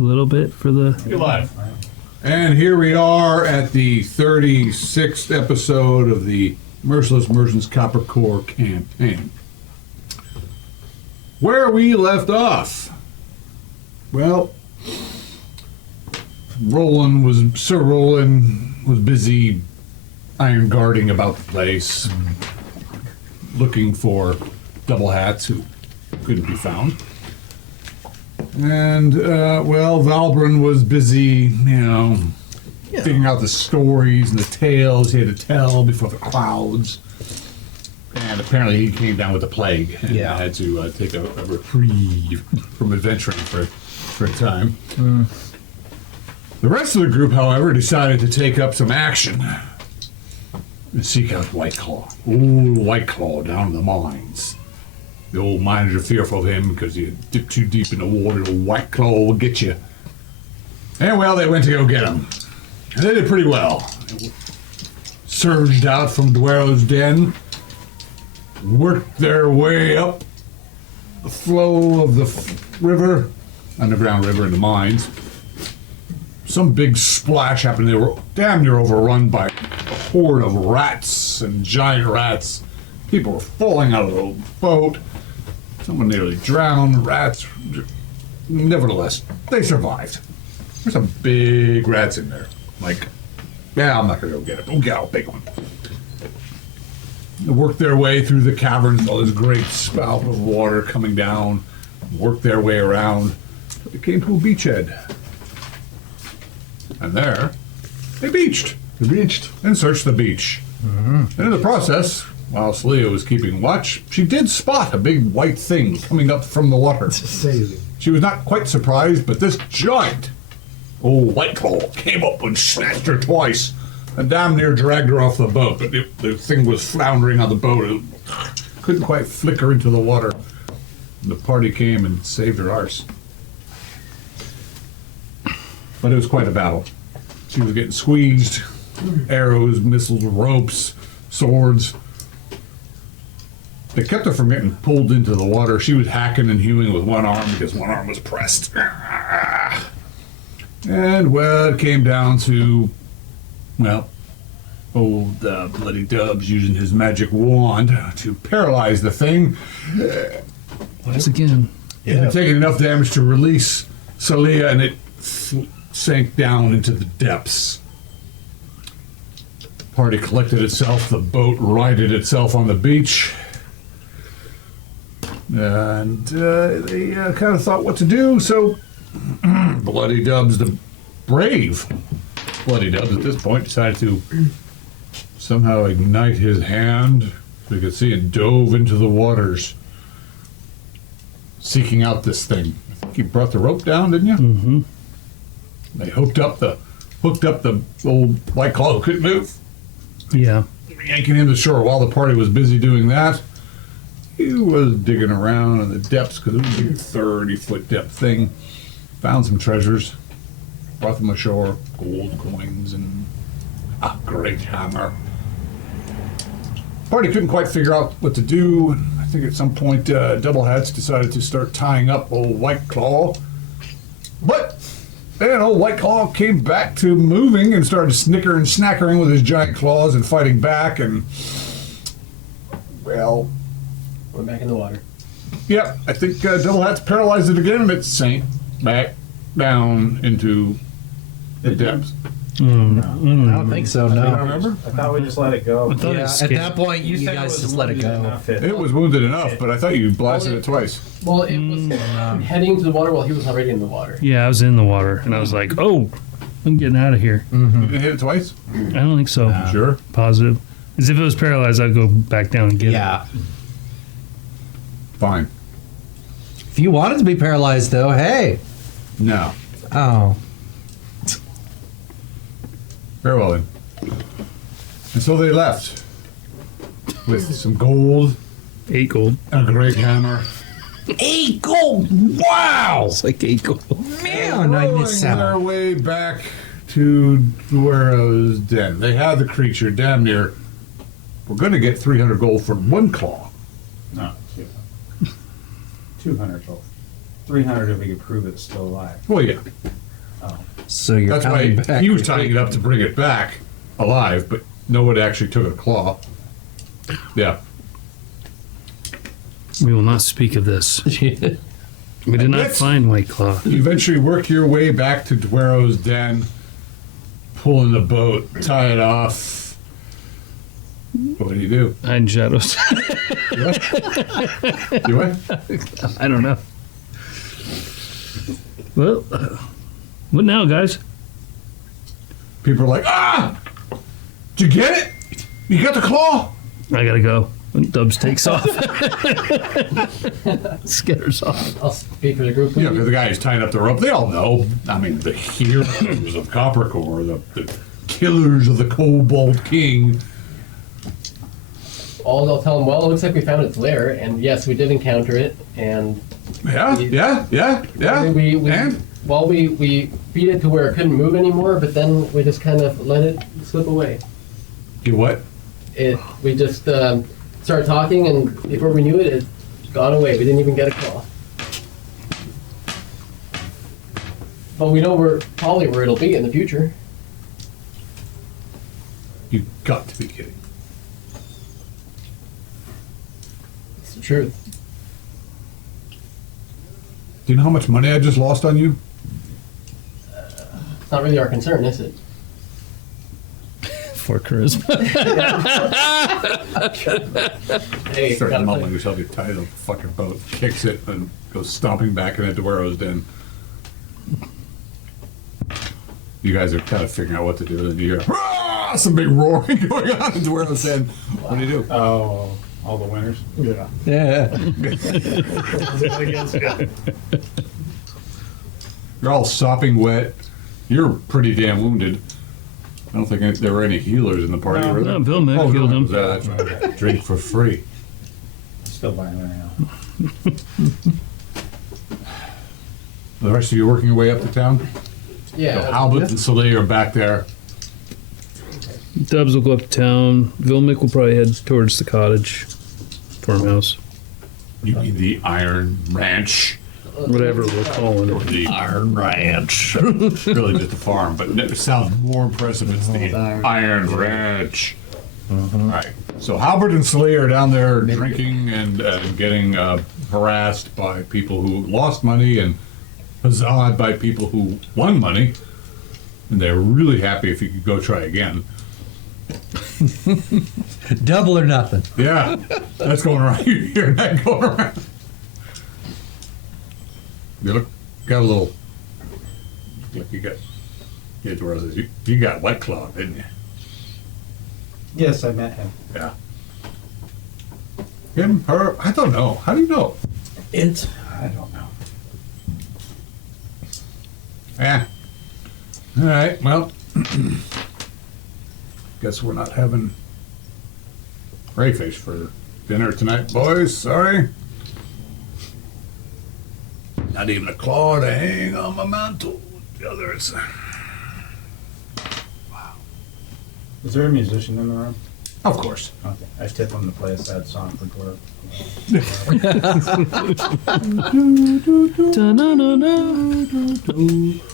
a little bit for the... You're live. And here we are at the 36th episode of the Merciless Merchants Copper Core campaign. Where we left off. Well, Sir Roland was busy iron guarding about the place, looking for double hats who couldn't be found. And, Valbrun was busy, figuring out the stories and the tales he had to tell before the crowds. And apparently he came down with the plague and had to take a reprieve from adventuring for a time. The rest of the group, however, decided to take up some action and seek out White Claw. Old White Claw down in the mines. The old miners are fearful of him because you dip too deep in the water, the White Claw will get you. And, they went to go get him. And they did pretty well. They surged out from Duero's den, worked their way up the flow of the river, underground river in the mines. Some big splash happened. They were damn near overrun by a horde of rats and giant rats. People were falling out of the boat. Someone nearly drowned. Rats. Nevertheless, they survived. There's some big rats in there. I'm not going to go get it. We'll get a big one. They worked their way through the caverns, all this great spout of water coming down, worked their way around. They came to a beachhead. And there, they beached. And searched the beach. Mm-hmm. And in the process, while Celia was keeping watch, she did spot a big white thing coming up from the water. She was not quite surprised, but this giant old White Claw came up and snatched her twice and damn near dragged her off the boat. But the thing was floundering on the boat. It couldn't quite flick her into the water. And the party came and saved her arse. But it was quite a battle. She was getting squeezed. Arrows, missiles, ropes, swords. They kept her from getting pulled into the water. She was hacking and hewing with one arm because one arm was pressed. And, it came down to, old Bloody Dubs using his magic wand to paralyze the thing. Once again. It had taken enough damage to release Celia, and it sank down into the depths. The party collected itself. The boat righted itself on the beach. And they kind of thought what to do, so Bloody Dubs, the brave Bloody Dubs at this point, decided to somehow ignite his hand, so you could see, and dove into the waters, seeking out this thing. I think you brought the rope down, didn't you? Mm-hmm. They hooked up the old White Claw who couldn't move. Yeah. Yanking him to shore while the party was busy doing that. He was digging around in the depths because it was a big 30-foot depth thing. Found some treasures. Brought them ashore. Gold coins and a great hammer. Party couldn't quite figure out what to do. I think at some point Double Hats decided to start tying up old White Claw. But then old White Claw came back to moving and started snickering and snackering with his giant claws and fighting back, and we're back in the water. Yeah, I think Double Hats paralyzed it again, and it sank back down into the depths. I don't think so, no. You don't remember? I thought we just let it go. At that point, you guys just let it go. It was wounded enough, but I thought you blasted it twice. Well, it was heading to the water while he was already in the water. Yeah, I was in the water, and I was like, I'm getting out of here. You didn't hit it twice? I don't think so. Sure. Positive. As if it was paralyzed, I'd go back down and get it. Fine. If you wanted to be paralyzed, though, hey. No. Oh. Very well then. And so they left with some gold, 8 gold. and a great hammer. 8 gold! Wow! It's like 8 gold. Man, I missed Rowing their out. way back to Duero's den. They had the creature damn near. We're going to get 300 gold for one claw. No, 200 gold. 300 if we could prove it's still alive. Well, yeah. So you're That's coming why back. he was tying it up to bring it back alive, but no one actually took a claw. Yeah. We will not speak of this. We did not Yes. find White Claw. You eventually work your way back to Dwero's den, pull in the boat, tie it off. What do you do? Hide in shadows. Do what? I don't know. Well, what now, guys? People are like, ah! Did you get it? You got the claw? I gotta go. And Dubs takes off. Scatters off. I'll speak for the group. Yeah, because the guy who's tying up the rope, they all know. I mean, the heroes of Coppercore, the killers of the Cobalt King. I'll tell them, well, it looks like we found its lair, and yes, we did encounter it, and Yeah. we beat it to where it couldn't move anymore, but then we just kind of let it slip away. You what? We just started talking, and before we knew it, it gone away. We didn't even get a claw. But we know probably where it'll be in the future. You got to be kidding. It's the truth. Do you know how much money I just lost on you? It's not really our concern, is it? For charisma. Hey, Start gotta mumbling play. yourself, you tie the fucking boat, kicks it, and goes stomping back into Dwero's den. You guys are kind of figuring out what to do, and you hear "Rah!" Some big roaring going on in Dwero's den. What do you do? Oh, all the winners? Yeah. Yeah. You're all sopping wet. You're pretty damn wounded. I don't think there were any healers in the party, No. were there? No, Bill Mick healed him. That's right. Drink for free. Still buying right now. The rest of you working your way up to town? So Yeah. Albert and Soleil are back there. Dubs will go up to town. Vilmic will probably head towards the cottage. Farmhouse. You mean the Iron Ranch? Whatever we're calling it. The Iron Ranch. Really just a farm, but it sounds more impressive. It's the Iron Ranch. All right. So Halbert and Soleil are down there drinking and getting harassed by people who lost money and huzzah'd by people who won money. And they're really happy if you could go try again. Double or nothing. Yeah, that's going around. You hear that going around? You got a little. Like you got. Here's where I says, you got White Claw, didn't you? Yes, I met him. Yeah. Him, her, I don't know. How do you know? I don't know. Yeah. All right. Well, guess we're not having crayfish for dinner tonight, boys. Sorry. Not even a claw to hang on my mantle. The others. Is there a musician in the room? Of course. Okay. I tip him to play a sad song for Dwarf.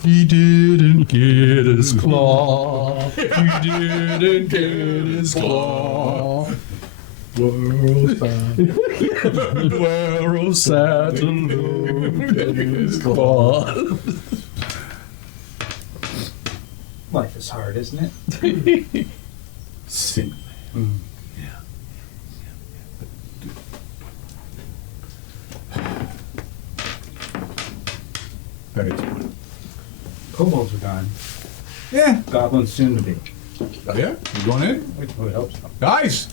He didn't get his claw. He didn't get his claw. Dwero sat alone in his claw. Life is hard, isn't it? Sing. Very true. Kobolds are gone. Yeah. Goblins soon to be. Oh, yeah? You going in? We would hope so. Guys,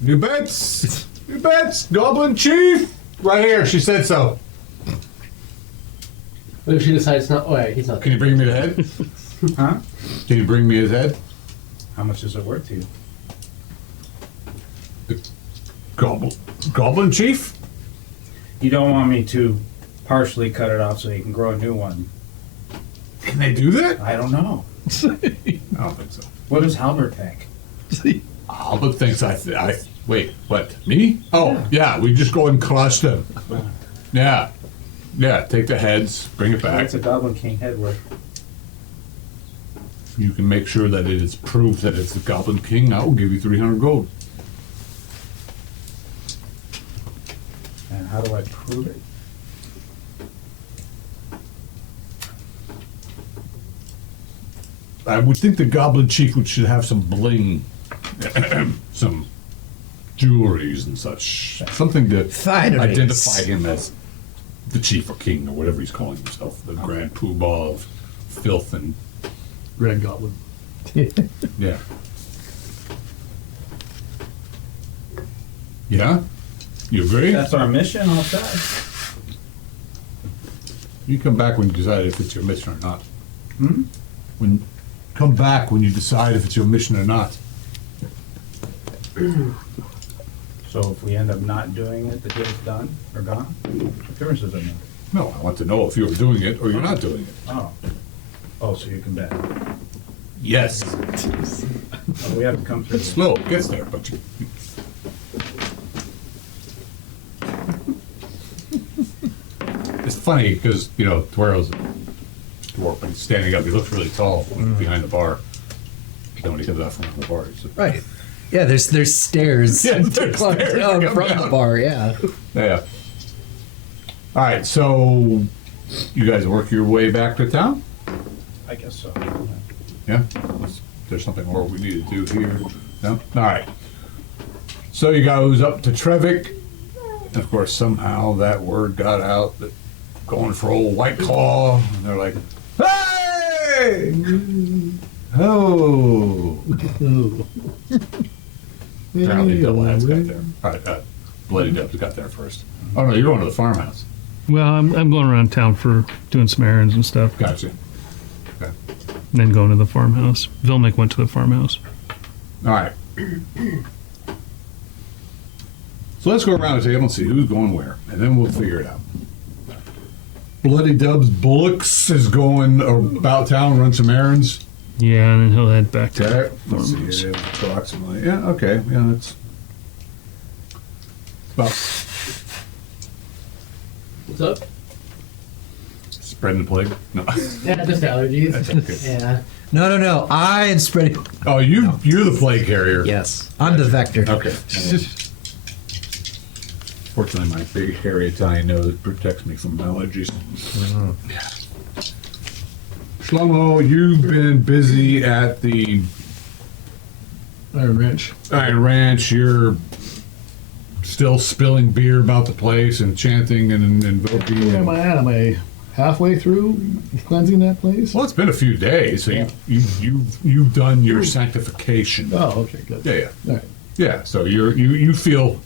new bets. New bets. Goblin Chief. Right here. She said so. What if she decides not? Oh, yeah, he's not. Can you bring me the head? Huh? Can you bring me his head? How much is it worth to you? Goblin Chief? You don't want me to partially cut it off so you can grow a new one. Can they do that? I don't know. I don't think so. What does Halbert think? Albert thinks I wait, what? Me? Oh, yeah, we just go and crush them. Yeah. Yeah, take the heads, bring it back. What's a Goblin King head worth? You can make sure that it is proof that it's the Goblin King. I will give you 300 gold. And how do I prove it? I would think the Goblin Chief should have some bling, some jewelries and such, something to Fineries. identify him as the chief or king or whatever he's calling himself, the grand poobah of filth and Red Goblin. yeah. Yeah, you agree? That's our mission, all set. You come back when you decide if it's your mission or not. Hmm? Come back when you decide if it's your mission or not. So if we end up not doing it, the deal's done or gone? What difference does it make? No, I want to know if you are doing it or you're not doing it. Oh. Oh, so you can bet. Yes. Oh, we have to come through. It's slow, it gets there, but you. It's funny because, you know, Tuero's a dwarf, and he's standing up, he looks really tall behind the bar. Then when he comes out from the bar, he's Right. Yeah, there's stairs. Yeah, there's to climb stairs to down come from down. the bar, yeah. yeah. All right, so you guys work your way back to town? I guess so. Yeah? There's something more we need to do here? No? All right. So you goes up to Trevik. And of course, somehow that word got out that going for old White Claw. And they're like, hey! Oh! Apparently, Double Heads got there. All right, Bloody Dubs got there first. Oh no, you're going to the farmhouse. Well, I'm going around town for doing some errands and stuff, Gotcha. Okay. and then going to the farmhouse. Vilmik went to the farmhouse. All right. So let's go around the table and see who's going where, and then we'll figure it out. Bloody Dubs Bullocks is going about town, run some errands. Yeah, and then he'll head back to Okay. Let's see. It is approximately. Yeah. Okay. Yeah. It's about What's up? spreading the plague. No. Yeah, just allergies. That's okay. Yeah. No. I am spreading. Oh, you're the plague carrier. Yes, I'm the vector. Okay. Fortunately, my big hairy Italian nose protects me from allergies. Yeah. Shlomo, you've been busy at the Iron Ranch. Iron Ranch. You're still spilling beer about the place and chanting and invoking. Where am I at? Am I halfway through cleansing that place? Well, it's been a few days, so you've done your sanctification. Oh, okay, good. Yeah. All right. Yeah. So you feel.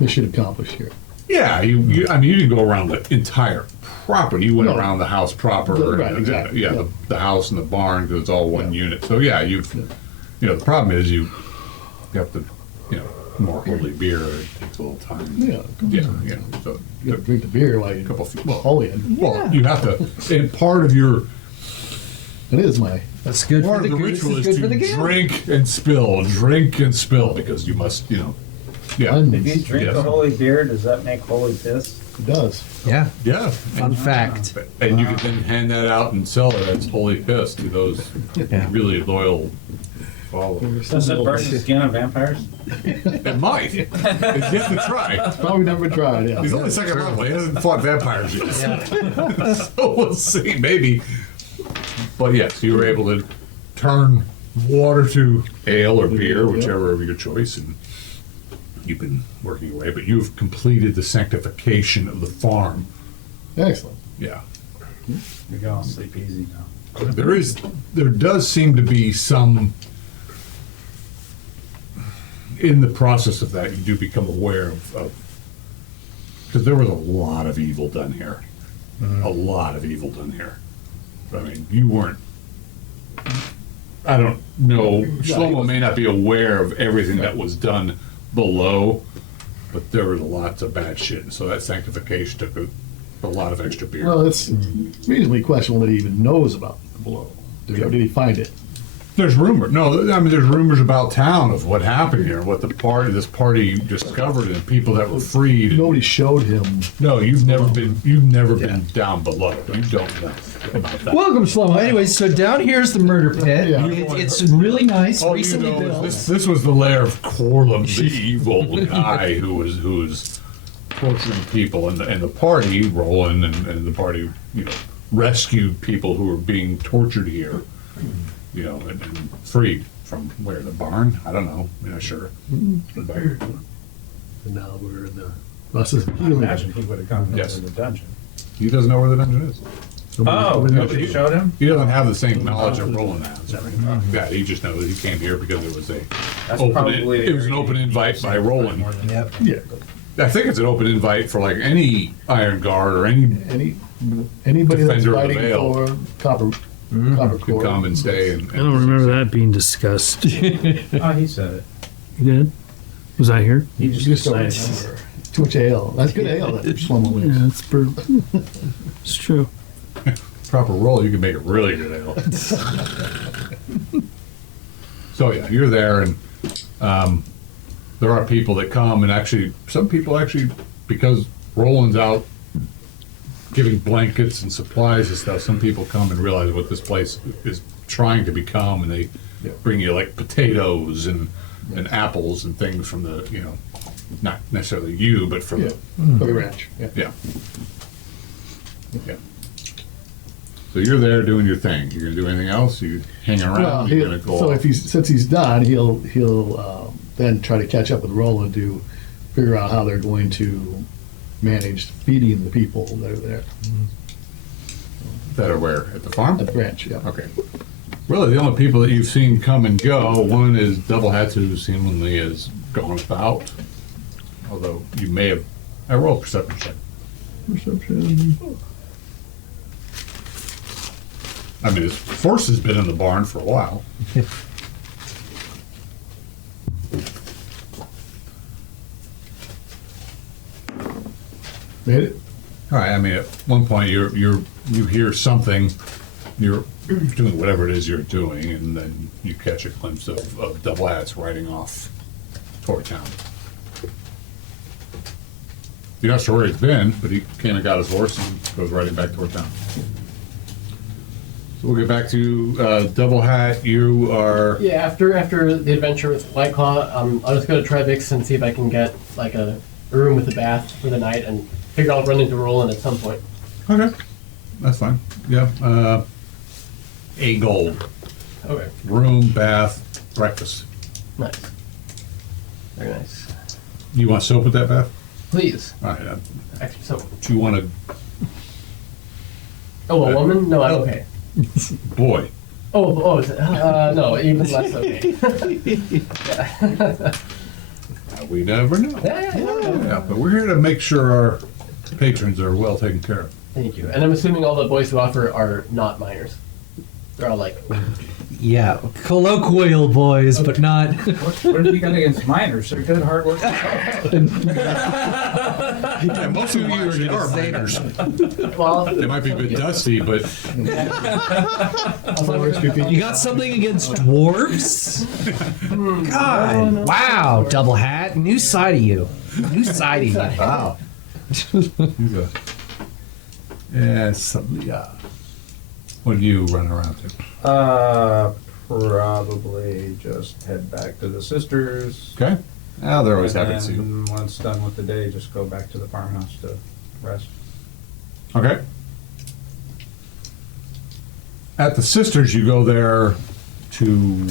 Mission accomplished here. Yeah, I mean, you didn't go around the entire property. You went No. around the house proper. Right, and, exactly, Yeah, yeah. The house and the barn, because it's all one Yeah. unit. So yeah, you know, the problem is you have to, more holy beer. It takes a little time. Yeah. Yeah. So You gotta drink the beer while you couple feet. holy it. well, you have to. And part of your It is my That's good part for of the the goose. ritual It's is good for the to game. drink and spill, because you must, yeah, If you drink Yes. the holy beer, does that make holy piss? it does. Yeah. yeah. Fun fact. And you can then hand that out and sell it as holy piss to those Yeah. really loyal followers. Does it burn the skin of vampires? It might. It's yet to try. Probably never tried. Yeah. He's only second level. He hasn't fought vampires yet. So we'll see, maybe. But yes, you were able to turn water to ale or beer, whichever of your choice, and you've been working away. But you've completed the sanctification of the farm. Excellent. Yeah. You're going to sleep easy now. There does seem to be some, in the process of that, you do become aware of because there was a lot of evil done here. A lot of evil done here. I mean, you weren't, I don't know, Shlomo may not be aware of everything that was done below, but there was lots of bad shit. So that sanctification took a lot of extra beer. Well, it's reasonably questionable that he even knows about the blow. Did he find it? There's rumor. No, I mean, there's rumors about town of what happened here, what this party discovered, and people that were freed. Nobody showed him. No, you've never been down below. You don't know about that. Welcome, Shlomo. Anyway, so down here's the murder pit. Yeah. It's really nice, All recently you know built. is this was the lair of Corlum, the evil guy who was torturing people, and the party, Roland and the party, rescued people who were being tortured here, and freed from where, the barn? I don't know. I'm not sure. The barn. And now we're in the process of I healing. imagine he would have come Yes. into the dungeon. He doesn't know where the dungeon is. Oh, nobody showed him? He doesn't have the same knowledge that Roland has. Yeah, he just knows he came here because it was it was an open invite by Roland. Yep. Yeah. I think it's an open invite for like any Iron Guard or any Anybody that's Defender of the fighting Veil. for copper could core. come and stay. And I don't remember that being discussed. You Oh, he said it. did? Was I here? He You just don't decided. remember. Too much ale. That's good ale. That Shlomo makes. Yeah, it's true. proper roll, you can make a really good ale. So yeah, you're there, and there are people that come, and actually, some people actually, because Roland's out giving blankets and supplies and stuff, some people come and realize what this place is trying to become, and they bring you like potatoes and apples and things from the, not necessarily you, but from Yeah. the, For the ranch. Yeah. yeah. Yeah. So you're there doing your thing. You're gonna do anything else? You hang around? Well, You're gonna go so off? since he's done, he'll then try to catch up with Roland to figure out how they're going to manage feeding the people that are there That are where? At the farm? at the ranch. Yeah. Okay. Really, the only people that you've seen come and go, one is Double Hats, who seemingly has gone about. Although you may have. I roll a perception check. Perception. I mean, his horse has been in the barn for a while. Made it. All right. I mean, at one point you hear something. You're doing whatever it is you're doing, and then you catch a glimpse of Double Hats riding off toward town. You're not sure where he's been, but he came and got his horse and goes riding back toward town. So we'll get back to Double Hat. You are. Yeah, after the adventure with White Claw, I'll just go to Trevix and see if I can get like a room with a bath for the night, and figure I'll run into Roland at some point. Okay. That's fine. Yeah. A gold. Okay, Room, bath, breakfast. nice, very nice. You want soap with that bath? Please, All right. extra soap. Do you want a Oh, a woman? No, I'm okay. boy? No, even less okay. We never know. Yeah, but we're here to make sure our patrons are well taken care of. Thank you. And I'm assuming all the boys who offer are not minors. They're all like, Yeah, colloquial boys, but not. What have you got against minors? They're good, hardworking. Yeah, most of you are minors. well, They might be a bit dusty, but You got something against dwarves? God, wow, Double Hat, new side of you. New side of you. Wow. he's a. Yeah, something. Yeah. What do you run around to? Probably just head back to the sisters. Okay. Ah, they're always and happy to see you. then once done with the day, just go back to the farmhouse to rest. Okay. At the sisters, you go there to.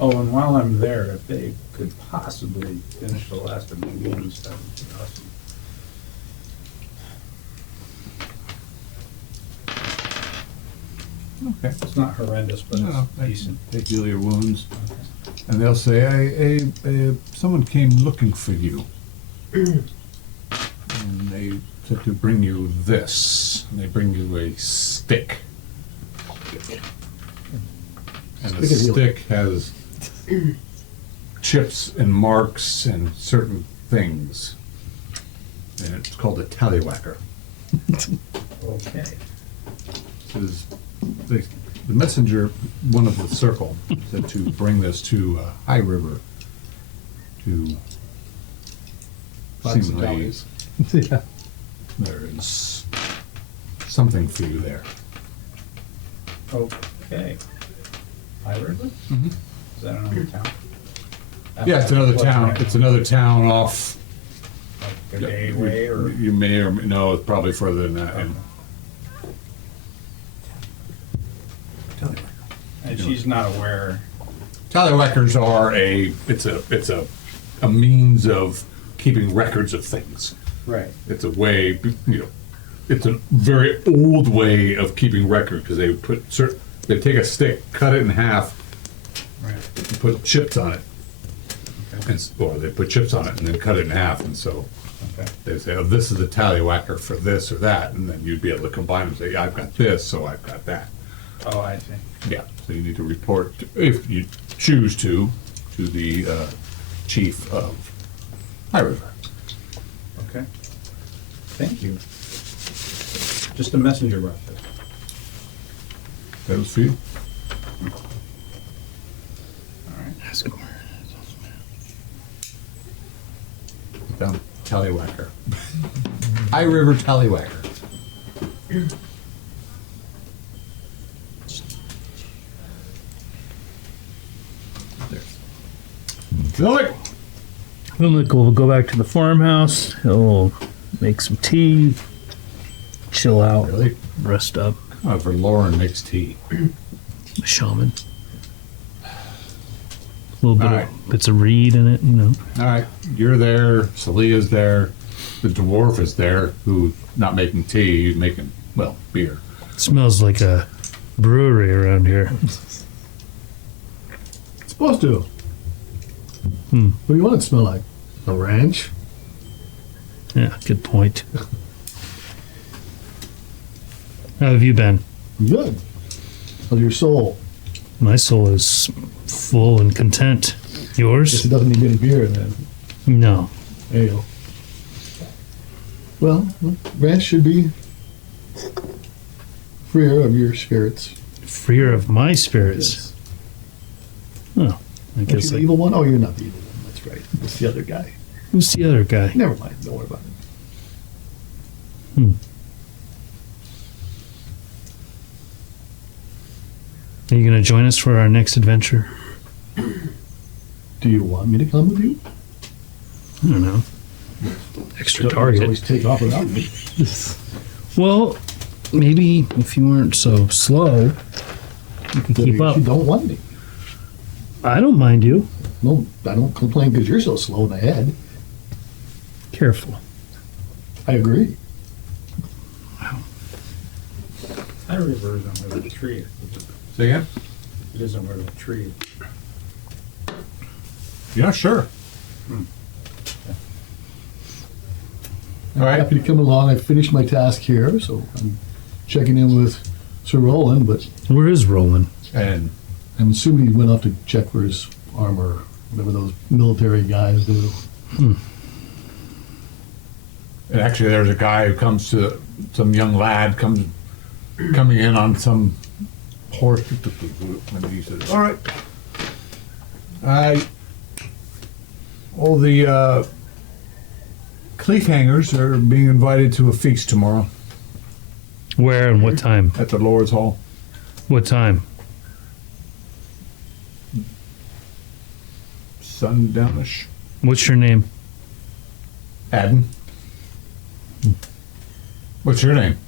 Oh, and while I'm there, if they could possibly finish the last of my games, that would be awesome. Okay. It's not horrendous, but No, it's decent. They heal your wounds, and they'll say, "Someone came looking for you, and they said to bring you this. And they bring you a stick, and the Stick of healing. stick has chips and marks and certain things, and it's called a tallywhacker. Okay. Is they the messenger, one of the circle, said to bring this to High River to Lots of seemingly valleys. Yeah. there is something for you there. Okay. High River? Mhm. Is that another town? Yeah, it's another What's town. next? It's another town off. Like a day away or? You may or may, no, it's probably further than that. And And she's not aware. Tallywhackers are it's a means of keeping records of things. Right. It's a way, it's a very old way of keeping record because they take a stick, cut it in half, Right. and put chips on it, or they put chips on it and then cut it in half, and so Okay. they say, "Oh, this is a tallywhacker for this or that," and then you'd be able to combine them and say, "Yeah, I've got this, so I've got that." Oh, I see. Yeah, so you need to report, if you choose to the chief of High River. Okay. Thank you. Just a messenger brought this. That was for you. All right. Put down tallywhacker. High River tallywhacker. Philip! Wilmick will go back to the farmhouse. He'll make some tea, chill out, Really? rest up. For Lauren makes tea. A shaman. A little bit Alright. of bits of reed in it, you know. All right, you're there. Salia's there. The dwarf is there, who's not making tea, he's making, well, beer. It smells like a brewery around here. It's supposed to. Hmm. What do you want it to smell like? A ranch? Yeah, good point. How have you been? Good. How's your soul? My soul is full and content. Guess Yours? it doesn't need any beer then. No. Ale. Well, ranch should be freer of your spirits. Freer of my spirits. Oh, I Aren't you guess the I, evil one? Oh, you're not the evil one. That's right. It's the other guy. who's the other guy? Never mind. Don't worry about it. Hmm. Are you going to join us for our next adventure? Do you want me to come with you? I don't know. Extra You always target. take off without me. Well, maybe if you weren't so slow, you could keep up. You don't want me. I don't mind you. No, I don't complain because you're so slow in the head. Careful. I agree. High River isn't where the tree is. Say again? It isn't where the tree is. Yeah, sure. All right. Happy to come along. I finished my task here, so I'm checking in with Sir Roland, but Where is Roland? And I'm assuming he went off to check for his armor, whatever those military guys do. And actually, there's a guy who comes to some young lad coming in on some horse. And he says, "All right, all the Cleefhangers are being invited to a feast tomorrow Where and what time? at the Lord's Hall. What time? Sundownish. What's your name? Adden. What's your name?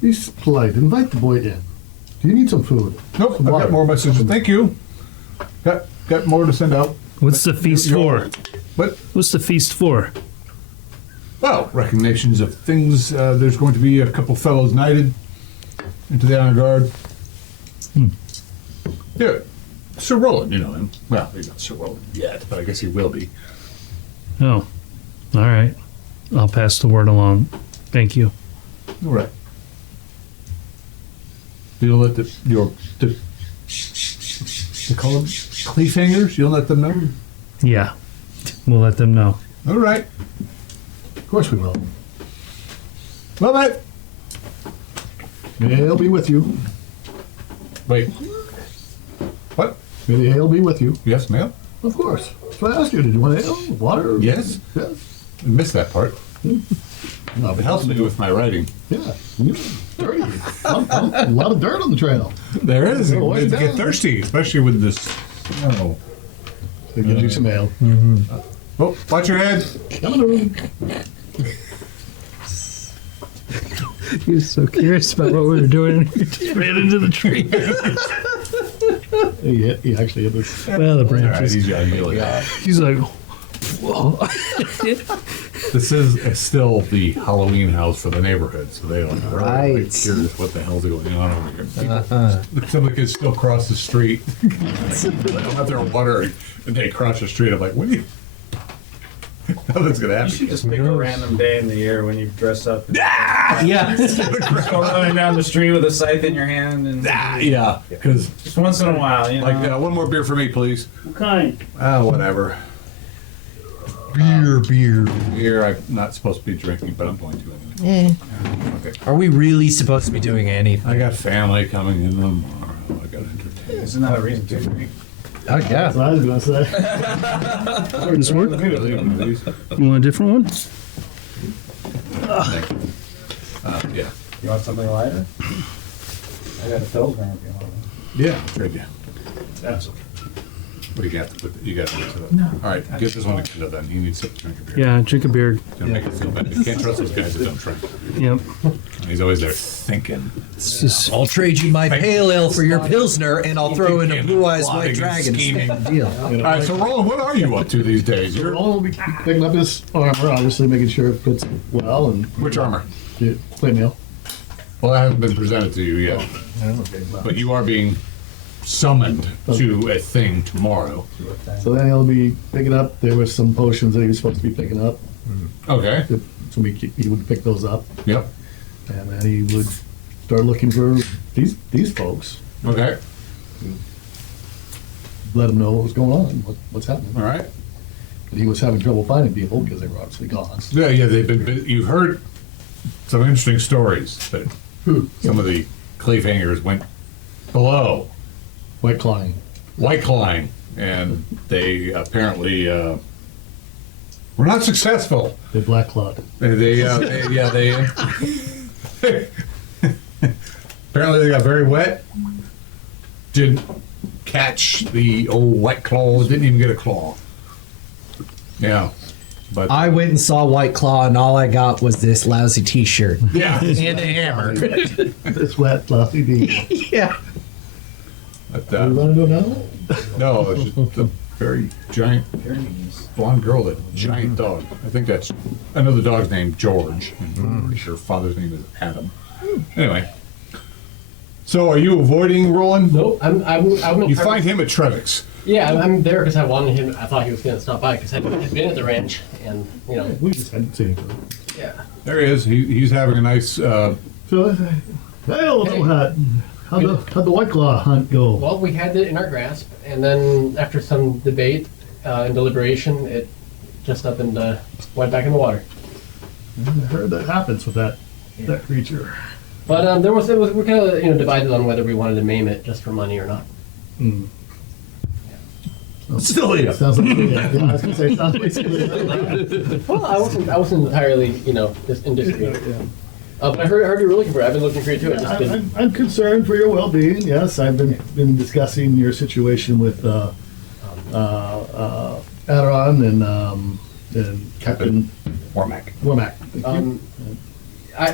He's polite. Invite the boy in. Do you need some food? Nope, I've got more messages. Thank you. Got more to send out. What's the feast for? But What's the feast for? well, recognitions of things. There's going to be a couple fellows knighted into the honor guard. Yeah, Sir Roland, you know him. Well, he's not Sir Roland yet, but I guess he will be. Oh, all right. I'll pass the word along. Thank you. All right. You'll let they call them Cleefhangers? You'll let them know? Yeah, we'll let them know. All right. Of course we will. Well, mate. They'll be with you. Wait. What? May the ale be with you. Yes, ma'am? Of course. That's what I asked you. Did you want ale? Water? Yes? Yes. I missed that part. No, It helps me with my writing. Yeah. Dirty. A lot of dirt on the trail. There is. Oh, It way get down. thirsty, especially with this snow. They get you some ale. Oh, watch your head. Come in the room. He was so curious about what we were doing. He just ran into the tree. He actually hit this. Well, the All right, branches. he's really He's like, whoa. This is still the Halloween house for the neighborhood, so they don't Right. really curious what the hell's going on over here. Some of the kids still cross the street. I'm out there watering, and they cross the street. I'm like, what are you? Nothing's gonna You happen. should just pick a random day in the year when you dress up. And Yeah. just go running down the street with a scythe in your hand, and Yeah, because just once in a while, you know. like one more beer for me, please. What kind? Whatever. Beer. Beer, I'm not supposed to be drinking, but I'm going to anyway. Okay. Are we really supposed to be doing anything? I got family coming in tomorrow. I got to entertain. It's not a reason to drink. Oh, yeah. That's what I was going to say. This work? You want a different one? Thank you. Yeah. You want something lighter? I got a Pilsner if you want. Yeah. Good. Yeah. That's okay. What do you got to put? You got to put it up. All right. Give this one to Kendall then. He needs to drink a beer. Yeah, drink a beer. It's gonna make it feel bad. You can't trust those guys that don't drink. Yep. He's always there thinking. It's just, I'll trade you my pale ale for your Pilsner, and I'll throw in a Blue Eyes Plotting White and Dragon. scheming. Deal. All right. So Roland, what are you up to these days? You're Roland will be picking up his armor, obviously making sure it fits well and which armor? plate mail. Well, that hasn't been presented to you yet, but you are being summoned to a thing tomorrow. So then he'll be picking up. There was some potions that he was supposed to be picking up. Okay. So he would pick those up, Yep. and then he would start looking for these folks. Okay. Let them know what was going on, what's happening. All right. And he was having trouble finding people because they were obviously gone. Yeah, yeah. They've been. You've heard some interesting stories that some of the Cleavehangers went below White Klein. White Klein, and they apparently were not successful. They black clawed. They apparently they got very wet. Didn't catch the old White Claw. Didn't even get a claw. Yeah, but I went and saw White Claw, and all I got was this lousy T-shirt yeah, and a hammer. This wet, fluffy bee. Yeah. but, What do you want to do now? no, it's just a very giant blonde girl, that giant dog. I think that's another dog's named George. I'm pretty sure father's name is Adam. Anyway, so are you avoiding Roland? Nope, I'm You find him at Trevick's. Yeah, I'm there because I wanted him. I thought he was going to stop by because I'd been at the ranch, and you know, We just hadn't seen him. yeah. There he is. He's having a nice. So, hey, old hat. How'd the White Claw hunt go? Well, we had it in our grasp, and then after some debate and deliberation, it just up and went back in the water. I heard that happens with that creature. But we're kind of divided on whether we wanted to maim it just for money or not. Still here. Sounds like I was gonna say sounds like Well, I wasn't entirely just in disagreement. But I heard you were looking for it. I've been looking for it too. It's just been, I'm concerned for your well-being. Yes, I've been discussing your situation with Aderon and Captain Warmack. Womack.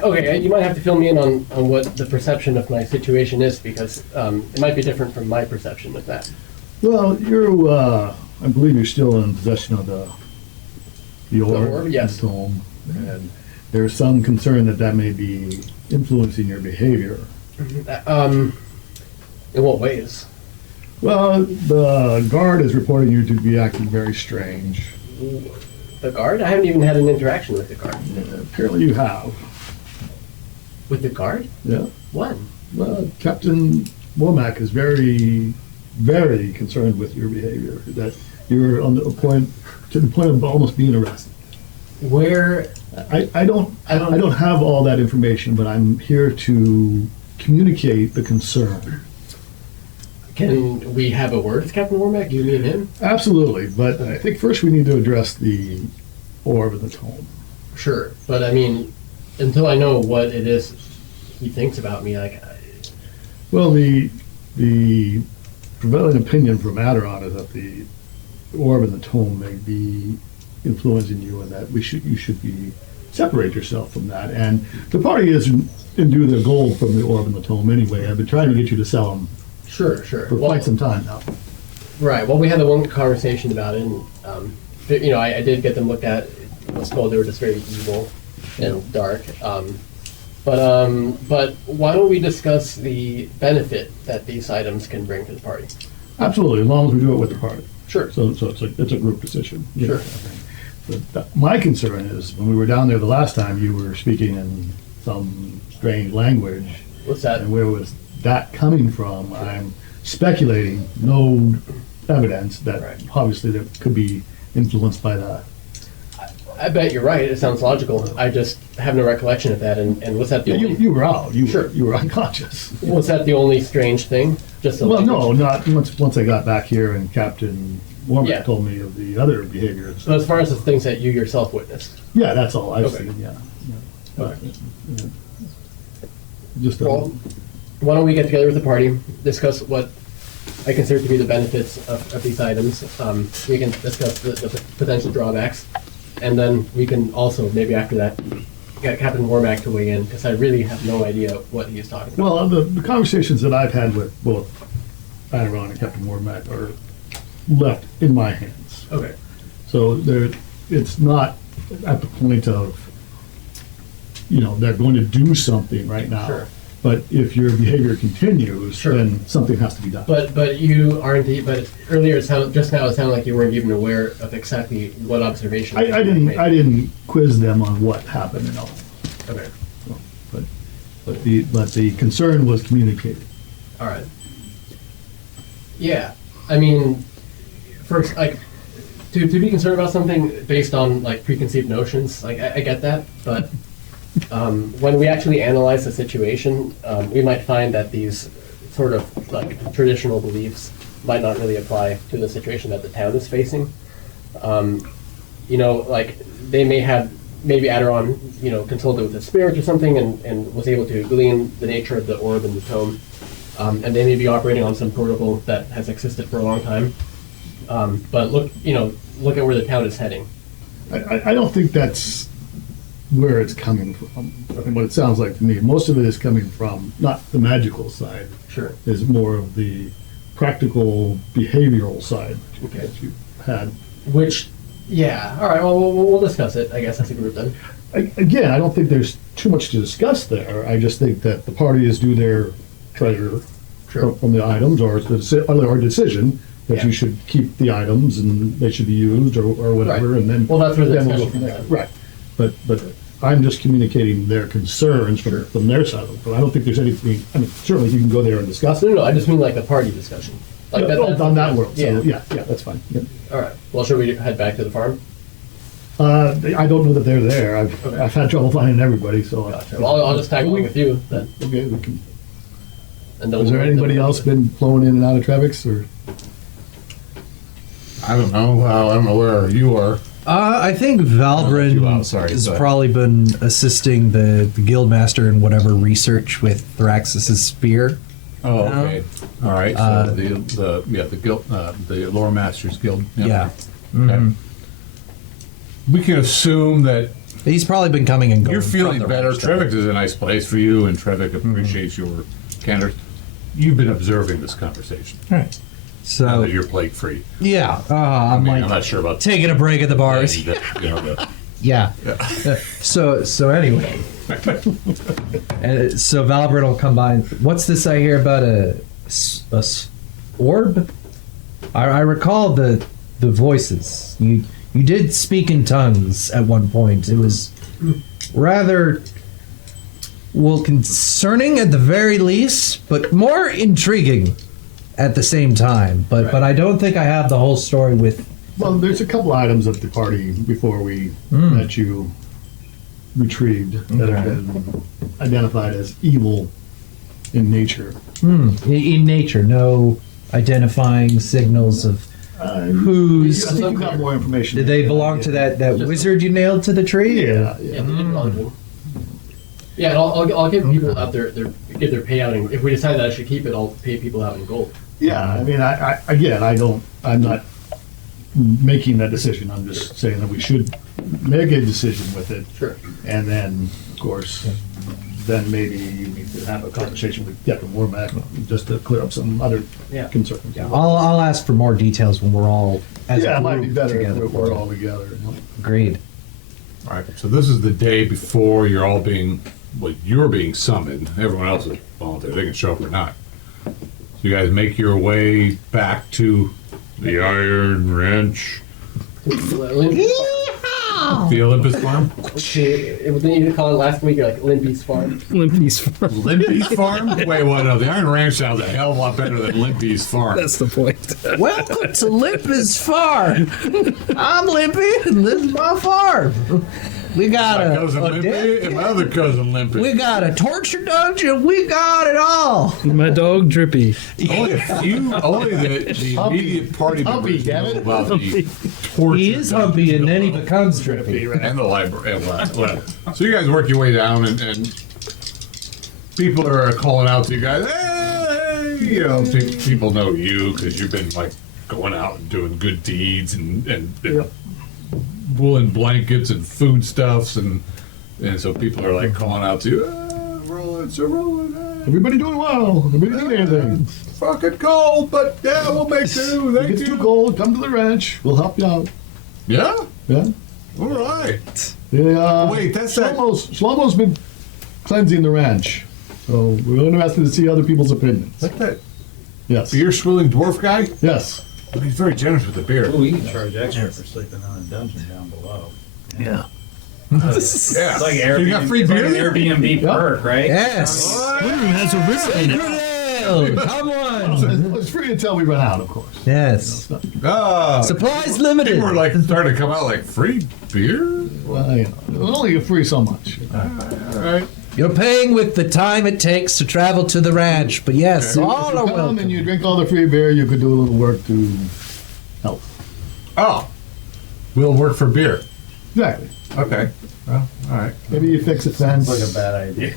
okay, you might have to fill me in on what the perception of my situation is because it might be different from my perception of that. Well, I believe you're still in possession of the orb, yes. the tome, and there's some concern that may be influencing your behavior. In what ways? Well, the guard is reporting you to be acting very strange. The guard? I haven't even had an interaction with the guard. Apparently you have. With the guard? Yeah. When? Well, Captain Womack is very, very concerned with your behavior. That you're on the point of almost being arrested. Where? I don't have all that information, but I'm here to communicate the concern. Can we have a word with Captain Wormack, you, me, and him? Absolutely, but I think first we need to address the orb and the tome. Sure, but I mean, until I know what it is he thinks about me, like, Well, the prevailing opinion from Aderon is that the orb and the tome may be influencing you, and that you should be separate yourself from that. And the party is into their gold from the orb and the tome anyway. I've been trying to get you to sell them sure. for quite some time now. Right. Well, we had the one conversation about it, and you know, I did get them looked at. I was told they were just very evil and dark. But why don't we discuss the benefit that these items can bring to the party? Absolutely, as long as we do it with the party. Sure. So it's a group decision. Sure. But my concern is, when we were down there the last time, you were speaking in some strange language. What's that? And where was that coming from? I'm speculating, no evidence that Right. obviously there could be influenced by that. I bet you're right. It sounds logical. I just have no recollection of that. And was that the Yeah, only? you were out. Sure. You were unconscious. Was that the only strange thing? Just the Well, language? no, not once I got back here and Captain Wormack Yeah. told me of the other behaviors. So as far as the things that you yourself witnessed. Yeah, that's all I've Okay. seen. Yeah. Okay. Yeah. Just Well, why don't we get together with the party, discuss what I consider to be the benefits of these items. We can discuss the potential drawbacks, and then we can also, maybe after that, get Captain Wormack to weigh in, because I really have no idea what he's talking about. well, the conversations that I've had with both Aderon and Captain Wormack are left in my hands. Okay. So it's not at the point of, they're going to do something right now. Sure. But if your behavior continues, Sure. then something has to be done. But you aren't. But earlier, just now, it sounded like you weren't even aware of exactly what observation. I didn't quiz them on what happened and all. Okay. But the concern was communicated. All right. Yeah, I mean, first, like, to be concerned about something based on like preconceived notions, like I get that, but when we actually analyze the situation, we might find that these sort of like traditional beliefs might not really apply to the situation that the town is facing. Like they may have, maybe Aderon, consulted with a spirit or something and was able to glean the nature of the orb and the tome. And they may be operating on some protocol that has existed for a long time. But look at where the town is heading. I don't think that's where it's coming from. And what it sounds like to me, most of it is coming from not the magical side, Sure. is more of the practical behavioral side Okay. that you had. Which, yeah. All right. Well, we'll discuss it. I guess as a group then. Again, I don't think there's too much to discuss there. I just think that the parties do their treasure Sure. from the items, or our decision that Yeah. you should keep the items and they should be used or whatever, Right. and then Well, that's where the then we'll go discussion from comes there. in. Right, but I'm just communicating their concerns Sure. from their side of it. But I don't think there's anything. I mean, certainly you can go there and discuss it. No. I just mean like the party discussion. Like that's on that world. Yeah. So yeah, that's fine. Yeah. All right. Well, should we head back to the farm? I don't know that they're there. Okay. I've had trouble finding everybody, so. Gotcha. Well, I'll just tag along with you then. Okay, we can. And then Has there anybody else been flowing in and out of Trevix, or? I don't know. I don't know where you are. I think you out, Valbryn sorry, has go ahead. probably been assisting the guildmaster in whatever research with Thraxus's spear. Oh, okay. All right. So Uh, the guild, the Lore Masters Guild. Yeah. Okay. We can assume that He's probably been coming and going. you're from feeling the better. ranch. Trevik is a nice place for you, and Trevik appreciates your candor. You've been observing this conversation. Right. Now So that you're plague free. yeah, I'm like I'm not sure about taking a break at the bars. the Yeah. So anyway, and so Valbryn will come by. What's this I hear about a orb? I recall the voices. You did speak in tongues at one point. It was rather concerning at the very least, but more intriguing at the same time. But I don't think I have the whole story with. Well, there's a couple items at the party before we that you retrieved that have been identified as evil in nature. In nature, no identifying signals of who's. I think you got more information. Did they belong to that wizard you nailed to the tree? Yeah, Yeah, yeah. they belong to him. Yeah, and I'll give people out give their payout, and if we decide that I should keep it, I'll pay people out in gold. Yeah, I mean, I'm not making that decision. I'm just saying that we should make a decision with it. Sure. And then, of course, then maybe you need to have a conversation with Captain Warmack just to clear up some other Yeah. concerns. I'll ask for more details when we're all as Yeah, a it might be group better together. if we're all together. You know? Agreed. All right. So this is the day before you're being summoned. Everyone else is volunteer. They can show up or not. So you guys make your way back to the Iron Ranch, the Olympus Farm. It was you call it last week, like Limpy's Farm. Limpy's Farm. Limpy's Farm? Wait, what? No, the Iron Ranch sounds a hell of a lot better than Limpy's Farm. That's the point. Welcome to Limpy's Farm. I'm Limpy, and this is my farm. We got My cousin Limpy and my other cousin Limpy. we got a torture dungeon. We got it all. My dog Drippy. Only the immediate party members know about the torture. He is humpy, and then he becomes drippy. And the library. And whatever. So you guys work your way down, and people are calling out to you guys. Hey, you know, people know you because you've been like going out and doing good deeds and woolen blankets and foodstuffs, and so people are like calling out to you. Rolling, so rolling. Everybody doing well. Everybody doing anything. Fucking cold, but yeah, we'll make do. If Thank it gets you. too cold, come to the ranch. We'll help you out. Yeah. Yeah. All right. Wait, that's that- Shlomo's been cleansing the ranch. So we're interested to see other people's opinions. Like that Yes. beer swilling dwarf guy. Yes. He's very generous with the beer. Oh, we can charge extra for sleeping on a dungeon down below. Yeah. Yeah. It's like So Airbnb, you got free it's like beer an there? Airbnb perk, right? Yes. Has a risk in it. Grenade! Come on. It's free until we run out, of course. Yes. Ah, Supplies limited. people were like starting to come out like free beer. Well, you know, it'll only get free so much. All right. You're paying with the time it takes to travel to the ranch, but yes, If all you are come welcome. and you drink all the free beer, you could do a little work to help. Oh, we'll work for beer. Exactly. Okay. Well, all right. Maybe you fix a fence. Like a bad idea.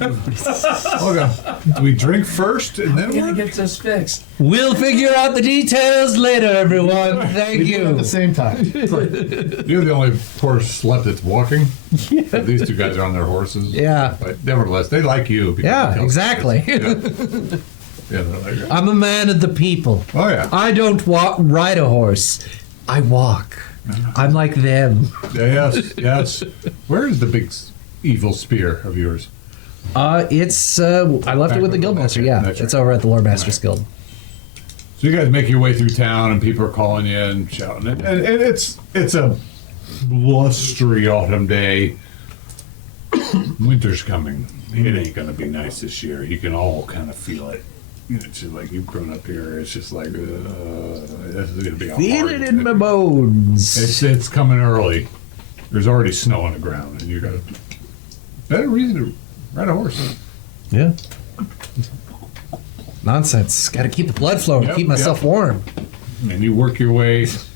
Okay. Do we drink first and then Gonna work? get this fixed. We'll figure out the details later, everyone. Thank We do it at you. the same time. You're the only poor slut that's walking. These two guys are on their horses. Yeah. But nevertheless, they like you. because you Yeah, tell exactly. them. Yeah, they're like, I'm a man of the people. oh yeah. I don't ride a horse. I walk. I'm like them. Yes, yes. Where is the big evil spear of yours? It's I left it with the guildmaster. Yeah, That's it's right. over at the Lord Master's Guild. So you guys make your way through town, and people are calling you and shouting, and it's a blustery autumn day. Winter's coming. It ain't gonna be nice this year. You can all kind of feel it. It's just like you've grown up here. It's just like this is gonna be a Feel hard it in my bones. It's coming early. There's already snow on the ground, and you got a better reason to ride a horse. Yeah. Nonsense. Got to keep the blood flowing. Yep, Keep myself yep. warm. And you work your way. Just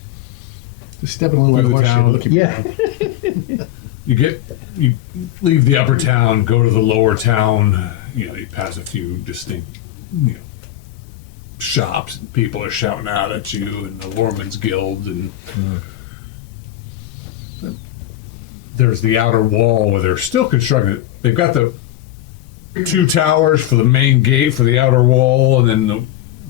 stepping a little Through like the a town. horse shit. Yeah. You leave the upper town, go to the lower town. You know, you pass a few distinct, shops. And people are shouting out at you, and the Lorman's Guild, and there's the outer wall where they're still constructing it. They've got the two towers for the main gate for the outer wall, and then the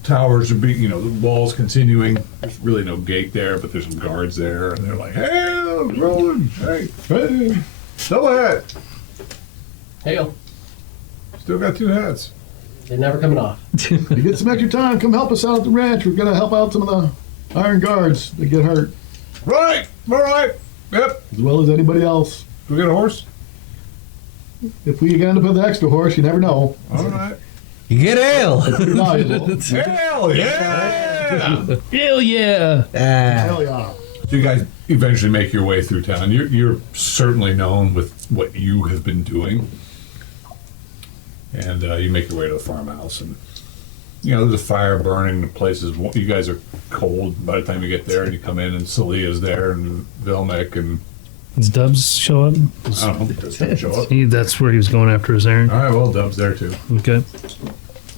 towers are being, the walls continuing. There's really no gate there, but there's some guards there, and they're like, "Hey, rolling, hey, double hat, Hail. still got two hats." They're never coming off. You get some extra time, come help us out at the ranch. We're going to help out some of the iron guards that get hurt, Right, all right, yep. as well as anybody else. Do we get a horse? If we end up with an extra horse, you never know. All right. You get ale. Pretty valuable. Hell yeah! Hell yeah. Hell yeah. So you guys eventually make your way through town. You're certainly known with what you have been doing. And you make your way to the farmhouse, and there's a fire burning. The place is, you guys are cold by the time you get there, and you come in, and Celia's there, and Vilmec, and Does Dubs show up? I don't know, does he show up? That's where he was going after his errand. All right, well, Dub's there too. Okay.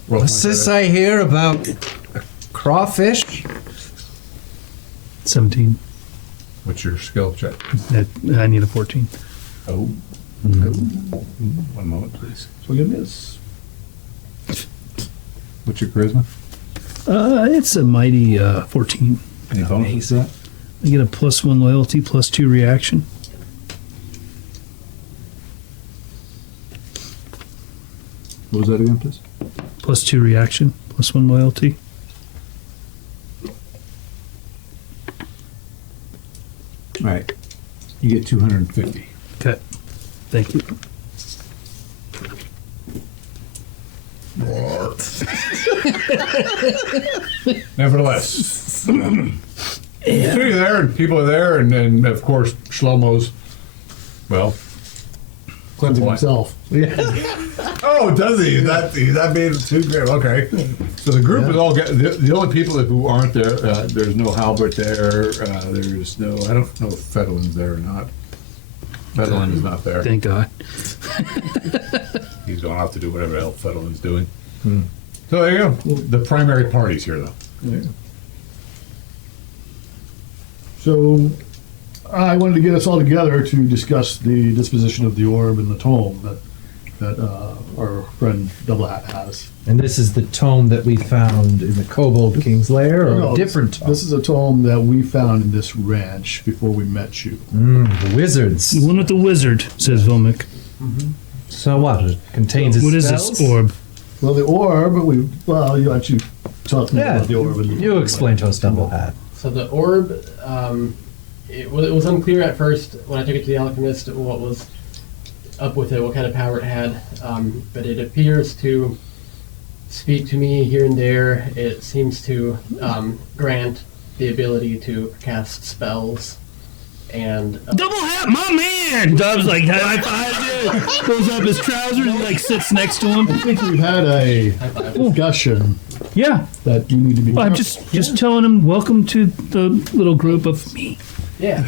What's this I hear about crawfish? 17. What's your skill check? I need a 14. Oh. 1 moment, please. So you miss. What's your charisma? It's a mighty 14. Any bonus to that? I get a +1 loyalty, +2 reaction. What was that again, please? +2 reaction, +1 loyalty. All right. You get 250. Okay. Thank you. Nevertheless. So you're there, and people are there, and of course, Shlomo's, well, Cleansing What? himself. oh, does he? He's not being too great. Okay. So the group is all the only people who aren't there. There's no Halbert there. There's no. I don't know if Fedolin's there or not. Fedolin is not there. Thank God. He's going off to do whatever else Fedolin's doing. So there you go. The primary party's here, though. Yeah. So I wanted to get us all together to discuss the disposition of the orb and the tome that our friend Double Hat has. And this is the tome that we found in the Kobold King's lair, or No, a different tome? This is a tome that we found in this ranch before we met you. The wizards. The one with the wizard, says Vilmec. So what? It contains What is spells? this orb? Well, the orb, you actually talked more about the orb. And You explain to us, Double Hat. So the orb, it was unclear at first when I took it to the alchemist what was up with it, what kind of power it had, but it appears to speak to me here and there. It seems to grant the ability to cast spells, and Double Hat, my man! Dubs like high fives you, pulls up his trousers and like sits next to I him. think we've had a high five. discussion Yeah. that you need to be. Well, I'm just telling him, welcome to the little group of me. Yeah.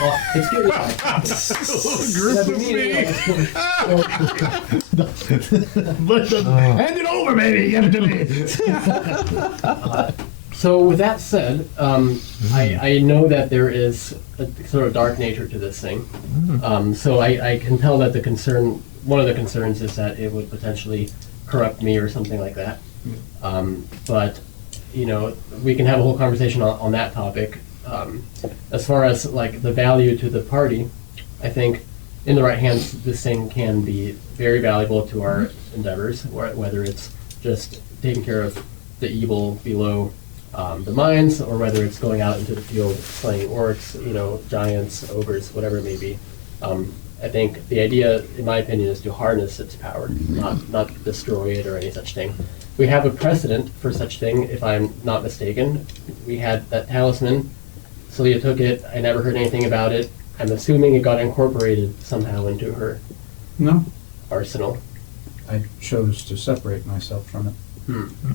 Well, it's good. Hand it over, baby. Give it to me. So with that said, I know that there is a sort of dark nature to this thing. So I can tell that one of the concerns is that it would potentially corrupt me or something like that. But, we can have a whole conversation on that topic. As far as like the value to the party, I think in the right hands, this thing can be very valuable to our endeavors, whether it's just taking care of the evil below the mines, or whether it's going out into the field slaying orcs, giants, ogres, whatever it may be. I think the idea, in my opinion, is to harness its power, not destroy it or any such thing. We have a precedent for such thing, if I'm not mistaken. We had that talisman. Celia took it. I never heard anything about it. I'm assuming it got incorporated somehow into her No, arsenal. I chose to separate myself from it.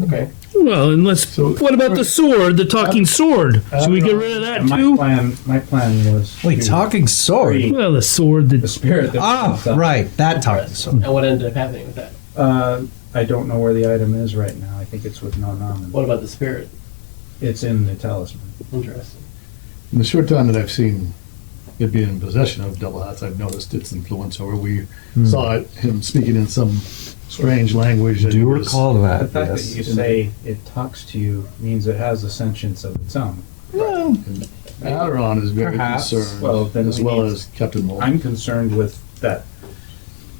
Okay. Well, and what about the sword, the talking sword? Should we get rid of that And too? my plan was Wait, to talking sword? free Well, the sword the that. spirit that was inside. Right, that talking sword. And what ended up happening with that? I don't know where the item is right now. I think it's with Nonaman. What about the spirit? It's in the talisman. Interesting. In the short time that I've seen it being in possession of Double Hats, I've noticed its influence over. We saw him speaking in some strange language. and Do it was- recall The that, fact yes. that you say it talks to you means it has a sentience of its own. Aderon is very Perhaps. concerned, Well, then as we well need- as Captain Mole. I'm concerned with that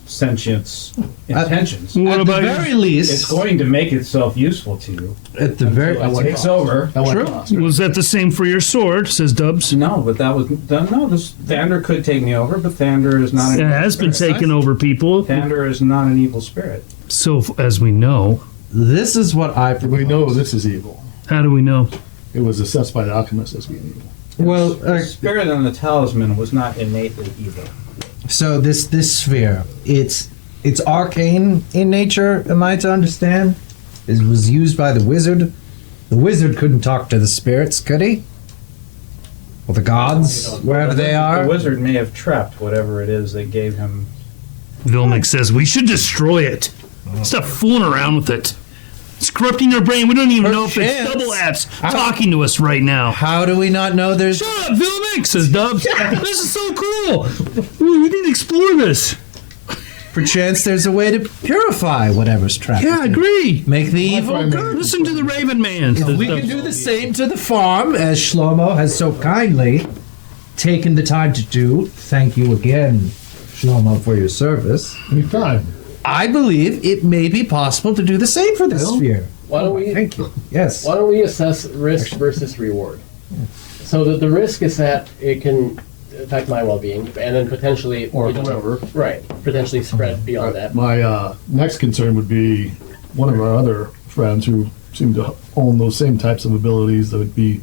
sentience intentions. What At the about very It's least, going to make itself useful to you. at the very Until it takes over. That went True. across, right? Was that the same for your sword? Says Dubs. No, but that was no. This Thander could take me over, but Thander is not. It has been taken over people. Thander is not an evil spirit. So, as we know, this is what I propose. We know this is evil. how do we know? It was assessed by the alchemist as being evil. Well, The spirit on the talisman was not innately evil. so this sphere, it's arcane in nature. Am I to understand? It was used by the wizard. The wizard couldn't talk to the spirits, could he? Or the gods, wherever they are. The wizard may have trapped whatever it is that gave him. Vilmec says we should destroy it. Stop fooling around with it. It's corrupting our brain. We don't even know if it's Perchance. double apps talking to us right now. How do we not know there's... Shut up, Vilmec, says Dubs. This is so cool. Ooh, we need to explore this. Perchance there's a way to purify whatever's trapped. Yeah, I within. agree. Make the evil primary- good. Listen to the Raven Man. says We Dubs. can do the same to the farm, as Shlomo has so kindly taken the time to do. Thank you again, Shlomo, for your service. Anytime. I believe it may be possible to do the same for this sphere. Why don't we? Thank you. Yes. Why don't we assess risk versus reward? So the risk is that it can affect my well-being, and then potentially, Or you know, whatever. right, potentially spread beyond that. My next concern would be one of our other friends who seem to own those same types of abilities that would be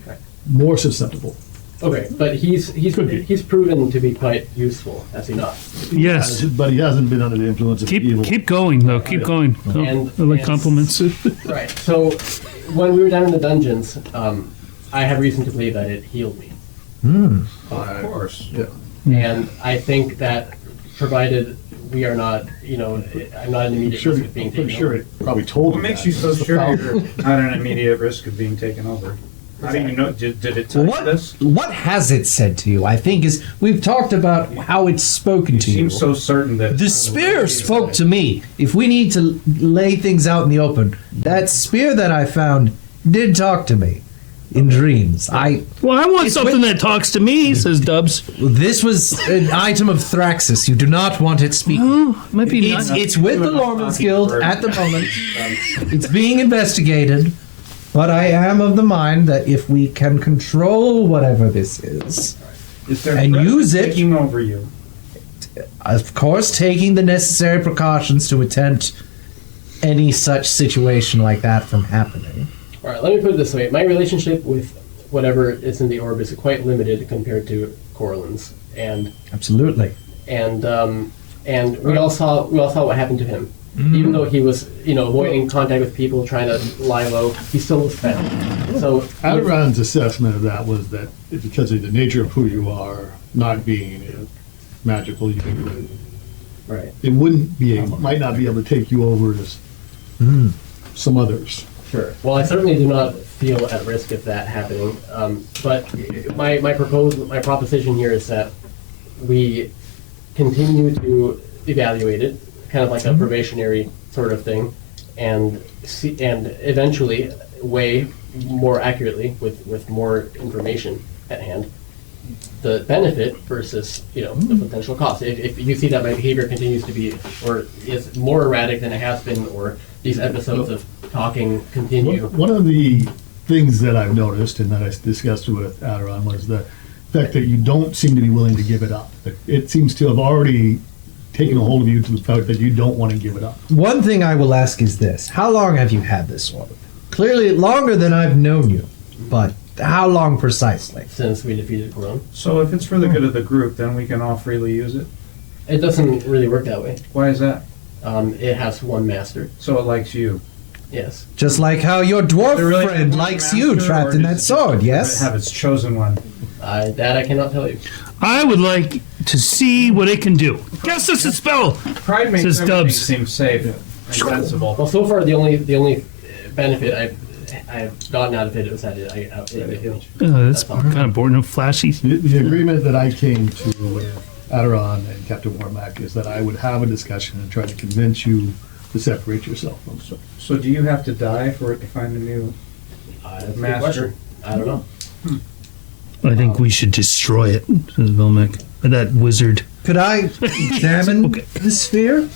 more susceptible. Okay, but he's Could be. proven to be quite useful, has he not? Yes. But he hasn't been under the influence of evil. Keep going, though. Keep going. Oh, And- I like and- compliments. Right. So when we were down in the dungeons, I have reason to believe that it healed me. Of course. Yeah. And I think that provided we are not, you know, I'm not in immediate Sure, risk of being I'm pretty taken sure over. it probably told What him makes that. you so It's the sure foul- you're not at immediate risk of being taken over? How do you know? Did it tell you What, this? what has it said to you? I think is we've talked about how it's spoken You to you. seem so certain that The spear spoke to me. If we need to lay things out in the open, that spear that I found did talk to me in dreams. Well, I want It's something with- that talks to me, says Dubs. This was an item of Thraxis. You do not want it speaking. Oh, might be It's, nice. it's with the Lorman's Guild at the moment. It's being investigated. But I am of the mind that if we can control whatever this is, Is there and threat use it- taking over you? of course, taking the necessary precautions to attend any such situation like that from happening. All right, let me put it this way: my relationship with whatever is in the orb is quite limited compared to Corlin's, and Absolutely. we all saw what happened to him. Even though he was, you know, avoiding contact with people, trying to lie low, he still was found. So Adiron's assessment of that was that because of the nature of who you are, not being magical, you think right. it might not be able to take you over as some others. Sure. Well, I certainly do not feel at risk of that happening. But my proposition here is that we continue to evaluate it, kind of like a probationary sort of thing, and eventually weigh more accurately with more information at hand the benefit versus the potential cost. If you see that my behavior continues to be or is more erratic than it has been, or these episodes of talking continue. One of the things that I've noticed and that I discussed with Adiron was the fact that you don't seem to be willing to give it up. It seems to have already taken a hold of you to the fact that you don't want to give it up. One thing I will ask is this. How long have you had this orb? Clearly longer than I've known you, but how long precisely? Since we defeated Corone. So if it's for the good of the group, then we can all freely use it. It doesn't really work that way. Why is that? It has one master. So it likes you. Yes. Just like how your dwarf There really friend is one likes you master, trapped or in does that it sword, yes? Have its chosen one. That I cannot tell you. I would like to see what it can do. Cast us a spell. Pride makes Says everything Dubs. seem safe and sensible. Well, so far the only benefit I've gotten out of it was that I outdid it. That's That's all. kind of boring and flashy. The agreement that I came to with Adiron and Captain Warmack is that I would have a discussion and try to convince you to separate yourself from them. So do you have to die for it to find a new? That's a good Master. question. I don't know. I think we should destroy it, says Vilmec. That wizard. Could I examine Okay. the sphere?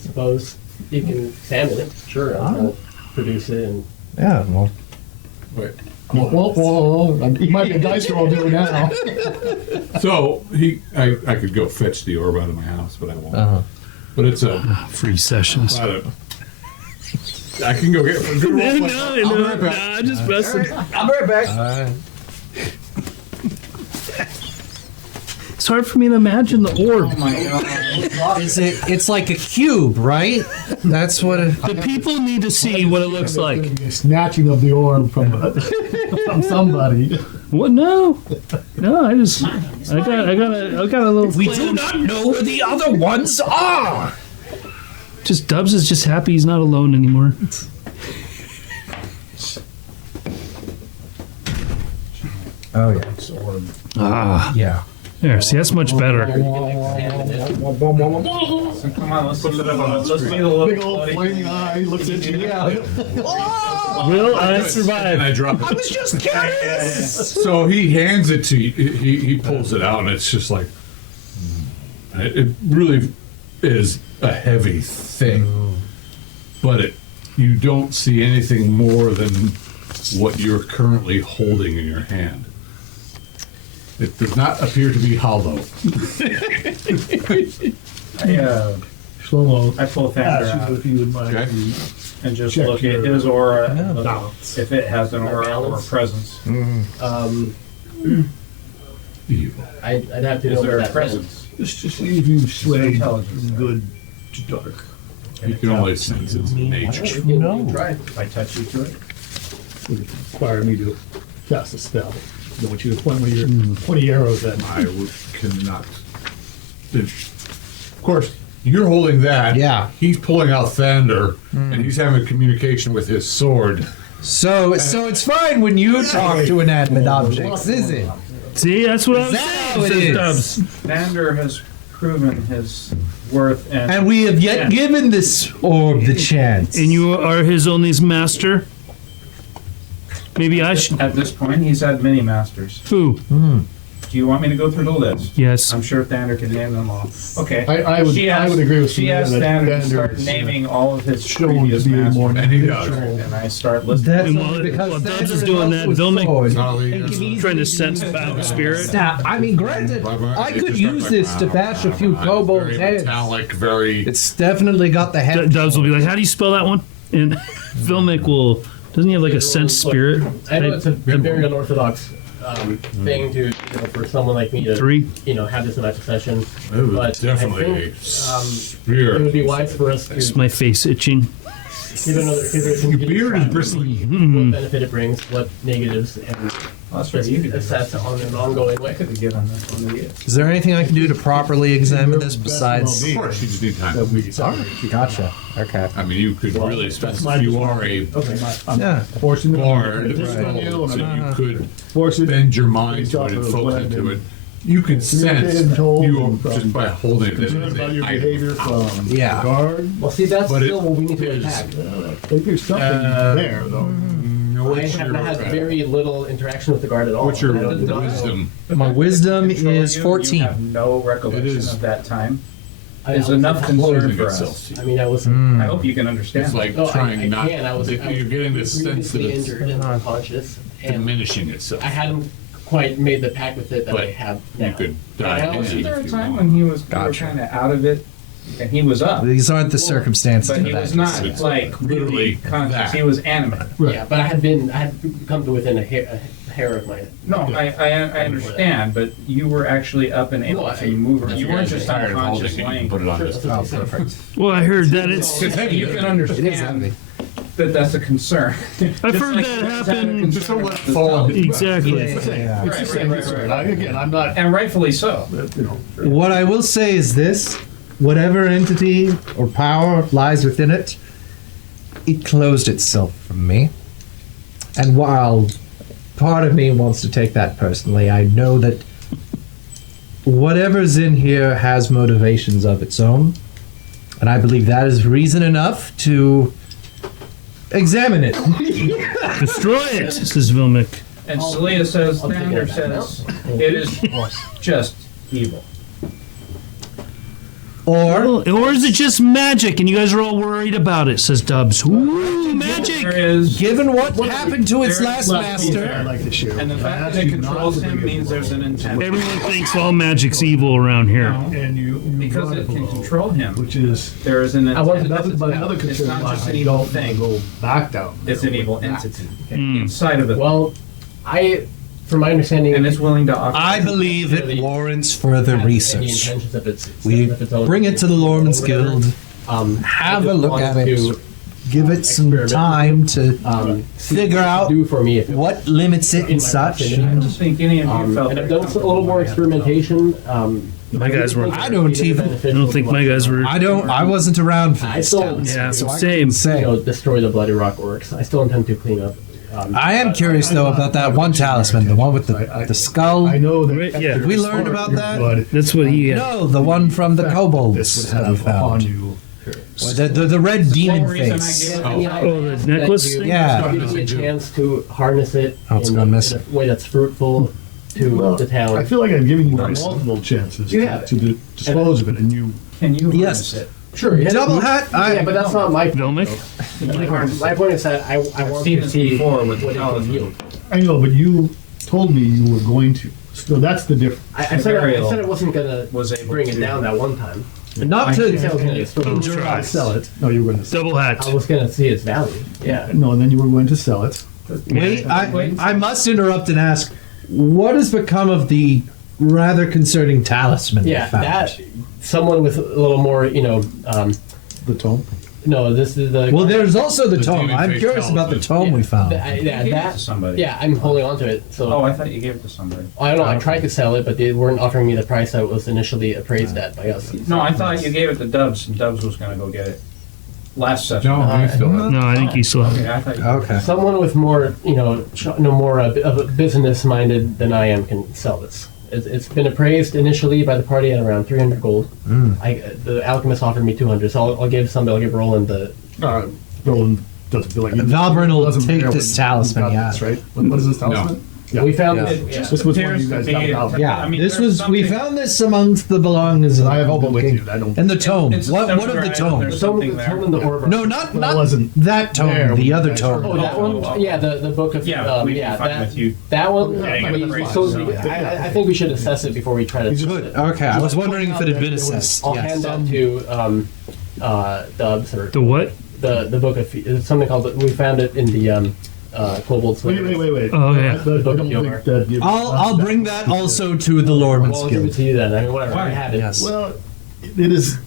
Suppose you can examine it. Sure. I'll produce it and. Yeah, well, Whoa, you might be dice roll doing now. So I could go fetch the orb out of my house, but I won't. Uh-huh. But it's a Free sessions. I can go get it. Good roll, but I'll be right back. I'm just messing. I'll be right back. So hard for me to imagine the orb. Oh my god. It's like a cube, right? That's what it, The people need to see what it looks like. A snatching of the orb from from somebody. What? No, no. I got a little. we do not know where the other ones are. Just Dubs is just happy he's not alone anymore. Oh yeah. Ah, Yeah. there. See, that's much better. So come on, let's put it up on. Let's be a little Big old flaming eye looks at you. Will I survive? And I drop I it. was just curious. So he hands it to you. He pulls it out, and it's just like it really is a heavy thing, but you don't see anything more than what you're currently holding in your hand. It does not appear to be hollow. Shlomo. I pull Thunder Ask out you if you would mind. Okay. and just Check look at your his aura, and look balance. if it has an aura or a Balance. presence. Evil. I'd have to Is know there where a that presence? Just to see if you sway Intelligence. from good to dark. You can only sense its nature. Try. If I touch you to it, Would require me to cast a spell. I want you to point one of your 20 arrows at me. Cannot. Of course, you're holding that. Yeah. He's pulling out thunder, and he's having communication with his sword. So it's fine when you talk to inanimate objects, is it? See, that's what I was Is that saying. how it says is? Dubs. Vander has proven his worth, And we have yet Yeah. given this orb the chance. And you are his only master. Maybe I should. at this point, he's had many masters. Who? Do you want me to go through the list? Yes. I'm sure Thunder can name them all. Okay. I would agree with She Samantha asked that Thunder to Thunder start is, naming all of his shown to previous be masters. more And he does. And I start listing. That's And only while- because while Dubs Thunder is doing that, with they'll make- sword. Trying to sense battle spirit. Now, I mean, granted, I could use this to bash a few kobolds' Very heads. metallic, very. It's definitely got the head. Dubs will be like, "How do you spell that one?" And Vilmic will. Doesn't he have like a sense spirit? I know it's a very unorthodox thing to, for someone like me to, 3. have this in my possession. It was But definitely I a think, it spirit. would be wise for us to It's my face itching. give another consideration. Your beard is bristly. What benefit it brings, what negatives, and That's right. just You could assess on an ongoing way. could get on this one. Is there anything I can do to properly examine this besides? Of course, you just need time. that we Gotcha. Okay. I mean, you could really specify you are a Yeah. forcing the bard, This is on you, and so I'm you could force it. bend your mind to it and focus into it. You can sense told you from just by holding it. concerned about your I- behavior from Yeah. guard. Well, see, that's But it still what we need to is- attack. I think there's something there, though. I have had very little interaction with the guard at all. What's your I did not know. wisdom? My wisdom Control is you, 14. You have no recollection It is. of that time. I It's was enough concern Closing for us. itself. I mean, I was I hope you can understand. It's like No, I trying not. can. I was You're getting this sense that previously it's injured and unconscious, and diminishing itself. I hadn't quite made the pact with it that I But have you now. could And dive I in also- it Wasn't there a if you time want. when he was Gotcha. kind of out of it, and he was up, These aren't the circumstances but of he was that. not It's like really literally conscious. that. He was animate. Yeah, but I had come to within a hair of my. No, I understand, but you were actually up and able No, to move around. If You you weren't guys are just tired of holding unconscious it, you can laying. put it on Sure, this. that's what you said. Well, I heard that it's. You can understand that that's a concern. I've heard that happen. Just don't let it fall. Exactly. Yeah. It's the same concern. Again, I'm not, And rightfully so. you know, What I will say is this: whatever entity or power lies within it, it closed itself from me. And while part of me wants to take that personally, I know that whatever's in here has motivations of its own. And I believe that is reason enough to examine it. Destroy it, says Vilmic. And Celia says, I'll take Thunder it back says, it is just evil. Or Or is it just magic and you guys are all worried about it, says Dubs. Ooh, magic! There is, given what happened to its There- last I'd master, like to share. and the I fact ask that it you not controls to him bring it means there's an forward. intent. Everyone thinks all magic's evil around here. And you Because brought it can below, control him. which is There is an I wanted intent. nothing but another It's concern. not just I an evil don't wanna thing. go back down. It's an evil entity inside of it. Well, I from my understanding, And it's willing to offer. I believe it warrants further any research. intentions of its We of its own bring it to the Lorman's or whatever. Guild, I have a just look wanted at it, to, give it some experiment. time to see figure what it out could do for me if it what limits it in and my such. vicinity. I don't think any of you felt. and I've very done a little more comfortable with experimentation. My guys were. I don't even- I don't think my guys were. I wasn't around for I this still- talisman, Yeah, so I same. can say. Destroy the bloody rock orcs. I still intend to clean up. I am curious though about that one talisman, the one with the skull. I know that. Right, yeah. after We you learned start about your that? blood, That's what he. No, the one from the this kobolds would that we have upon found. you. The red demon reason I face. gave it- Oh, the necklace thing? Yeah. Give me a chance to harness it Oh, it's in, gone in missing. a way that's fruitful to Well, the town. I feel like I'm giving you multiple chances You have it. to dispose of it, and you. Can you Yes. harness it? Sure, yeah, Double hat. Yeah, but that's not my Velmic? My point is that I want seen to this see before what with it can talisman. yield. I know, but you told me you were going to. So that's the difference. I said I wasn't gonna Was able bring it to- down that one time. Not I to was gonna destroy it. try. Sell it. No, you were going to sell Double hat. I was gonna see its value. Yeah. it. No, and then you were going to sell it. Wait, I must interrupt and ask, what has become of the rather concerning talisman we Yeah, found? that someone with a little more, The tome. no, this is the. Well, there's also the The tome. demon I'm face curious about the talisman. tome we found. Yeah, You gave it that. to somebody. Yeah, I'm holding on to it. So Oh, I thought you gave it to somebody. I don't know. I tried to sell it, but they weren't offering me the price that was initially appraised at by us. No, I thought you gave it to Dubs, and Dubs was gonna go get it last session. No, you still have. No, I think he still has Okay, it. I thought you. Okay. Someone with more, more of a business minded than I am can sell this. It's been appraised initially by the party at around 300 gold. The alchemist offered me 200, so I'll give somebody. I'll give Roland the. Roland doesn't feel like he Valbrun will doesn't take care this when you talisman, got yeah. this, right? What is this talisman? Yeah. We found Yeah. this. It just This was one appears you guys to got be- out. Yeah, I mean, this there's was. We something- found this amongst the belongings of I have the all with king. you. I don't. And the tome. It's a What of similar the item, tome? there's The something there. tome in the orb. No, not Well, it wasn't that tome. there when The you other guys tome. Oh, that one. Yeah, the book of. Yeah, we'd be fine that, with you. That one. getting I it mean, appraised, so so- I think we should assess it before we try to. Good. Okay, I was wondering if it had been assessed. I'll Yes. hand that to Dubs or The what? the book of it's something called. We found it in the kobolds. Wait. Oh, yeah. I don't think that gives- I'll bring that also to the Lorman's Well, I'll give it Guild. to you then. I mean, whatever. Why? I had it. Yes. Well, it is.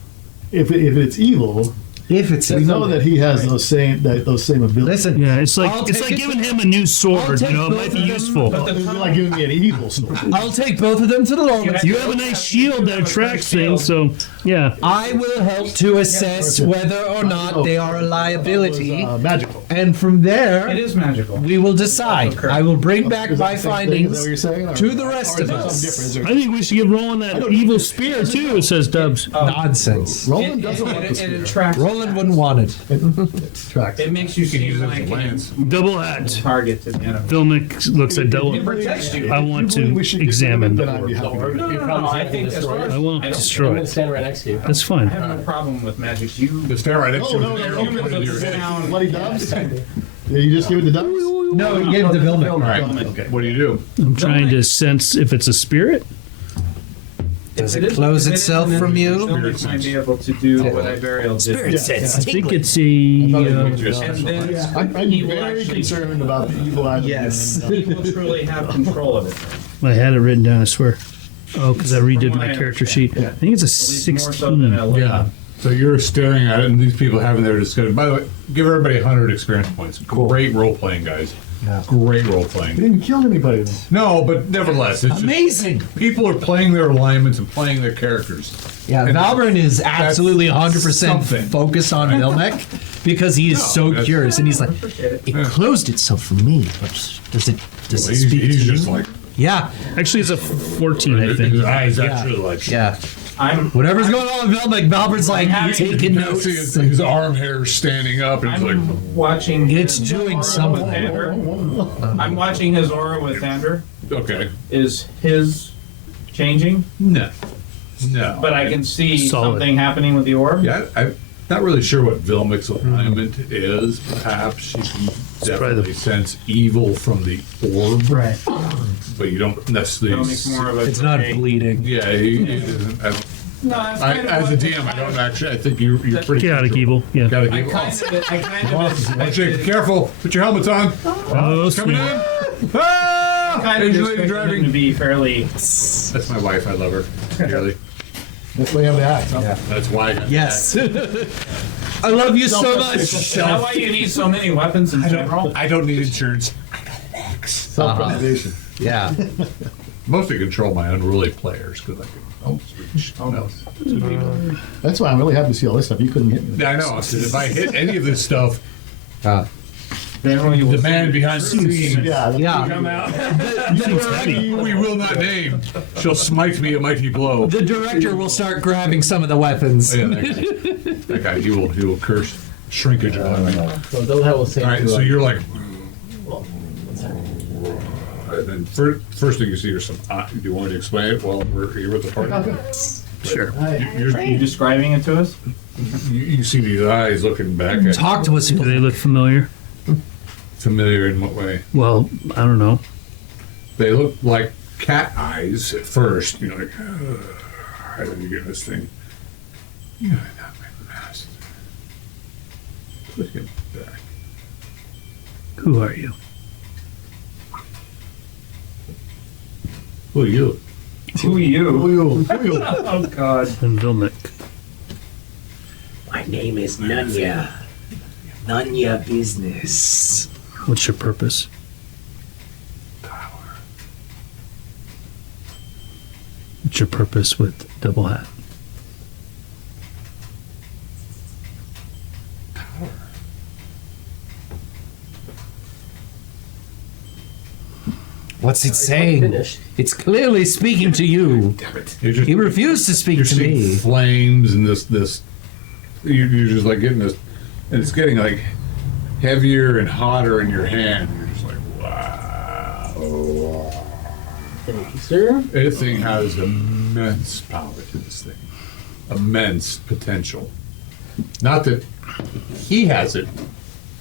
If it's evil, If it's we know that he has those same abilities. listen. Yeah, it's like I'll it's take like it- giving him a new I'll sword. take You know, it both might of be them. useful. It's like giving me an evil sword. I'll take both of them to the Lorman's. You have a nice shield that attracts things, so yeah. I will help to assess whether or not they are a liability, Magical. and from there It is magical. we will decide. I will bring back Is that my the same thing? Is that findings what you're saying? Or- to the rest or of is there us. something different? Is there- I think we should give Roland that evil spear too. Says Dubs. Nonsense. Roland doesn't want the It spear. attracts. Roland wouldn't want it. Tracks. It makes you can use seem it as a like lance. Double hat. target to the enemy. Filmic looks at double. It protects you. I want If you believe we to should get rid of examine it, the then I'd be orb. happy. Or No, you no, promise no, you I can think as destroy far it. as I won't I don't- I'm destroy gonna it. stand right next to you. That's fine. I have no problem with magic. You The stair right next to No, him. no, Arrow no, pointed no, to your head. down. Bloody Dubs? Yeah, you just give it to Dubs? No, he gave it to Vilma. All right. Okay. What do you do? I'm trying to sense if it's a spirit. Does If it is- close if it is, itself then from you? Filmic might be able to do what Iberial did. Spirit sense. I think it's a. And then I'm he will very actually, concerned about the evil eyes. Yes. he will truly have control of it. I had it written down. I swear. Oh, because I redid From my what I character sheet. I think it's a least more so 16. than a lady. Yeah. So you're staring at it, and these people having their discussion. By the way, give everybody 100 experience points. Great role playing, guys. Yeah. Great role He playing. didn't kill anybody. Then. No, but nevertheless, it's just, Amazing. people are playing their alignments and playing their characters. Yeah, And Valbrun is absolutely 100% something. focused on Vilmec because he is so that's- curious, and he's like, Appreciate it. it closed itself for me, but does it He's, speak he's to just you? like, Yeah, Actually, it's a 14, I his think. eyes Yeah. actually like. yeah. I'm Whatever's going on with Vilmec, Valbrun's like having- taking You can see notes. his arm hair standing up, and he's like, I'm watching. It's his doing aura something. with Andrew. I'm watching his aura with Andrew. okay, Is his changing? no, no. But I can see Solid. something happening with the orb. Yeah, I'm not really sure what Vilmic's alignment is. Perhaps you can definitely sense evil from the orb, Right. but you don't necessarily. Filmic's more of a. It's not gray- bleeding. Yeah, he doesn't. No, that's kind of As a what- DM, I don't actually. I think you're pretty. Chaotic evil. Yeah. Chaotic I evil. kind of. I kind of. Watch it. Careful. Put your helmets on. Oh, Coming sweet. in. Ah! kind of Enjoy expected driving. him to be fairly. That's my wife. I love her dearly. That's why you have the axe, huh? That's why I got Yes. I love you so much. Is that why you need so many weapons in general? I don't need insurance. Self-preservation. Yeah. Mostly control my unruly players because I can almost reach. Oh, no. That's why I'm really happy to see all this stuff. You couldn't hit me. I know. I said, if I hit any of this stuff, Generally, the man behind the scenes Yeah. Yeah. come out. we will not name shall smite me a mighty blow. The director will start grabbing some of the weapons. Yeah, that guy, he will curse shrinkage upon me. All So those I will say. right, to, so you're like, well, one second. and then first thing you see are some. Do you want me to explain it while we're here with the party? Sure. Are you describing it to us? You see these eyes looking back at Talk to us. Do they look familiar? familiar in what way? Well, I don't know. They look like cat eyes at first. You know, like, how did you get this thing? You are not my master. Put him back. Who are you? Who are you? Who are you? Wheel. Oh, God. And Vilmik. My name is Nunya. Nunya Business. What's your purpose? What's your purpose with Double Hat? What's it saying? Finished. It's clearly speaking to you. Damn it! You're just He refused to speak you're to seeing me. flames and this. You're just like getting this, and it's getting like heavier and hotter in your hand. You're just like, wow. Thank you, sir. This thing has immense power to this thing, immense potential. Not that he has it,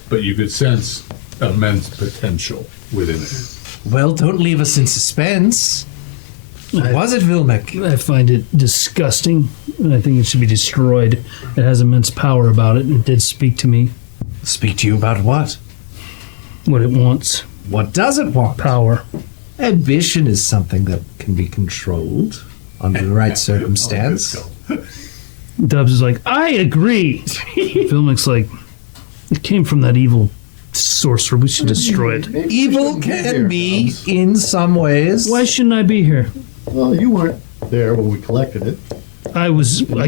but you could sense immense potential within it. Well, don't leave us in suspense. What was it, Vilmik? I find it disgusting, and I think it should be destroyed. It has immense power about it, and it did speak to me. Speak to you about what? What it wants. What does it want? Power. Ambition is something that can be controlled under the right circumstance. Dubs is like, I agree. Vilmik's like, it came from that evil sorcerer. We should destroy it. Evil can be in some ways. Why shouldn't I be here? Well, you weren't there when we collected it. I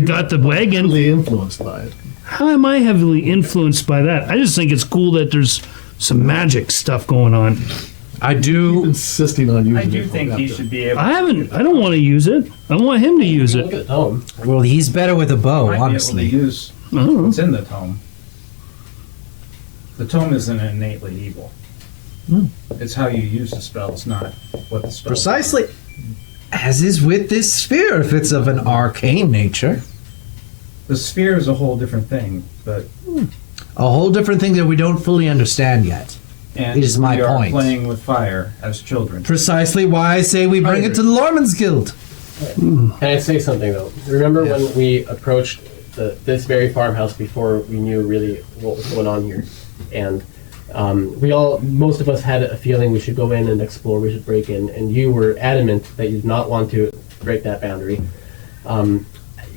got the wagon. Heavily influenced by it. How am I heavily influenced by that? I just think it's cool that there's some magic stuff going on. I do. Insisting on using I it. do for think he weapon. should be able. I don't want to use it. I want him to use Look it. at the tome. Well, he's better with a bow, Might be able to honestly. use I don't know. what's in the tome. The tome isn't innately evil. It's how you use the spells, not what the spells. Precisely. As is with this sphere, if it's of an arcane nature. The sphere is a whole different thing, but A whole different thing that we don't fully understand yet. and Is my we are point. playing with fire as children. Precisely why I say we bring it to the Lorman's Guild. Can I say something though? Remember when we approached this very farmhouse before we knew really what was going on here, and most of us had a feeling we should go in and explore, we should break in, and you were adamant that you did not want to break that boundary.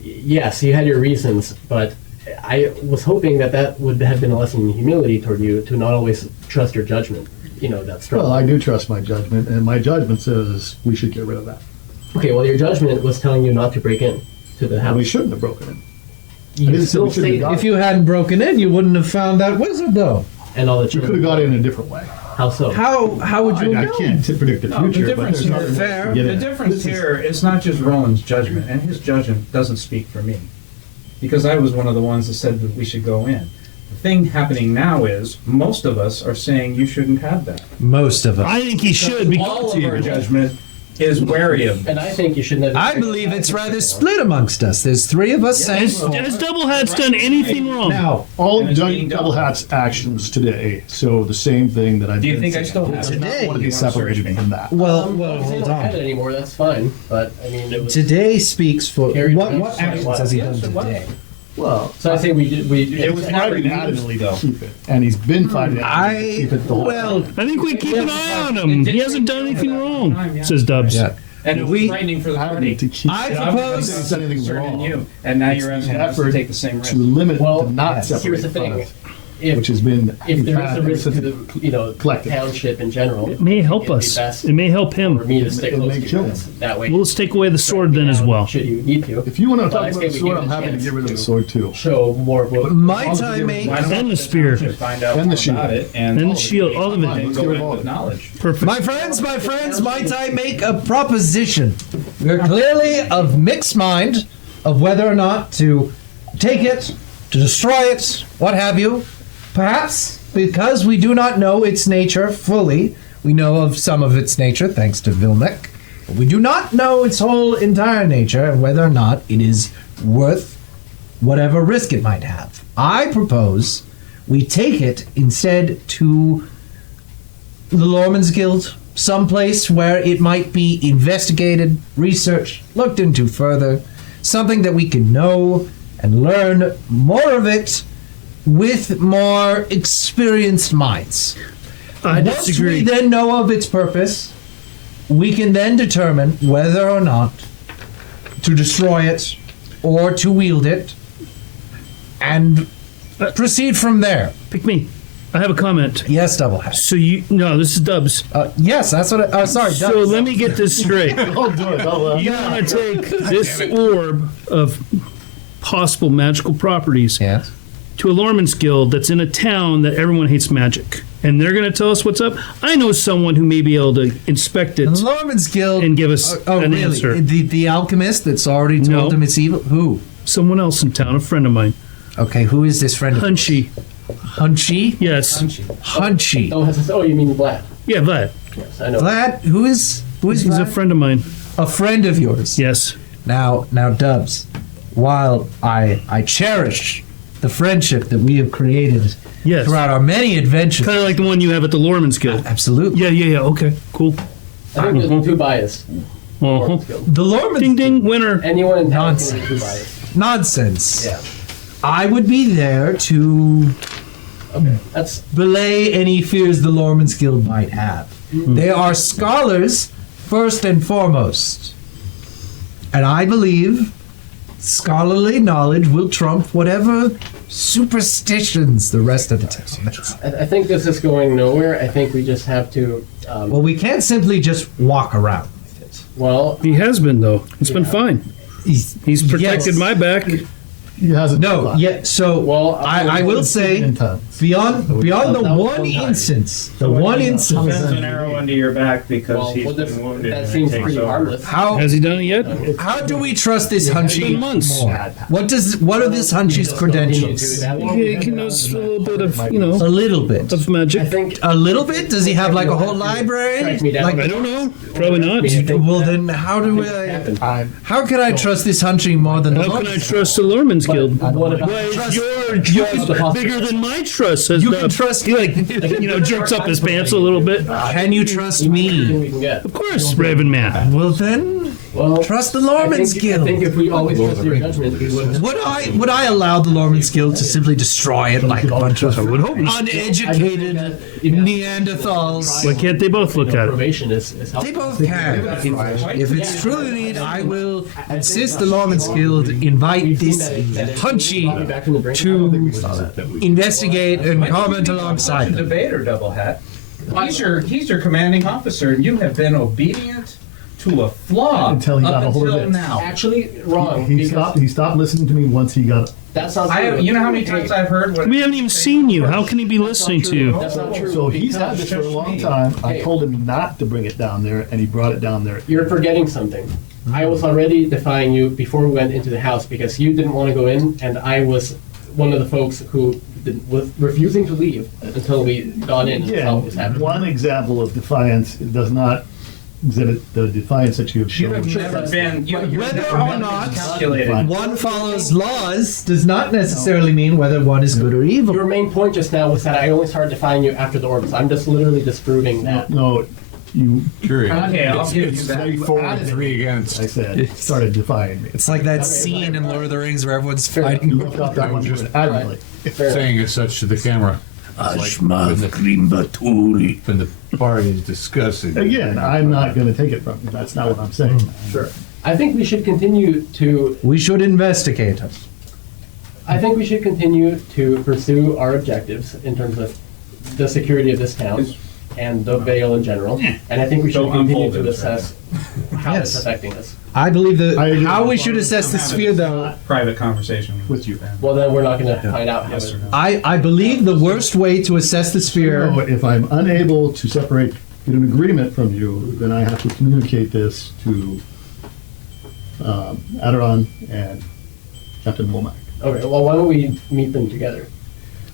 Yes, you had your reasons, but I was hoping that would have been a lesson in humility toward you to not always trust your judgment. You know, that's strong. Well, I do trust my judgment, and my judgment says we should get rid of that. Okay, well, your judgment was telling you not to break in to the And house. we shouldn't have broken it. You didn't say still we shouldn't say have If you hadn't broken in, you wouldn't have found that wizard, though. and all the We could have children. got in a different way. How so? How would you I know? can't predict the No, the future, but difference there's here- nothing Fair. to get The in. difference This is- here is not just Roland's judgment, and his judgment doesn't speak for me. Because I was one of the ones that said that we should go in. The thing happening now is, most of us are saying you shouldn't have that. Most of us. I think he should. Because All of our judgment is wary of And I think you shouldn't have. I believe it's rather split amongst us. There's three of us saying. has Double Hat's done anything wrong? Now, all And of it's being Double done. Hat's actions today, so the same thing that I Do you did think I still have it? Today, want to be You wanna separated search me? from that. Well, If well, they hold don't have it on. anymore, that's fine. But I mean, it was. Today speaks for Carried what? on What quite a actions while. has he Yes, done it was. today? Well, So I say we It was never fighting used, adamantly though. to keep it, and he's been fighting adamantly to keep it the whole time. I think we keep an eye on him. He hasn't done anything wrong, says Dubs. Yeah. And it was We- frightening for the party. To keep I it. propose- It's not anything Certain wrong. you, and now you're asking us to Effort take the same risk. to limit Well, to not yes. separate Here's the thing: funds, if which has been if there is had a risk to since the collected. township in general, It may help it'd be us. best It may help for him. me to stick It close may to kill you. him. That way, Well, let's take away the sword then as well. Should you need to If you want to But talk I about say the we sword, give it I'm a happy to chance get rid of the to- sword too. show more of what Might I make Why don't And the the spear. township find out And the more shield. about it And the shield, all of it. and go in with knowledge. Perfect. My friends, might I make a proposition? We're clearly of mixed mind of whether or not to take it, to destroy it, what have you. Perhaps because we do not know its nature fully. We know of some of its nature, thanks to Vilmec. But we do not know its whole entire nature and whether or not it is worth whatever risk it might have. I propose we take it instead to the Lorman's Guild, someplace where it might be investigated, researched, looked into further, something that we can know and learn more of it with more experienced minds. I Once we disagree. then know of its purpose, we can then determine whether or not to destroy it or to wield it and proceed from there. Pick me. I have a comment. Yes, double hat. So no, this is Dubs. Yes, that's what sorry. So let me get this straight. I'll do it. You want to take this orb of possible magical properties Yes. to a Lorman's Guild that's in a town that everyone hates magic, and they're going to tell us what's up. I know someone who may be able to inspect it. The Lorman's Guild And give us an really? answer. The alchemist that's already told No. him it's evil. Who? Someone else in town, a friend of mine. Okay, who is this friend? Hunchy. Hunchy. Yes. Hunchy. Oh, you mean Vlad? Yeah, Vlad. Yes, I know. Vlad. Who is He's Vlad? a friend of mine. A friend of yours. Yes. Now, Dubs. While I cherish the friendship that we have created Yes. throughout our many adventures, Kind of like the one you have at the Lorman's Guild. absolutely. Yeah. Okay, cool. I think there's too biased. Uh-huh. The Lorman's Ding, ding, winner. Anyone in town can be Nonsense. too biased. nonsense. Yeah. I would be there to That's belay any fears the Lorman's Guild might have. They are scholars first and foremost. And I believe scholarly knowledge will trump whatever superstitions the rest of the town has. I think this is going nowhere. I think we just have to. Well, we can't simply just walk around with it. Well, He has been, though. It's been Yeah. fine. He's protected Yes. my back. He hasn't. No, yet so Well, I will say In time. beyond the That was one one time. instance, the one instance. Sends an arrow into your back because well, he's this, been wounded. that and seems it takes pretty over. harmless. Has he done it yet? How do we trust this been Hunchy months. more? What are this Hunchy's credentials? He knows a little bit of, A little bit. of magic. I think A little bit? Does he have like a whole library? Strike me down. Like, I don't know. Probably not. well then, how do I? How can I trust this Hunchy more than the How can I Lords? trust the Lorman's Guild? What about Why is your trust bigger than my trust? Says You can Dubs. trust- He jerks up his pants a little bit. Can you trust anything me? we can get? Of course, Raven Man. Well then, Well, trust the Lorman's I Guild. think if we always trust your judgment, we would. Would I allow the Lorman's Guild to simply destroy it like a bunch of uneducated Neanderthals? Why can't they both look at it? Probation is helpful. They both can. If it's truly need, I will insist the Lorman's Guild invite this Hunchy to investigate and comment alongside them. Debater, double hat. He's your commanding officer, and you have been obedient to a flaw Until he got up a hold of until it. now. Actually, wrong. He because stopped listening to me once he got. that sounds. You know how many times I've heard what We haven't even seen you. How can he be listening to you? That's not true. So he's had this for a long time. I told him not to bring it down there, and he brought it down there. You're forgetting something. I was already defying you before we went into the house because you didn't want to go in, and I was one of the folks who was refusing to leave until we got in and saw what was Again, happening. one example of defiance does not exhibit the defiance that you have You shown. have never been. You've Whether never or been not- calculated. One follows laws does not necessarily mean whether one is good or evil. Your main point just now was that I only started defying you after the orbits. I'm just literally disproving that. No, you, Curious. Okay, I'll give you It's that. 3-4 and 3 against. I said, started defying me. It's like that scene in Lord of the Rings where everyone's You fighting. left out that I one was just- word adamantly. Saying as such to the camera. Ashma Krimbatuli. When the party is discussing. Again, I'm not going to take it from you. That's not what I'm saying. Sure. I think we should continue to. We should investigate it. I think we should continue to pursue our objectives in terms of the security of this town and the Vale in general. And I think we should Don't continue unfold to it, assess how it's Yes. affecting us. I believe that I agree. how we should assess the sphere, though. Private conversation With you. them. Well, then we're not going to find out how Yes it. or no? I believe the worst way to assess the sphere. So if I'm unable to get an agreement from you, then I have to communicate this to Aderon and Captain Womack. Okay, well, why don't we meet them together?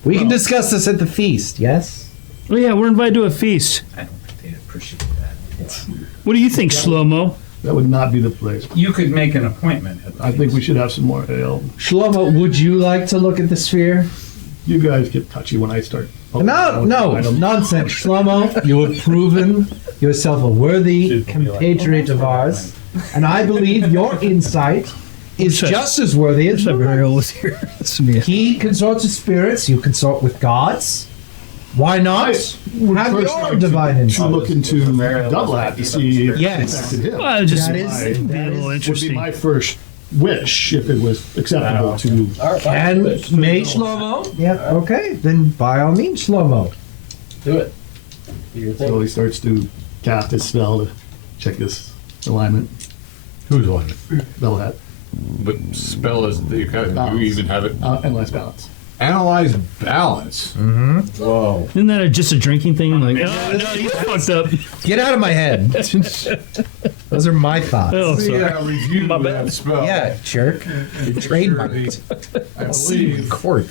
We can discuss this at the feast. Yes. Oh yeah, we're invited to a feast. I don't think they'd appreciate that. What do you think, Slow Mo? That would not be the place. You could make an appointment. At the I think we feast. should have some more ale. Shlomo, would you like to look at the sphere? You guys get touchy when I start. No, nonsense. Shlomo, you have proven yourself a worthy compatriot of ours, and I believe your insight is just as worthy as mine. here. He consorts with spirits, you consort with gods. Why not have First, your like divine to insight? look into Double Hat to see if it Yes. affected him. Well, just That is- it'd be a little Would be interesting. my first wish if it was acceptable to. All right, And do it. may Shlomo? Yeah, okay. Then by all means, Shlomo. Do it. Do your So thing. he starts to cast his spell to check his alignment. Who's on it? Double Hat. But spell is you even have it. Analyze balance. Analyze balance. Whoa. Isn't that just a drinking thing? Like, oh no, he's fucked up. Get out of my head. Those are my thoughts. Oh, sorry. Review My that bad. spell. Yeah, jerk. Trademarked. I See you in believe. court.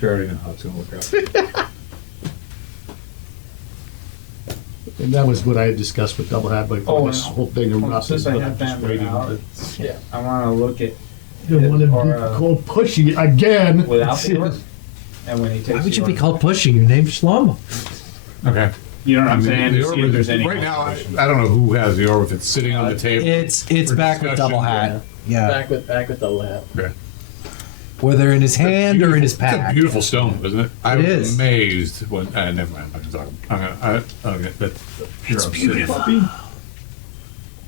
You already know how it's gonna work out. And that was what I had discussed with Double Hat, but Oh, this no. whole thing erupted. Since I but have I'm just Bandit waiting out, to- I want to look at Don't want to Or, be called pushy again. without the orc, and when he takes. Why would the you be orc- called Pushy? Your name's Shlomo. Okay. You know what I'm I mean, saying? the To see orb if is- there's any right now, complications. I don't know who has the orb, if it's sitting on the table. It's For back with discussion, Double Hat. yeah. Yeah. Back with Double Hat. Okay. Whether in his hand or in his It's a pack. beautiful stone, isn't it? I It was is. amazed when. Never mind. I'm talking. Okay, that's It's beautiful.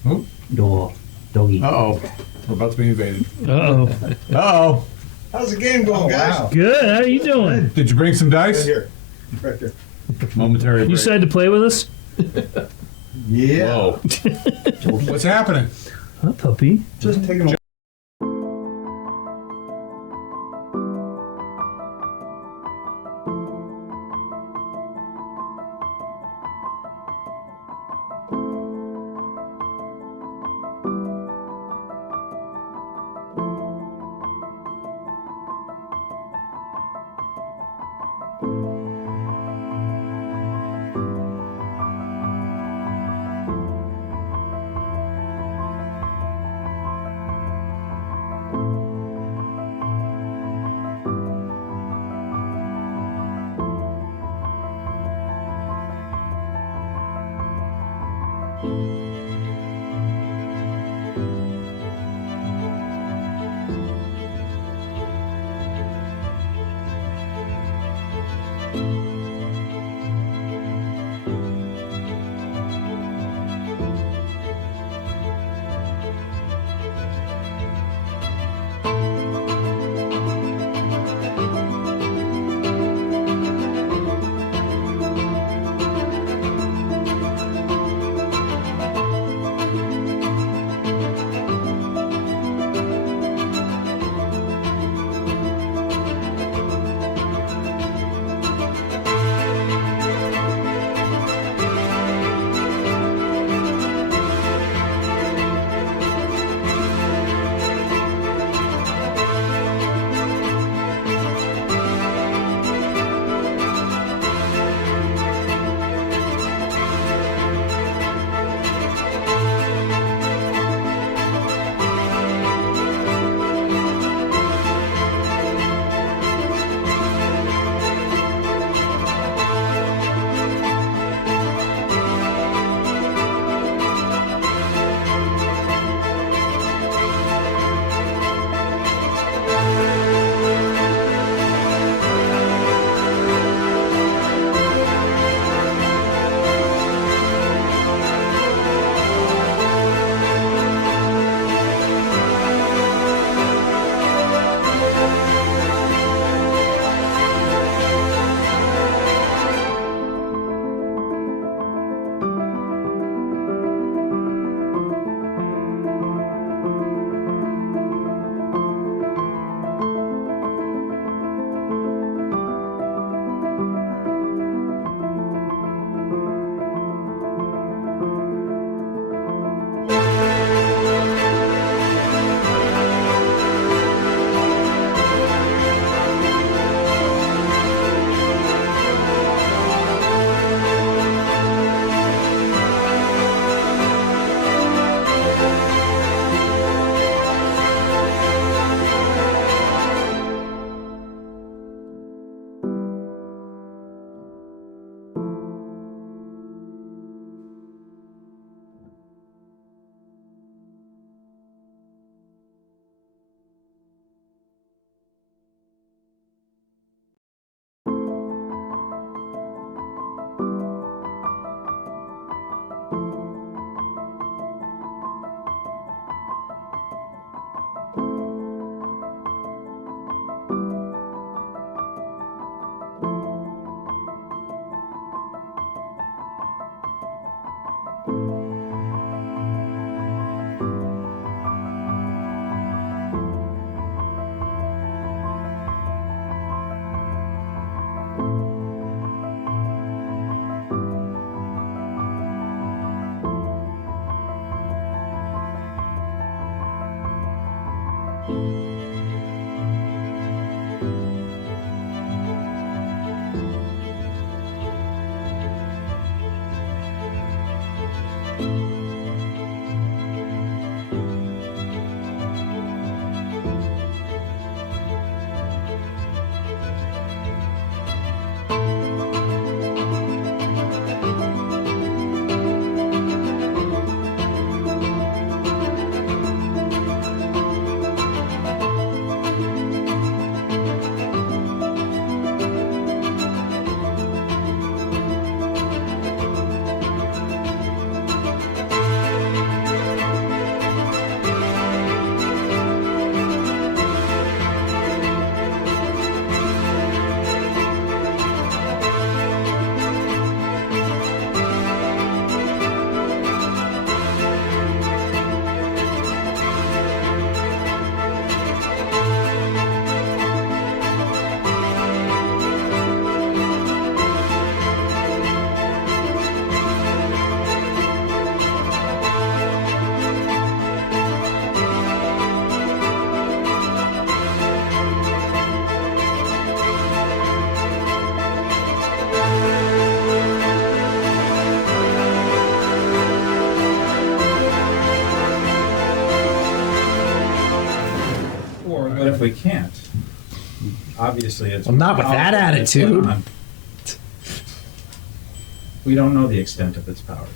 Oh, Doggy. uh-oh. We're about to be invaded. Uh-oh. Uh-oh. How's the game going, guys? Good. How you doing? Did you bring some dice? Right here. Right here. Momentary You break. decided to play with us? Yeah. Whoa. What's happening? Huh, puppy? Just taking a What if we can't? Obviously, it's Well, not with that it's going attitude. on. We don't know the extent of its powers.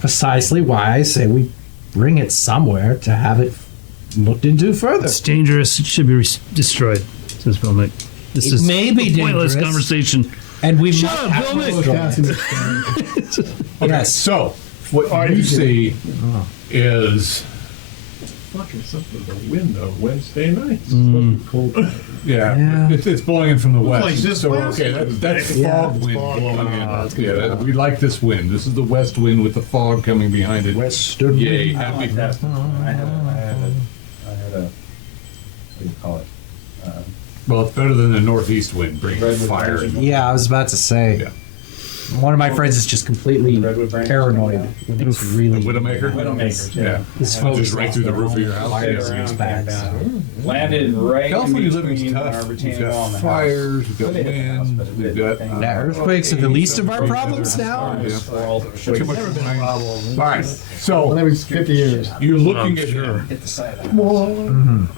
Precisely why I say we bring it somewhere to have it looked into further. It's dangerous. It should be destroyed, says Bill Mick. This It is may be a pointless dangerous. conversation. And we Shut might up, have Bill to Mick. destroy Casting it. it down. Okay, Yes. so what you see is Fucking something with the window Wednesday night. It's supposed to be cold. yeah, it's blowing in from the west. like this so west? okay, that's Yeah, fog it's wind fog. blowing in. Ah, Yeah, we like this wind. This is the west wind with the fog coming behind it. Western Yay, wind. I happy. like that. I had a, what do you call it? Well, it's better than the northeast wind bringing Redwood fire. branch. Yeah, I was about to say. Yeah. One of my friends is just completely Redwood branch. paranoid when it's really Widowmaker? Widowmakers, Yeah. yeah. His Just focus right through the roof of your house. Fires Yeah. in his back. So. Landed right California in living's between our tough. We've retaining wall got and the fires, house. we've got Could hit the house, wind, but it we've didn't. got Yeah, earthquakes are the least of our problems now. Yeah. Well, Too much wine. All right, Well, so every 50 years. you're looking at him. hit the side of the house.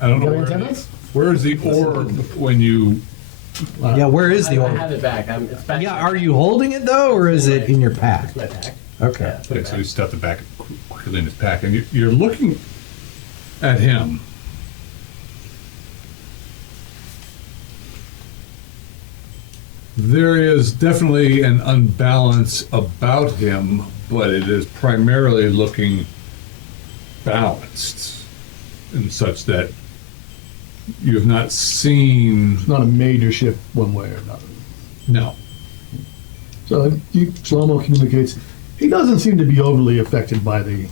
I don't know Got where, antennas? where is the orb when you. Yeah, where is the I orb? have it back. It's back. Yeah, are you holding it though, or is it in your pack? It's my pack. Okay. Yeah, put Okay, it so back. he stuffed it back quickly in his pack, and you're looking at him. There is definitely an unbalance about him, but it is primarily looking balanced in such that you have not seen. It's not a major shift one way or another. No. So Shlomo communicates. He doesn't seem to be overly affected by the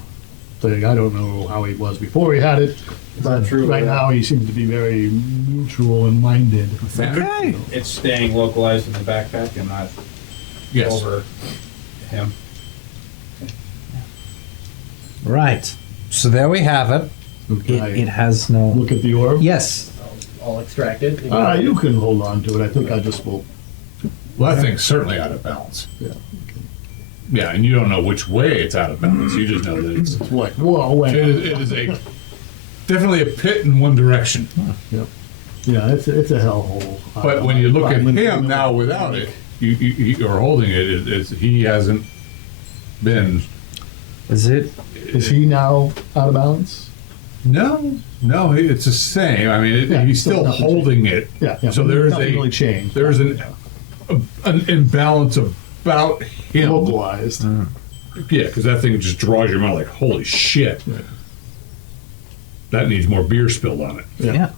thing. I don't know how he was before he had it, but true, right yeah. now he seems to be very neutral and minded. Okay. It's staying localized in the backpack and not Yes. over him. Right. So there we have it. It has no. Look at the orb. Yes. I'll extract it. You can hold on to it. I think I just will. Well, that thing's certainly out of balance. Yeah. Yeah, and you don't know which way it's out of balance. You just know that it's. It's like, whoa, It is a definitely a pit in one direction. Yep. Yeah, it's a hellhole. But when you look at I'm in- him now without it, you are holding it. He hasn't been. Is it? Is he now out of balance? No, it's the same. I mean, Yeah, he's so still nothing holding it. Yeah. So there is nothing really a changed. there's an imbalance about him. localized. Yeah, because that thing just draws your mind like, holy shit. That needs more beer spilled on it. Yeah.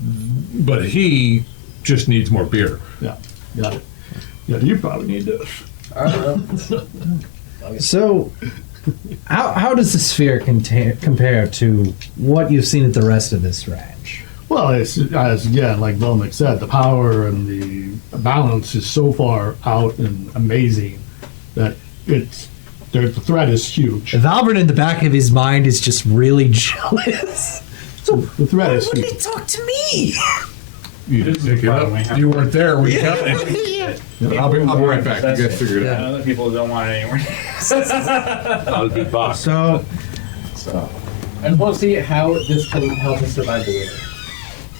But he just needs more beer. Yeah. Got it. Yeah, you probably need this. I don't know. So, how does the sphere compare to what you've seen at the rest of this ranch? Well, it's as again, like Volnick said, the power and the balance is so far out and amazing that the threat is huge. Valbert in the back of his mind is just really jealous. The threat is Why huge. wouldn't he talk to me? You This just is pick it the problem we up. have. You weren't there. We got it. I'll be right back. You guys figure it out. Other people don't want it anymore. I'll be back. So, I just want to see how this can help us survive the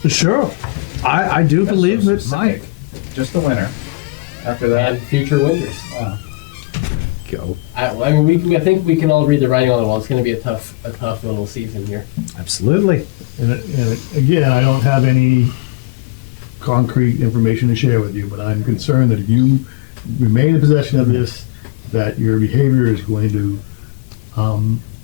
winter. sure. I do believe it might. Just the winter. After that, And future winters. Go. I mean, I think we can all read the writing on the wall. It's going to be a tough little season here. Absolutely. And again, I don't have any concrete information to share with you, but I'm concerned that if you remain in possession of this, that your behavior is going to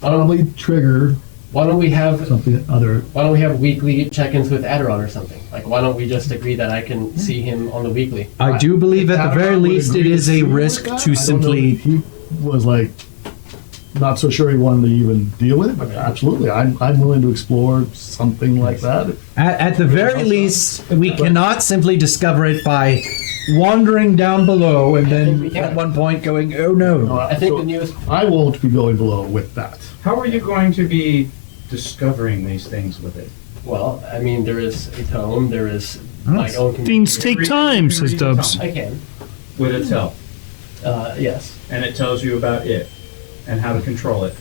probably trigger Why don't we have something other. weekly check-ins with Adiron or something? Like, why don't we just agree that I can see him on the weekly? I do believe at the very Would least it agree is to a something risk like that. to I don't know simply. if he was like not so sure he wanted to even deal with it, but absolutely, I'm willing to explore something like that. At the very least, we cannot simply discover it by wandering down below and think we then can. at one point going, oh no. I think the newest. I won't be going below with that. how are you going to be discovering these things with it? Well, I mean, there is a tome. There is my own. Things take time, says Read the Dubs. I can. With its help. Yes. And it tells you about it and how to control it.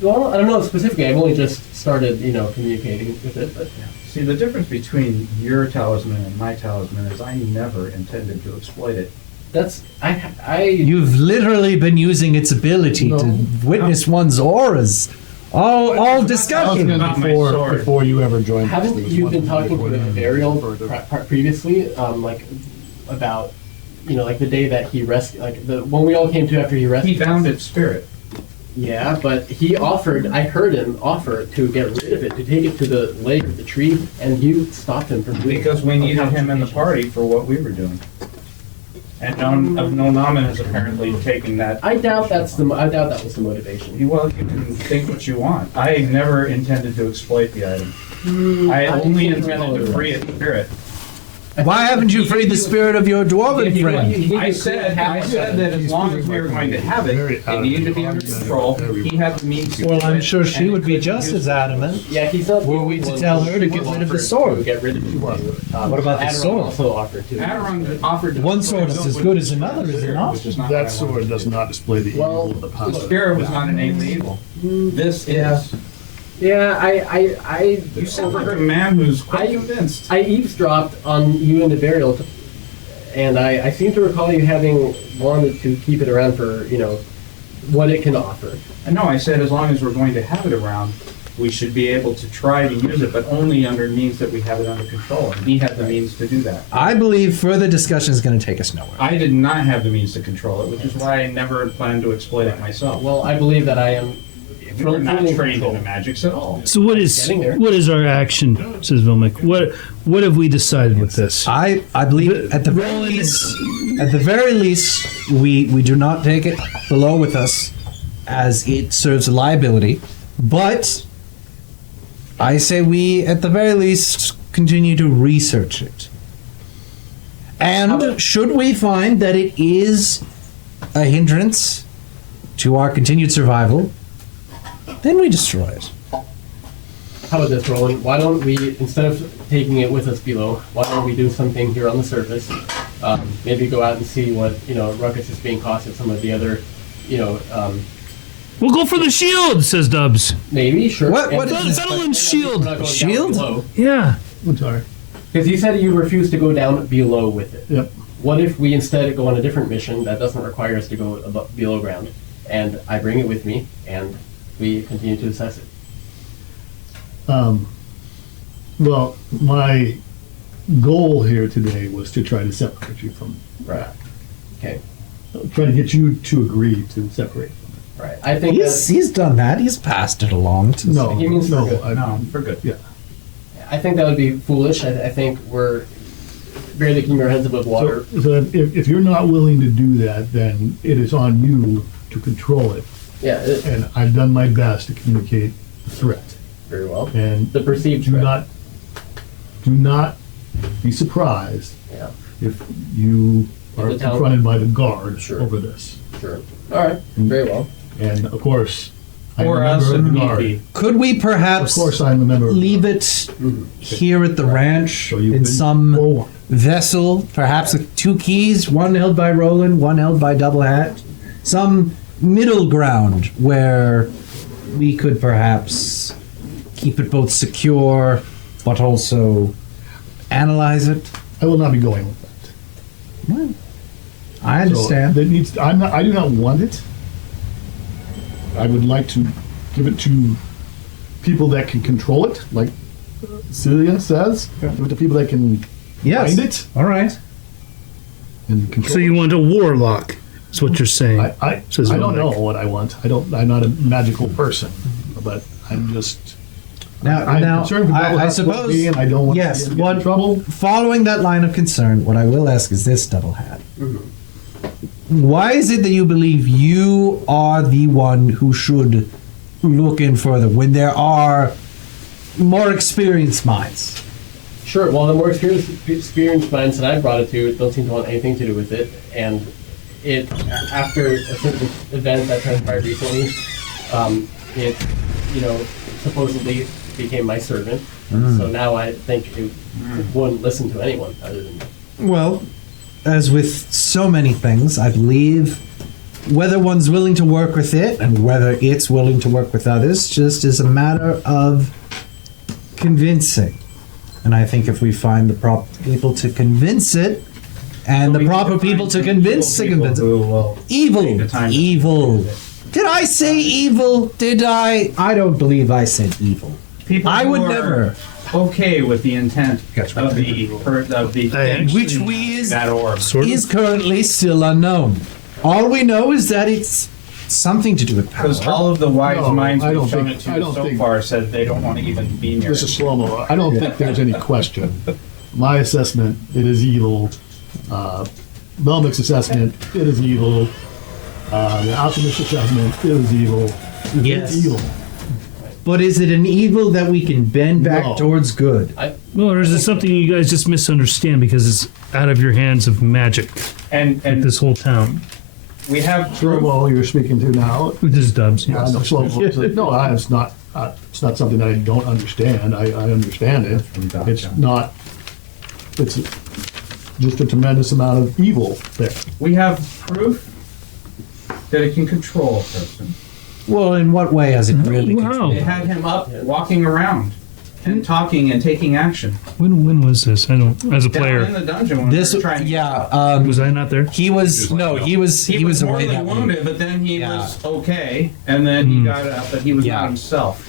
Well, I don't know specifically. I've only just started, communicating with it. But See, the difference between your talisman and my talisman is I never intended to exploit it. that's I. You've literally been using its ability to No. witness one's auras. All discussion. Not my sword. Before you ever joined. Haven't there was you one been talking before to then. Varial previously, like about, like the day that he rescued, like the when we all came to after he He rescued. bound its spirit. Yeah, but he offered. I heard him offer to get rid of it, to take it to the leg of the tree, and you stopped him from doing it. Because we needed him in the party for what we were doing. And no Naman has apparently taken that. I doubt that was the motivation. Well, you can think what you want. I never intended to exploit the item. I I only think intended to free its spirit. Why haven't you freed the spirit of your dwarven friend? I said that as long as we were going to have it, it needed to be under control. He had the means to. Well, do I'm it, sure she and would it be could just use as adamant. Yeah, he's not. Were we to tell her to get rid of the sword? To get rid of the sword. What about the Adiron sword? Also offered to. Adiron offered to. One sword is as good as another, is it not? Which is not That what I sword wanted. does not display the Well, evil of the The past. spirit was not innately evil. This Yeah. is. Yeah, I You sound like a man who's quite I- convinced. I eavesdropped on you and the burial, and I seem to recall you having wanted to keep it around for what it can offer. I know, I said as long as we're going to have it around, we should be able to try to use it, but only under means that we have it under control. And he had the means to do that. I believe further discussion is going to take us nowhere. I did not have the means to control it, which is why I never planned to exploit it myself. Well, I believe that I am. We were not fully in trained in control. the magics at all. So what is our action, says Vilmik? What have we decided with this? I believe at the very least, we do not take it below with us, as it serves a liability. But I say we at the very least continue to research it. And should we find that it is a hindrance to our continued survival, then we destroy it. How about this, Roland? Why don't we, instead of taking it with us below, why don't we do something here on the surface? Maybe go out and see what ruckus is being caused at some of the other, We'll go for the shield, says Dubs. maybe sure. What is this? Veteran's shield. Shield? Yeah. I'm sorry. Because you said you refused to go down below with it. Yep. What if we instead go on a different mission that doesn't require us to go below ground, and I bring it with me, and we continue to assess it? Well, my goal here today was to try to separate you from Right. Okay. try to get you to agree to separate. Right. I think He's done that. He's passed it along to No, He means for no, good. No, for good. Yeah. I think that would be foolish. I think we're barely keeping our heads above water. So if you're not willing to do that, then it is on you to control it. Yeah. And I've done my best to communicate the threat. Very well. And The perceived do threat. not be surprised Yeah. if you are the town- confronted by the guard Sure. over this. Sure. All right. Very well. And of course, I'm a For us, member if of the need guard. be. Could we Of perhaps course, I'm a member of the leave guard. it here at the ranch So you in can some go on. vessel, perhaps with 2 keys, one held by Roland, one held by Double Hat, some middle ground where we could perhaps keep it both secure, but also analyze it. I will not be going with that. I understand. So that needs. I do not want it. I would like to give it to people that can control it, like Celia says. Give it to people that can Yes. find it All right. and control. So you want a warlock? Is what you're saying? I Says don't know Roland. what I want. I'm not a magical person, but I'm just. I'm Now, concerned with I Double Hat's suppose. well-being, I don't want yes, to get one in trouble. Following that line of concern, what I will ask is this, Double Hat. Why is it that you believe you are the one who should look in further when there are more experienced minds? Sure. Well, the more experienced minds that I brought it to don't seem to want anything to do with it, and it after a certain event that transpired recently, it supposedly became my servant. So now I think it wouldn't listen to anyone other than me. Well, as with so many things, I believe whether one's willing to work with it and whether it's willing to work with others just is a matter of convincing. And I think if we find the proper people to convince it, and the proper people to convince it. Evil. Evil. Did I say evil? Did I? I don't believe I said evil. People I who would are never. okay with the intent Gotcha. of the I Which we is that orb. Sort of. is currently still unknown. All we know is that it's something to do with power. Because all of the wise No, minds I we've don't shown think- it to I don't so think- far said they don't want to even be near This it. is slow-mo. I don't think there's any question. My assessment, it is evil. Melnick's assessment, it is evil. The Optimist's assessment, it is evil. Yes. It's evil. But is it an evil that we can bend back No. towards good? Well, or is it something you guys just misunderstand because it's out of your hands of magic? And This whole town. we have Sure, well, you're speaking to now. With this Dubs. I know slow-mo. No, it's not something that I don't understand. I understand it. It's not, it's just a tremendous amount of evil there. we have proof that it can control a person. Well, in what way has it really Wow. controlled? It had him up walking around and talking and taking action. When was this? I don't. As a Down in player, the dungeon when This, we were trying to yeah, was I not there? he was He was away mortally that week. wounded, but then he Yeah. was okay, and then he got up, but he was Yeah. not himself.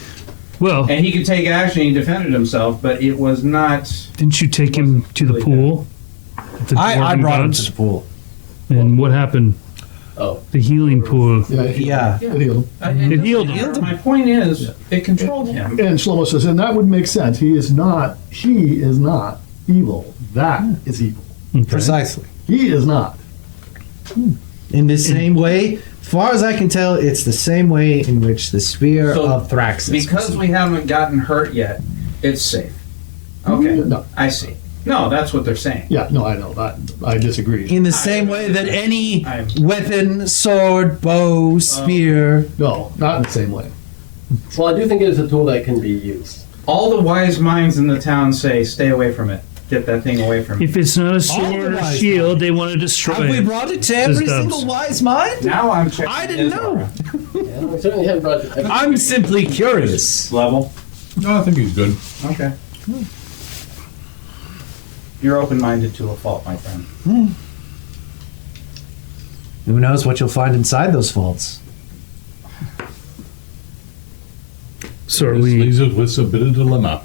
Well, And he could take action, he defended himself, but it was not... didn't you take him to the really pool? At the I Dwarven brought him Gods? to the pool. And what happened? Oh, The healing pool. Yeah. It healed him. It healed him. My point is, it controlled him. And Shlomo says, and that would make sense. He is not evil. That is evil. Precisely. He is not. In the same way, far as I can tell, it's the same way in which the spear So, of Thraxus. Because we haven't gotten hurt yet, it's safe. Okay, No. I see. No, that's what they're saying. Yeah, no, I know. I disagree. in the same way that any I'm- weapon, sword, bow, spear. No, not in the same way. well, I do think it is a tool that can be used. All the wise minds in the town say, stay away from it. Get that thing away from me. If it's not a All sword the or wise shield, they want to destroy Have we it. brought it to Says every Dubs. single wise mind? Now I'm checking. I didn't know. Yeah, we certainly haven't brought it. I'm simply curious. Level. No, I think he's good. Okay. You're open-minded to a fault, my friend. Who knows what you'll find inside those vaults? So are This we? leaves us with a bit of dilemma.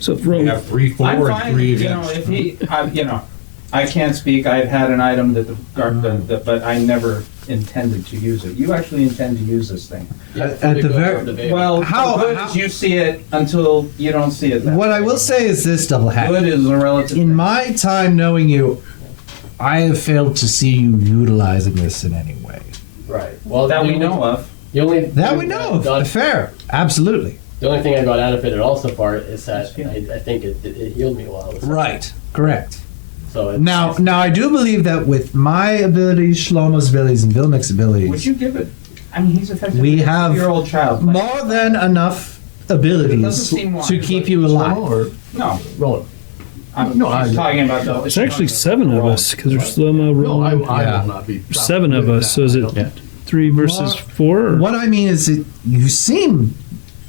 So if We Roland, have 3, 4, I'm and fine. 3 You know, against. if he, I can't speak. I've had an item that the guard, but I never intended to use it. You actually intend to use this thing. At the very- Well, How- good how- as you see it until you don't see it. That What I way. will say is this, Double Hat. Good is a relative. In my time knowing you, I have failed to see you utilizing this in any way. Right. Well, that the we only- know of. The only That thing we know I got- of. Fair. Absolutely. The only thing I got out of it at all so far is that I think it healed me while I was Right. Correct. So it, Now I do believe that with my abilities, Shlomo's abilities, and Vilmic's Would abilities, you give it I mean, he's effectively We a have 2-year-old child. more than enough abilities doesn't seem wise, to keep but- you alive. Or No, roll I'm talking about the. It's actually 7 of us because there's slow-mo it. No, rolling. I Yeah. will not be. 7 of us. So is it Yeah. 3 versus 4? Or? What I mean is, you seem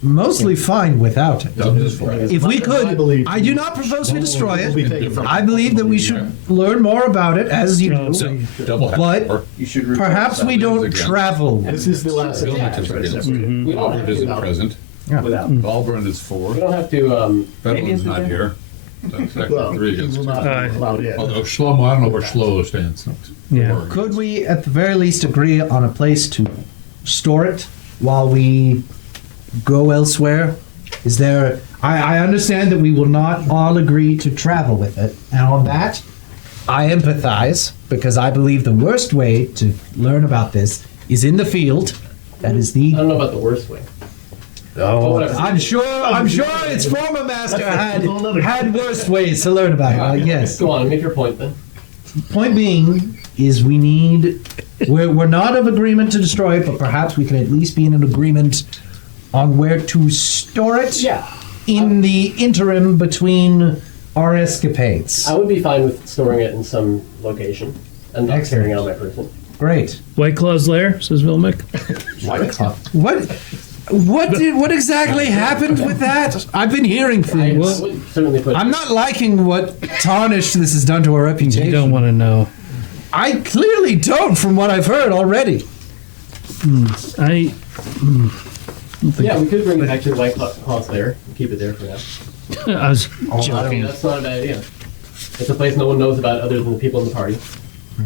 mostly fine without it. Dubs is fine. If we could, believe- I do not propose we destroy We'll be it. taken from- I believe that we should learn more about it as you No, do. so- Double half. But Or You should report perhaps we that don't again. travel. This is the last. Vilnius is against. We don't have Valbrand isn't to. present. Without. Valbrand is 4. We don't have to. Fedlin's not here. That's Well, actually 3 he against will 2. not be allowed in. Although Shlomo, I don't know where Shlomo stands. Yeah. Could we, at the very least, agree on a place to store it while we go elsewhere? Is there? I understand that we will not all agree to travel with it, and on that, I empathize because I believe the worst way to learn about this is in the field. That is I the. don't know about the worst way. Oh, I'm sure its former master had worse ways to learn about it. Yes. Go on, make your point then. Point being is we're not of agreement to destroy it, but perhaps we can at least be in an agreement on where to store it Yeah. in the interim between our escapades. I would be fine with storing it in some location and not Excellent. carrying it on my person. Great. White Claw's lair, says Vilmic. What exactly happened with that? I've been hearing I things. would certainly put. I'm not liking what tarnish this has done to our reputation. You don't want to know. I clearly don't, from what I've heard already. I Yeah, we could bring it back to the White Claw's there and keep it there for now. I was Oh, joking. That's not a bad idea. It's a place no one knows about other than the people in the party,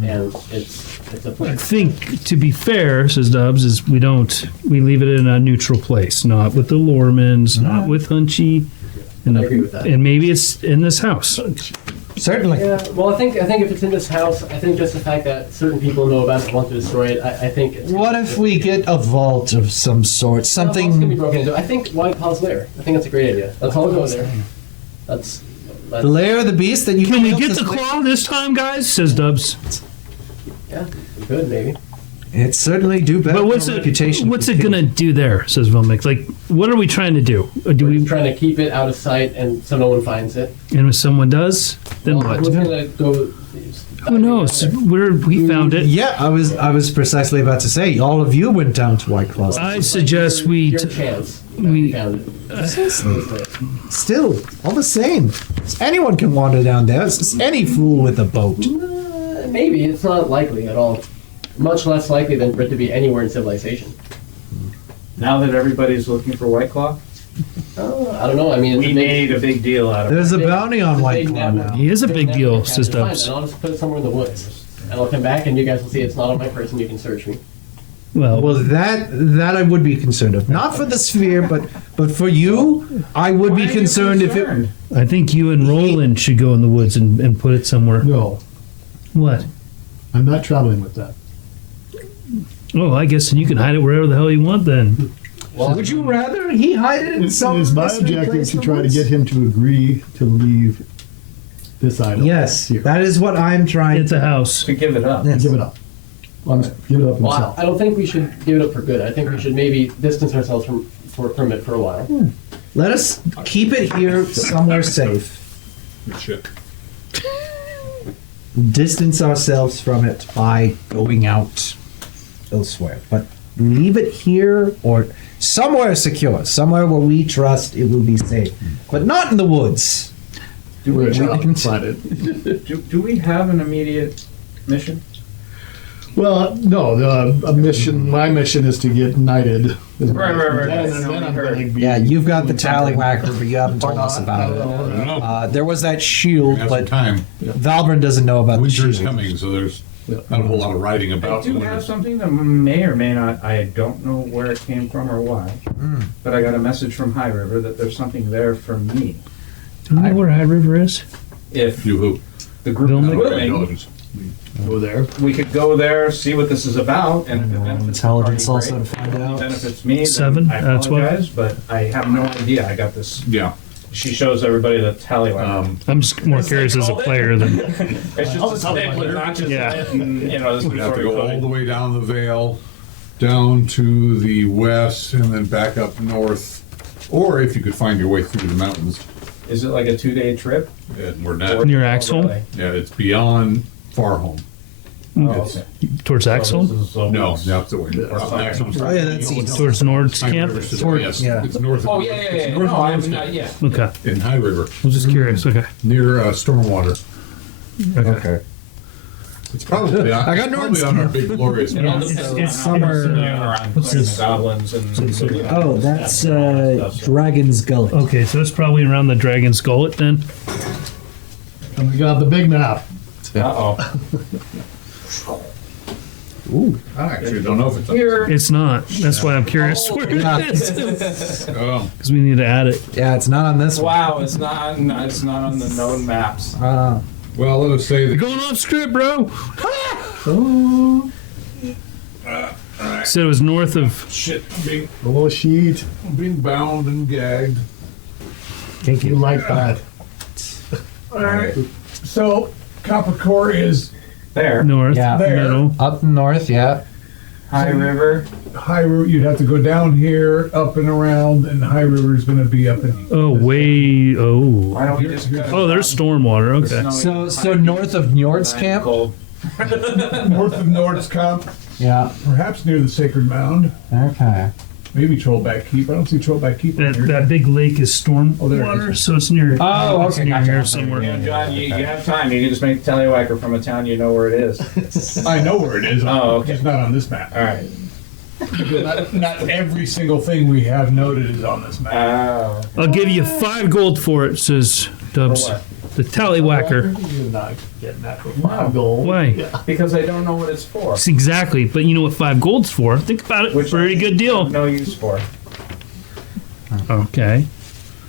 and it's a I place. think, to be fair, says Dubs, is we leave it in a neutral place, not with the Lormans, not with Hunchy, and, I agree with that. and maybe it's in this house. Certainly. Yeah, well, I think if it's in this house, I think just the fact that certain people know about it and want to destroy it, I think. It's, What if we get a vault of some sort? It's gonna be Something. broken into. I think White Claw's lair. I think that's a great idea. Let's all go there. That's. The lair of the beast that you Can we built get is- the claw this time, guys? Says Dubs. Yeah, we could maybe. It certainly do better. But what's than a it? reputation. What's it gonna do there? Says Vilmic. Like, what are we trying to do? Do We're we? trying to keep it out of sight and so no one finds it. And if someone does, then Well, what? Who's gonna go? Who knows? We found it. Yeah, I was precisely about to say. All of you went down to White Claws. I suggest we. Your chance. we- We found it. Still, all the same. Anyone can wander down there. It's any fool with a boat. Maybe it's not likely at all. Much less likely than for it to be anywhere in civilization. Now that everybody's looking for White Claw, I don't know. I mean, it's we a big, made a big deal out of it. There's a big- bounty on it's a White big Claw network. now. He is a big network deal, of says capture Dubs. And I'll just put it somewhere in the woods. And I'll come back and you guys will see it's not on my person. You can search me. Well, that I would be concerned of. Not for the sphere, but for you, I would Why be are you concerned if it. concerned? I think you and Roland should go in the woods and put it somewhere. No, What? I'm not traveling with that. Oh, I guess you can hide it wherever the hell you want then. Well, Would you rather he hide it in It some? is my mystery objective place to in the try to woods? get him to agree to leave this item. Yes, here. that is what I'm trying It's a house. To give it up. Yes. Give it up. Give it up well, himself. I don't think we should give it up for good. I think we should maybe distance ourselves from it for a while. Let us keep it here somewhere safe. Shit. Distance ourselves from it by going out elsewhere. But leave it here or somewhere secure, somewhere where we trust it will be safe. But not in the woods. Do Where we, shall I have, can find it? do we have an immediate mission? Well, no. My mission is to get knighted. Right. Then I'm gonna be- Yeah, you've got the tallywhacker, but you haven't told us about it. There was that We shield, have some but time. Valbrun doesn't know about the Winter's shield. coming, so there's not a whole lot of writing I about do the have winter. something that may or may not, I don't know where it came from or why, but I got a message from High River that there's something there for me. Do you know where High River is? If You who? the group Don't is make- willing, Intelligence. Go there. we could go there, see what this is about, and if it benefits the party, Intelligence also great. to find If it out. benefits me, then 7, I that's what- apologize, but I have no idea. I got this. Yeah. She shows everybody the tallywhacker. I'm just more curious as a player than. It's just a stick with notches Yeah. in it, and you know, this We'd have to go all the way down the Vale down to the west and then back up north, or if you could find your way through the mountains. Is it like a 2-day trip? And we're not. Near Axel? Really? Yeah, it's beyond Farholm. Oh, It's- okay. Towards Axel? No, the opposite way. Axel's Oh, yeah, that's east. Towards Nord's High camp? River system, yes. yeah. It's north of. Oh, yeah. it's north No, of I'm Nord's not, camp, yeah. Okay. in High River, I was just curious. Okay. near Stormwater. Okay. It's probably on, I got it's probably Nord's on our camp. big glorious It all map. depends on it's how summer- much you're around what's killing this? the goblins and. Oh, that's Dragon's Gullet. Okay, so it's probably around the Dragon's Gullet then. And we got the big map. Uh-oh. I actually don't know if it's Here. It's not. That's why I'm curious where Yeah. it is. Oh, Because we need to add it. Yeah, it's not on this one. Wow, it's not on the known maps. Uh, well, let us say You're that going off script, bro. Oh, Said it was north of. shit being sheet. bound and gagged. You like that? All right. So Copper Core is There. North, Yeah. middle. up north, yeah. High River. High River. You'd have to go down here, up and around, and High River is going to be up in. Oh, way. Oh. Why don't we just go? Oh, there's stormwater. Okay. So north of Njord's camp? Cold. north of Nordskamp, Yeah. perhaps near the Sacred Mound. Okay. Maybe Trollback Keep. I don't see Trollback Keep. That, on here. that big lake is storm Oh, there it water, is. so it's near. Oh, it's okay, near gotcha. here You somewhere. know, John, you have time. You can just make Tallywhacker from a town you know where it is. I know where it is. Oh, okay. It's not on this map. All right. Not every single thing we have noted is on this map. Oh. I'll give you 5 gold for it, says Dubs. For what? The Tallywhacker. You're not getting that for 5 gold. Why? Yeah. Because I don't know what it's for. Exactly, but you know what 5 gold's for. Think about it. Which Pretty good deal. No use for. Okay.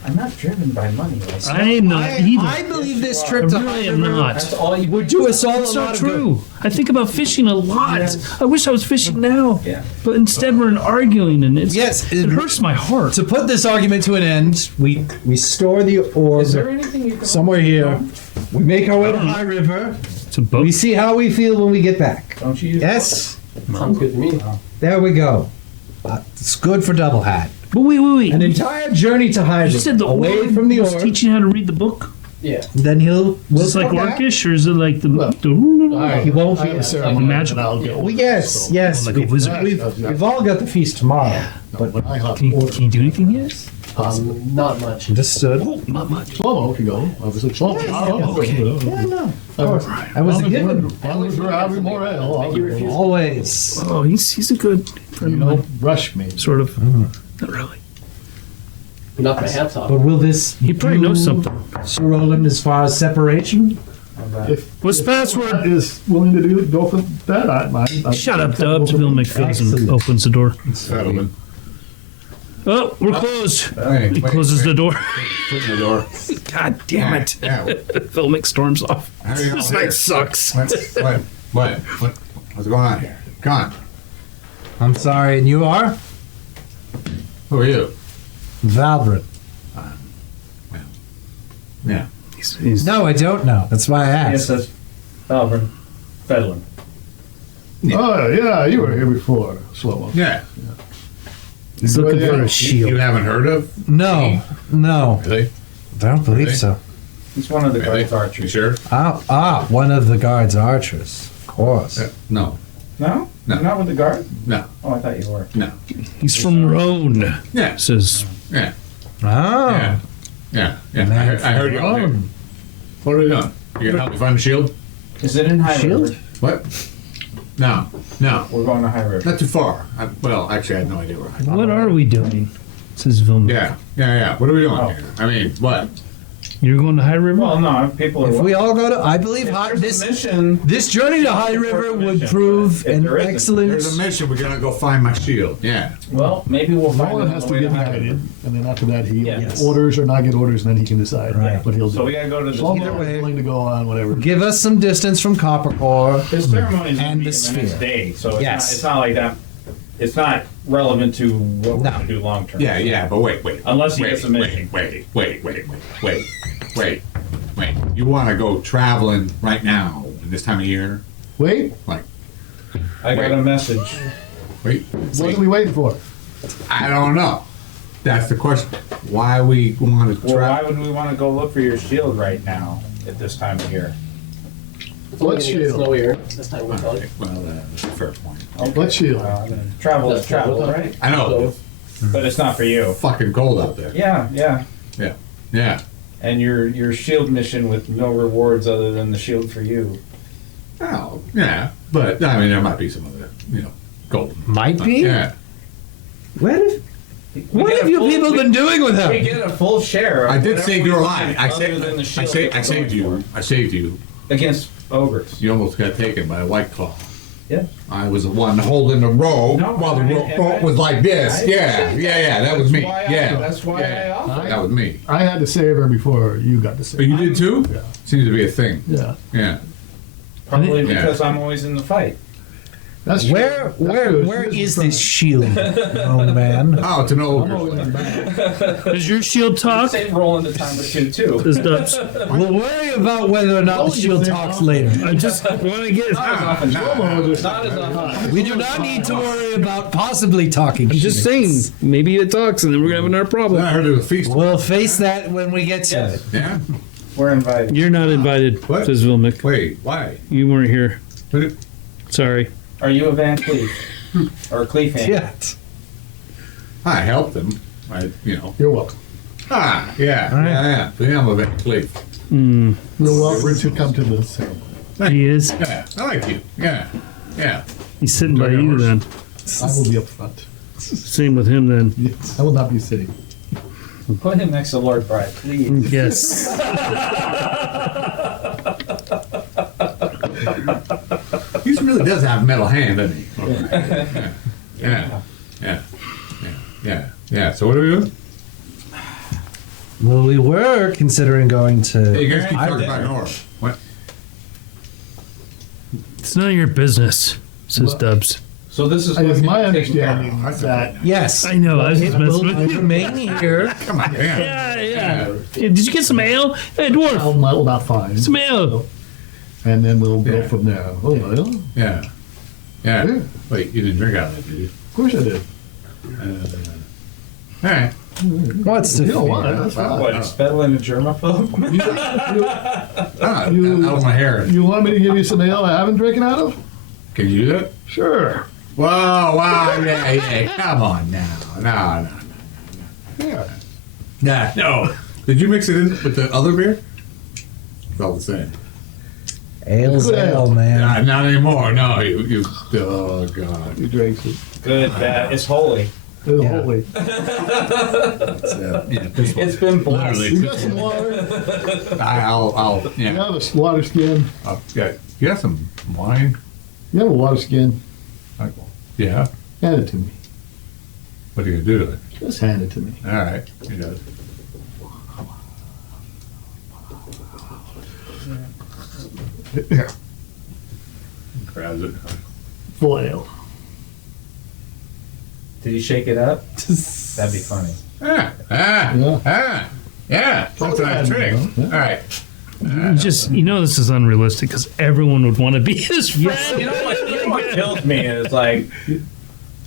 I'm not driven by money. I am not either. I believe this I trip to really High am River not. That's all you would do us all It's a so lot of good. true. I think about fishing a lot. Yes. I wish I was fishing now. Yeah. But instead we're arguing and it's, Yes, it hurts my heart. To put this argument to an end, we store the orb Is there anything you can somewhere here. We make our way to High River. It's a boat. We see how we feel when we get back. Don't you use Yes, Sounds good to me. there we go. It's good for double hat. But wait. An entire journey to High You River, said the away orb from the was orb. teaching you how to read the book? Yeah. Then Is this like come back. Orcish or is it like the He won't I be. have a ceremony magic- and I'll get Well, yes, yes. Like a wizard. We've all got the feast tomorrow. But when I hunt, Can you do anything yet? Not much. Understood. Oh, not much. Shlomo can go. Obviously, Shlomo. Yeah, no. Of course. I was a given. As long as we're having more ale, I'll go. Always. Oh, he's a good friend You of mine. don't rush me. Sort of. Not really. Knock my hats off. But will this He probably knows something. Sir Roland as far as separation? If What's the password? is willing to do go for that, I might. Shut up, Dubs. Bill McPhil's and Excellent. opens the door. Settlement. Oh, we're closed. Hey, He closes the door. Foot in the door. God damn it. Yeah. Phil storms off. How are you This all night here? sucks. What's going on here? Come on. I'm sorry, and you are? Who are you? Valbrin. Yeah. He's No, I don't know. That's why I Yes, asked. that's Valvern. Fedlin. Oh, yeah, you were here before, Shlomo. Yeah. he's looking Yeah. for a You shield. haven't heard of? No, no. Really? I don't believe Really? so. He's one of the Really? guards You archers. sure? One of the guards archers. Of course. No. No? No. You're not with the guard? No. Oh, I thought you were. No. He's from Rhone, Yeah. says. Yeah. Oh. Yeah. Yeah. Yeah. I heard you all here. What are we doing? You gonna help me find the shield? Is it in High Shield? River? What? No. No. We're going to High River. Not too far. Well, actually, I had no idea where I What are we doing? Says Vilma. Yeah. What are we doing Oh. here? I mean, what? You're going to High River? Well, no, people are. If we all go to, I believe There's a mission. this journey to High River would prove If an there isn't, excellent. There's a mission. We're gonna go find my shield. Yeah. Well, maybe we'll find Nolan it on has the to way get to High guided, River. and then after that, he Yeah. gets orders or not get orders, and then he can decide Right. what he'll do. So we gotta go to the. Shlomo way. is willing to go on whatever. Give us some distance from Coppercore. His ceremony is And going to be the the sphere. next day, so it's, Yes. not, it's not like that. It's not relevant to what we're No. going to do long term. Yeah. But wait. Unless he wait, gets a mission. Wait. You want to go traveling right now, this time of year? Wait, I got a message Wait. What are we waiting for? I don't know. That's the question. Why we want to Well, why travel? would we want to go look for your shield right now at this time of year? It's only What gonna get shield? snowier this time of month. Well, that's a fair point. What shield? Travel is That's travel, what- right? I know. But it's not for you. Fucking cold out there. Yeah, yeah. Yeah. And your shield mission with no rewards other than the shield for you. Oh, yeah. But I mean, there might be some other, gold. Might be. Yeah. What have, We what get have a you full- people been doing with We him? get a full share. Of I did whatever save we your find life. I other saved. than the I shield saved. that I we're saved going you. I saved you. for. Against ogres. You almost got taken by a white claw. Yeah. I was the one holding the rope No, while the I- rope was like this. I Yeah. That was me. That's why Yeah. I offered. That was me. I had to save her before you got to save But her. you did too? Yeah. Seems to be a thing. Yeah. Yeah. Probably Yeah. because I'm always in the fight. That's true. Where That's true. where She is surprised. this shield, young man? Oh, it's an I'm ogre. always in the back. Does your shield talk? Same rolling the time with you too. Does Dubs? We'll worry about whether or not the shield talks later. I just want to get. Not as often. Almost. Not as often. We do not need to worry about possibly talking. I'm just saying, maybe it talks, and then we're gonna have another Then problem. I heard it was a feast. We'll face that when we get to Yes. it. Yeah. We're invited. You're not invited, What? says Vilmik. Wait, why? You weren't here. What did- Sorry. Are you a Van Cleef? Or a Cleef fan? Yeah. I helped him. You're welcome. Yeah. All right. Yeah. So I'm a bit Cleef. Mm, You're welcome to come to the ceremony. he is. Yeah. I like you. Yeah. Yeah. He's sitting by you then. I will be up front. Same with him then. Yes, I will not be sitting. Put him next to Lord Bright, please. Yes. He really does have a metal hand, doesn't he? Yeah. Yeah. So what are we doing? Well, we were considering going to. Hey, you guys keep I- talking about Nora. What? It's none of your business, says Well- Dubs. So this is It is going my to be taken care of. understanding that Yes. I know. I was It just will messing with you. remain here. Come on, man. Yeah. Did you get some ale? Hey, dwarf, I will not find, some ale. and then we'll go Yeah. from there. Oh, well, of Yeah. Yeah. Yeah. Wait, you didn't drink out of it, did you? course I did. All right. What's to You don't fear? want it, that's fine. What, expelling a germaphobe? I don't want my hair. You want me to give you some ale I haven't drinking out of? Can you do that? Sure. Wow, yeah. Come on now. No. Yeah. No. Did you mix it in with the other beer? Felt the same. Ale's Good ale. ale, man. Not anymore. No, you. Oh God. You drinks it. Good, bad. It's holy. It's Yeah. holy. It's been blessed. You got some water? I'll. You Yeah. have a water skin? Yeah. You got some wine? You have a water skin? Yeah. Hand it to me. What are you gonna do to it? Just hand it to me. All right. He does. Here. Grabs it. Full ale. Did you shake it up? That'd be funny. Yeah. Yeah. That's a nice trick. Yeah. All right. This is unrealistic because everyone would want to be his friend. You know what kills me is like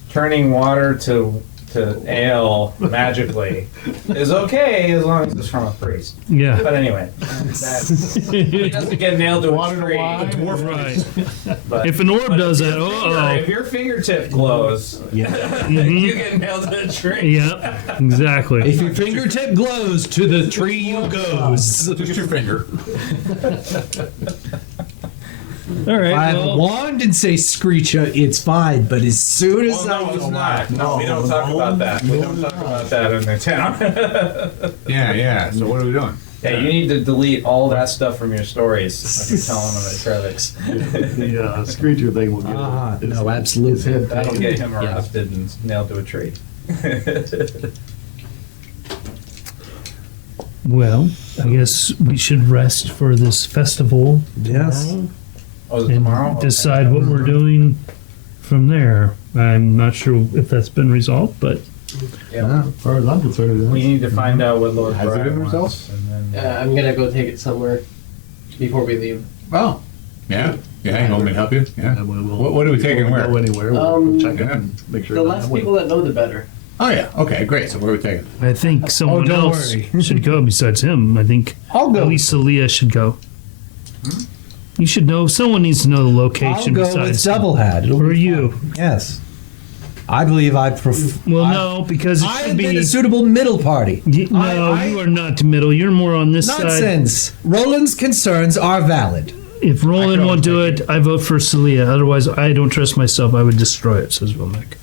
turning water to ale magically is okay as long as it's from a priest. Yeah. But anyway, he doesn't get nailed to a Water to tree. wine. Right. But, If an orb but does if that, your finger- if your fingertip glows, you get nailed to a tree. Yeah, exactly. If your fingertip glows, to the tree you goes. Just your finger. All right. I have a Well, wand and say screech, it's fine. But as soon as Well, no, it's not. No, we don't talk about that. We don't talk about that in the town. Yeah. So what are we doing? Yeah, you need to delete all that stuff from your stories if you're telling them at Trellix. The screecher thing will get it. no, absolutely. His head That'll thing. get him arrested and nailed to a tree. well, I guess we should rest for this festival Yes. tomorrow Oh, is it and tomorrow? decide what we're doing from there. I'm not sure if that's been resolved, but Yeah. As far as I'm concerned, it We is. need to find out what Lord Has it Brian been wants, resolved? and then I'm gonna go take it somewhere before we leave. Well, Yeah? Yeah, you want me to help you? Yeah. And we'll, What are we taking before where? Go anywhere. We'll check it yeah. and make sure. The it's less not- people that know, the better. Oh, yeah. Okay, great. So where are we taking? I think someone don't else worry. should go besides him. I think I'll go. at least Aaliyah should go. You should know. Someone needs to know the I'll location go with besides. Doublehead. It'll Or be you. fun. Yes. I believe I prefer. Well, no, because it I should have been be. a suitable middle party. No, I- you are not the middle. You're more on this side. Nonsense. Roland's concerns are valid. If Roland won't do it, I vote for Celia. Otherwise, I don't trust myself. I would destroy it, says Vilmec.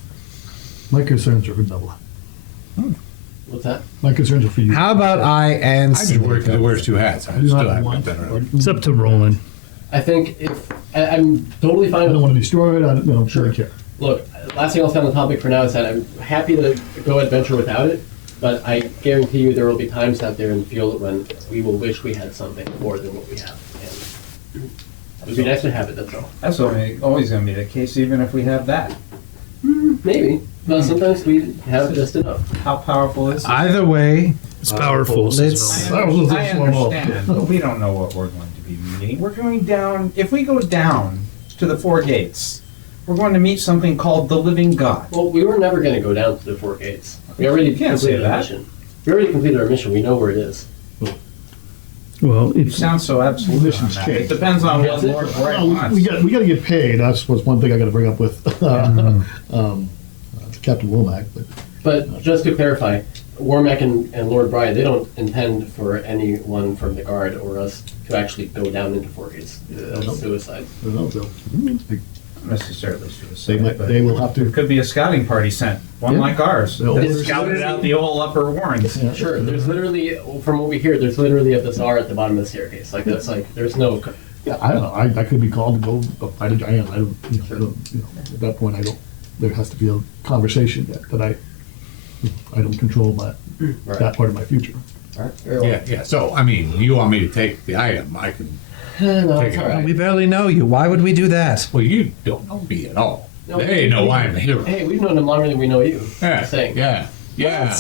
My concerns are for double. What's that? My concerns are for you. How about I and I just wear, because it wears two hats. I I do still not have want. that around. It's up to Roland. I think if I'm totally I fine don't with. want to destroy it. I don't really care. Look, last thing I'll say on the topic for now is that I'm happy to go adventure without it, but I guarantee you there will be times out there in the field when we will wish we had something more than what we have. And it would be nice to have it. That's all. That's always going to be the case, even if we have that. Maybe, but sometimes we have just enough. How powerful is it? either way, It's powerful, says let's- Vilmec. I understand, but we don't know what we're going to be meeting. We're going down, if we go down to the four gates, we're going to meet something called the living God. Well, we were never going to go down to the four gates. We already can't say completed our that. mission. We already completed our mission. We know where it is. Well, You if sound so absolute on Missions that. change. It depends on what Does it? Lord Bright Well, wants. we got to get paid. That's was one thing I got to bring up with Captain Womack. But But just to clarify, Warmack and Lord Brian, they don't intend for anyone from the guard or us to actually go down into four gates. That's suicide. I don't know. They, Not necessarily suicide, might, but they will have there to. could be a scouting party sent, one Yeah. like ours, They'll that order- scouted out the whole upper warrens. Yeah. Sure, there's literally, from what we hear, there's literally a bazaar at the bottom of the staircase. Like, that's like, there's no. Yeah, I don't know. I could be called to go fight a giant. I don't. I don't. At that point, I don't. There has to be a conversation that I don't control that part of my future. Alright, very well. Yeah, yeah. So, I mean, you want me to take the item, I can No, take it's it. alright. we barely know you. Why would we do that? Well, you don't know me at all. No, They know I'm a hero. Hey, we've known him longer than we know you. Yeah, Just saying. yeah, yeah.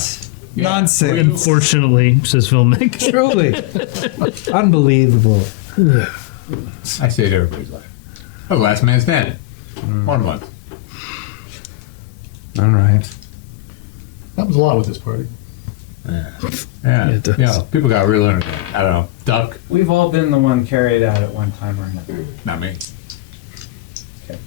Yeah. Nonsense. unfortunately, says Vilmec. Truly. Unbelievable. I saved everybody's life. Oh, the last man standing. 1 month. All right. That was a lot with this party. Yeah, It does. you know, people got real energy. I don't know, duck, We've all been the one carried out at one time or another. not me. Okay.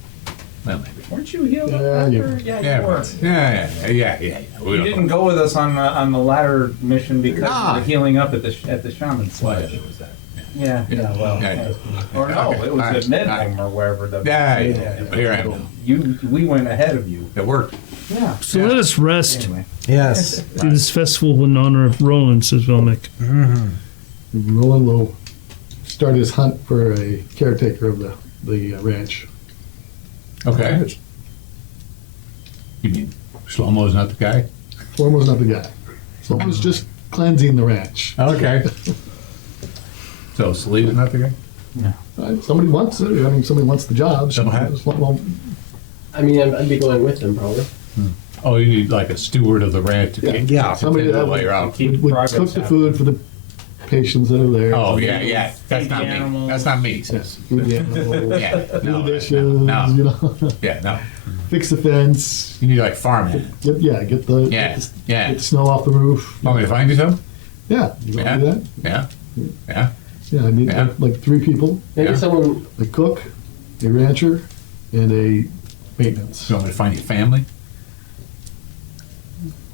Well, maybe. Weren't you healed up Yeah, you after? were. Yeah, Yeah, you were. right. Yeah. We You don't didn't go with us on the ladder mission because Nah. you were healing up at the shaman's Why place. it was that? Yeah, well, Yeah. or no, it was Alright, at Medham or wherever the. Yeah. But here I am now. We went ahead of you. It worked. Yeah. So let us rest. Anyway. Yes. Do this festival in honor of Roland, says Vilmec. Roland will start his hunt for a caretaker of the ranch. Okay. You mean Shlomo's not the guy? Formo's not the guy. Someone's just cleansing the ranch. Okay. So Salee's not the guy? Somebody wants it. I mean, somebody wants the job. Someone has. Well, I mean, I'd be going with them probably. Oh, you need like a steward of the ranch to keep Yeah. Somebody that while you're out. Keep would progress cook the happening. food for the patients that are there. Oh, yeah. That's Feed not the me. animals. That's not me, sis. Feed the animals, Yeah. do No, the dishes, no. you know, Yeah, no. fix the fence. You need like farmhand. Get Yeah, the yeah. snow off the roof. Want me to find you some? Yeah, you want to do that? Yeah. Yeah. Yeah, I need Yeah. like 3 people: Maybe Yeah. someone. a cook, a rancher, and a maintenance. You want me to find your family?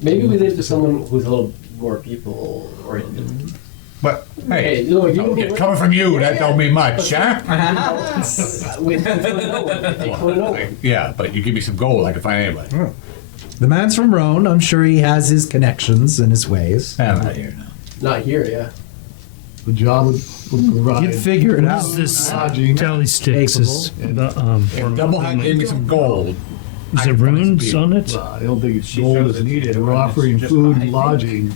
Maybe we leave to someone who's a little more people oriented. But hey, you know, you okay, coming from you, that don't mean much, huh? We totally know one. They totally know one. Yeah, but you give me some gold, I can find anybody. The man's from Rhone. I'm sure he has his connections and his ways. I'm not here now. Not here, yeah. The job would provide. You'd figure it What out. is this Lodging. tally sticks? Is the, Double hat gave me some gold. is there runes on it? I don't think it's She gold shows is it needed. to We're her, and offering it's just food behind and me. lodging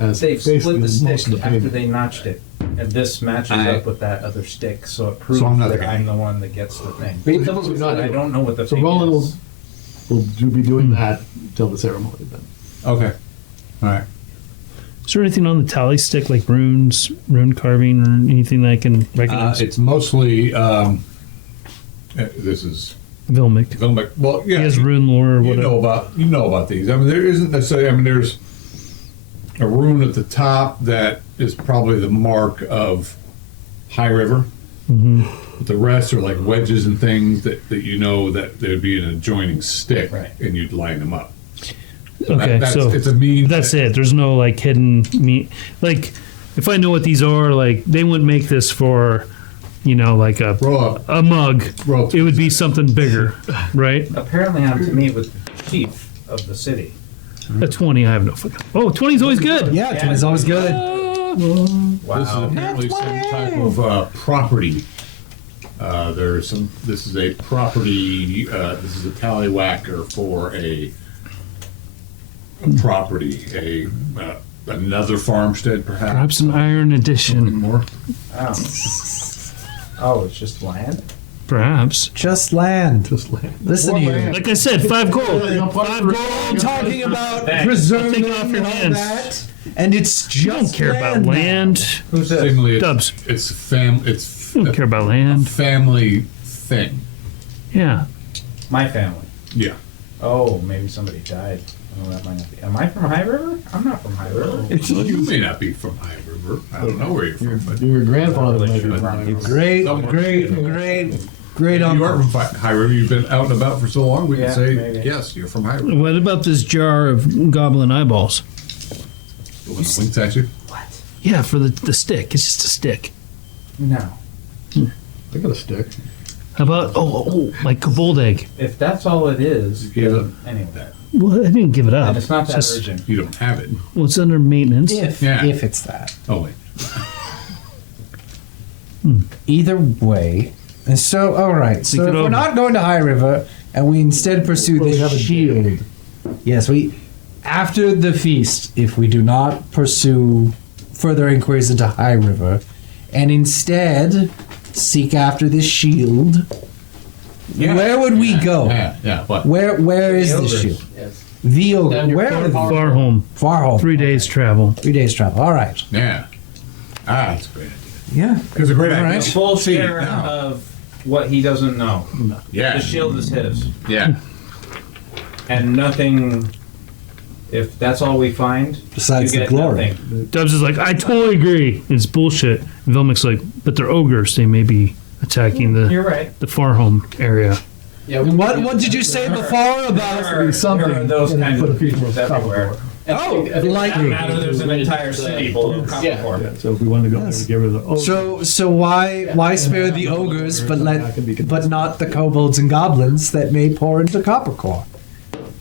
as They've split basically the most stick of the after payment. they notched it, and this matches I- up with that other stick, so it proves So I'm not the that guy. I'm the one that gets the thing. We need someone who's Not not. I don't know what the So thing Roland is. will be doing that till the ceremony then. Okay. All right. Is there anything on the tally stick like runes, rune carving, or anything that I can recognize? It's mostly this is Vilmic. well, yeah. He has rune lore or You whatever. know about these. I mean, there isn't necessarily. I mean, there's a rune at the top that is probably the mark of High River. Mm-hmm. But the rest are like wedges and things that you know that there'd be an adjoining stick, Right. and you'd line them up. Okay, so it's a mean. that's it. There's no like hidden meat. Like, if I know what these are, like they wouldn't make this for, like Roll up. a mug. Roll up. It would be something bigger, right? Apparently, I'm to meet with the chief of the city. A 20, I have no fucking. Oh, 20 is always good. Yeah, 20 is always good. Wow. This is apparently some type of property. There's some. This is a property. This is a tallywhacker for a property. Another farmstead, perhaps. Perhaps an iron addition. More. Wow. Oh, it's just land? Perhaps. Just land. Just land. Listen to you. Like I said, 5 gold. 5 gold. I'm talking about Thanks. preserving Take it off your all hands. that, and it's just You don't care about now. land. Who's this? Seemingly, Dubs. It's It's You don't care about land. family thing. Yeah. My family. Yeah. Oh, maybe somebody died. Oh, that might not be. Am I from High River? I'm not from High River. Well, you may not be from High River. I don't know where you're from, but Your grandfather Really might sure be where I'm lying. from. Great, Someone- great you uncle. are from High River. You've been out and about for so long. We Yeah, can say maybe. yes, you're from High River. What about this jar of goblin eyeballs? The one that winks at you. Yeah, for the stick. It's just a stick. No. I got a stick. How about like kobold egg? If that's all it is, Yeah. then anyway. Well, I didn't give it up. And it's not that Just- urgent. You don't have it. Well, it's under maintenance. If Yeah. it's that. Oh wait. Either way. And so, all right. So Think if it we're over. not going to High River, and we instead pursue Well, we this have a shield. Yes, we. After the feast, if we do not pursue further inquiries into High River, and instead seek after this shield, Yeah. where would we go? Yeah. What? Where is The the ogres. shield? Yes. The ogre. Down your Where? corner. Far home. Far home. 3 days travel. 3 days travel. All right. Yeah. That's a great idea. Yeah. It's a great All idea. right. Full See, share now. of what he doesn't know. Yeah. The shield is his. Yeah. And nothing. If that's all we find, Besides you the get glory. nothing. Dubs is like, I totally agree. It's bullshit. And Vilmic's like, but they're ogres. They may be attacking You're right. the far home area. Yeah. What did you say before about? There are those and kinds put a of piece people of everywhere. Oh, like No matter there's an entire city full of Yeah. copper. Yeah, so if we wanted to go there and get rid of the So why spare the ogres but not the kobolds and goblins that may pour into Coppercore?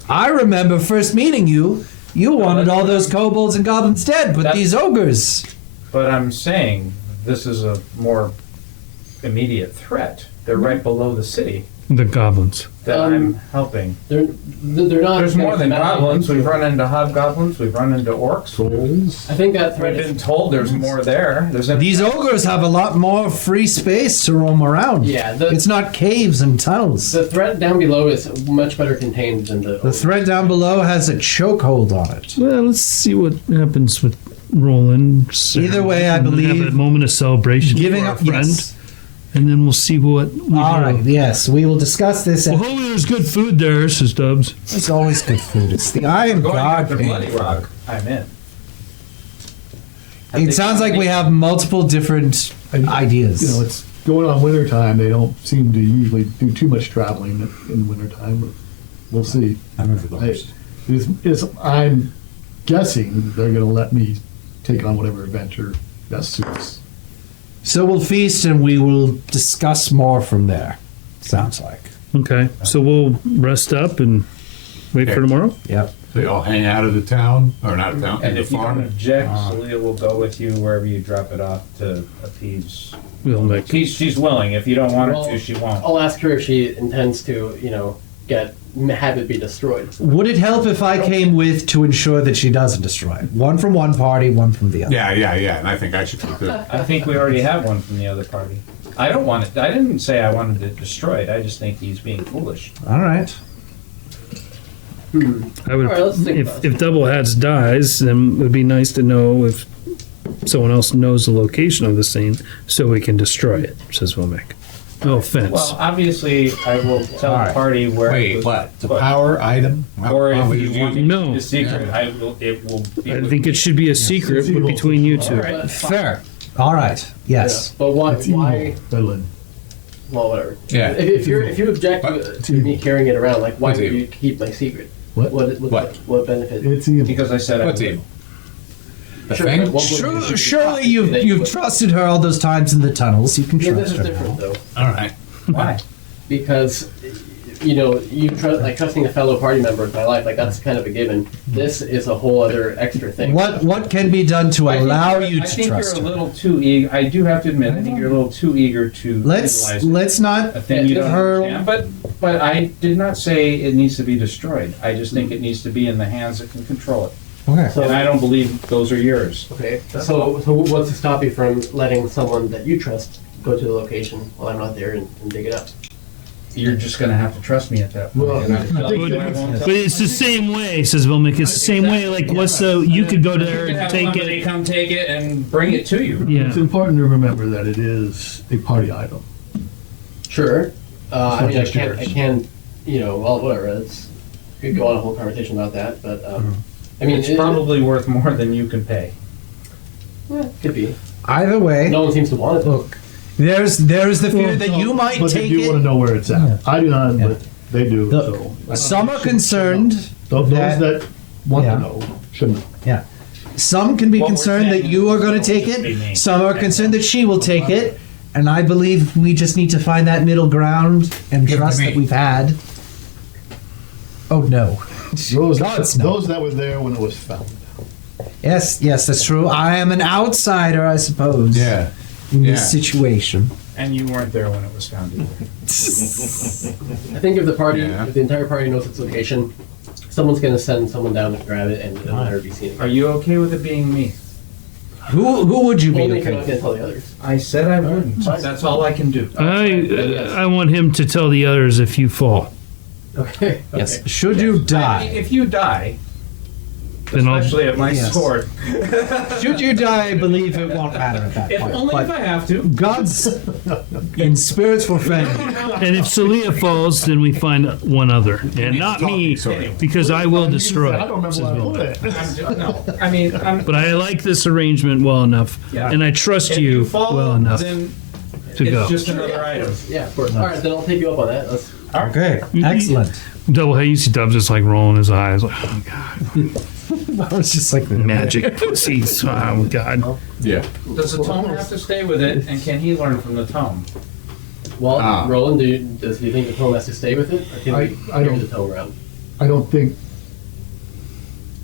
I remember first meeting you. You wanted all those kobolds and goblins dead, but That's- these ogres. But I'm saying this is a more immediate threat. They're right below the city The goblins. that Um, I'm helping. They're not. There's gonna more than come out. goblins. We've run into hobgoblins. We've run into orcs. souls. I think that We've threat been is. told there's more there. There's a, These ogres have a lot more free space to roam around. Yeah. It's not caves and tunnels. The threat down below is much better contained than the. The thread down below has a chokehold on it. Well, let's see what happens with Roland. Either way, I And then believe have a moment of celebration Giving for our up, friend, yes. and then we'll see what. We All do. right, yes, we will discuss this. Well, hopefully there's good food there, says Dubs. It's always good food. It's the Iron going God after thing. Bloody Rock. I'm in. It sounds like we have multiple different ideas. You know, it's going on winter time. They don't seem to usually do too much traveling in winter time. But we'll see. I'm guessing they're going to let me take on whatever adventure best suits. So we'll feast and we will discuss more from there. Sounds like. Okay, so we'll rest up and wait for tomorrow. Yep. They all hang out of the town, or not town, And the if you don't farm. object, Celia will go with you wherever you drop it off to appease. We'll make. She's willing. If you don't want her Well, to, she won't. I'll ask her if she intends to, have it be destroyed. Would it help if I came with to ensure that she doesn't destroy it? One from one party, one from the other. Yeah, and I think I should keep it. I think we already have one from the other party. I don't want it. I didn't say I wanted it destroyed. I just think he's being foolish. All right. I would, All right, let's think about if Double Hats dies, then it would be nice to know if someone else knows the location of the scene so we can destroy it, says Womack. No offense. Well, obviously, I will tell the Alright. party where. it Wait, was what? The put. power item? Or How if would you want me No. to keep the secret, it will be. I with think me. it should be a secret but between you two. All right. Fair. All right. Yes. Yeah. But why? It's evil, Why? Bedlin. Well, whatever. Yeah. If you object to me carrying it around, like, why What's would evil? you keep my secret? What? What benefit? It's evil. Because I said I What's would. evil? The Sure, thing? but what would you- Surely you've trusted her all those times in the tunnels. You can Yeah, this trust is her. different though, All right. Why? because you trust, like, trusting a fellow party member with my life, like, that's kind of a given. This is a whole other extra thing. What can be done to allow you I to think trust you're a her? little too eager. I do have to admit, I think you're a little too eager to Let's utilize not a thing you don't her. understand. But I did not say it needs to be destroyed. I just think it needs to be in the hands that can control it. Okay. So- And I don't believe those are yours. Okay, so what's to stop you from letting someone that you trust go to the location while I'm not there and dig it up? You're just going to have to trust me at that point. Well, And I think But it's the same way, says Vilmic. It's the same way. Like, what's the? You could go there You could and have take somebody it. come take it and bring it to you. Yeah. It's important to remember that it is a party item. Sure. I not mean, I just can't, yours. well, whatever. It's we could go on a whole conversation about that, but I mean, It's probably worth more than you can pay. could be. Either way, No one seems to want it. look. There's the fear Well, that no, you might but take they do want to it. know where it's at. Yeah. I do not, Yeah. but they do. Look, So some are concerned. those that- that want Yeah. to know should know. Yeah. Some can be What we're concerned that saying you are is going to don't take just be it. me. Some are concerned that she will take it. And I believe we just need to find that middle ground and Give it to trust me. that we've had. Oh no. Those, Gods, no. those that were there when it was found. Yes, that's true. I am an outsider, I suppose. Yeah. In Yeah. this situation. And you weren't there when it was found either. I think if the party, Yeah. if the entire party knows its location, someone's going to send someone down to grab it and it'll never be seen Are again. you okay with it being me? Who would you be Only if you're okay not with? going to tell the others. I said I wouldn't. Fine. That's all I can do. I want him to tell the others if you fall. Okay. Yes. Okay. Should you I mean, die? if you die, Then I'll. especially at my Yes. sword, Should you die, I believe it won't matter at that if point. only But if I have to. God's and spirits will friend you. And if Celia falls, then we find one other, and not me, because I will destroy I don't it. says remember where I Vilmic. put it. No, I mean, But I like this arrangement well enough, Yeah. and I trust if you you fall, well enough then to it's go. just another item. Yeah, of course. All right, then I'll take you up on that. Let's, Okay, excellent. Double Hey, you see Dubs just like rolling his eyes, like, oh god, I was just like magic pussies, oh god. Yeah. Does the tome have to stay with it, and can he learn from the tome? well, Ah. Roland, do you think the tome has to stay with it, or can we I carry don't- the tome around? I don't think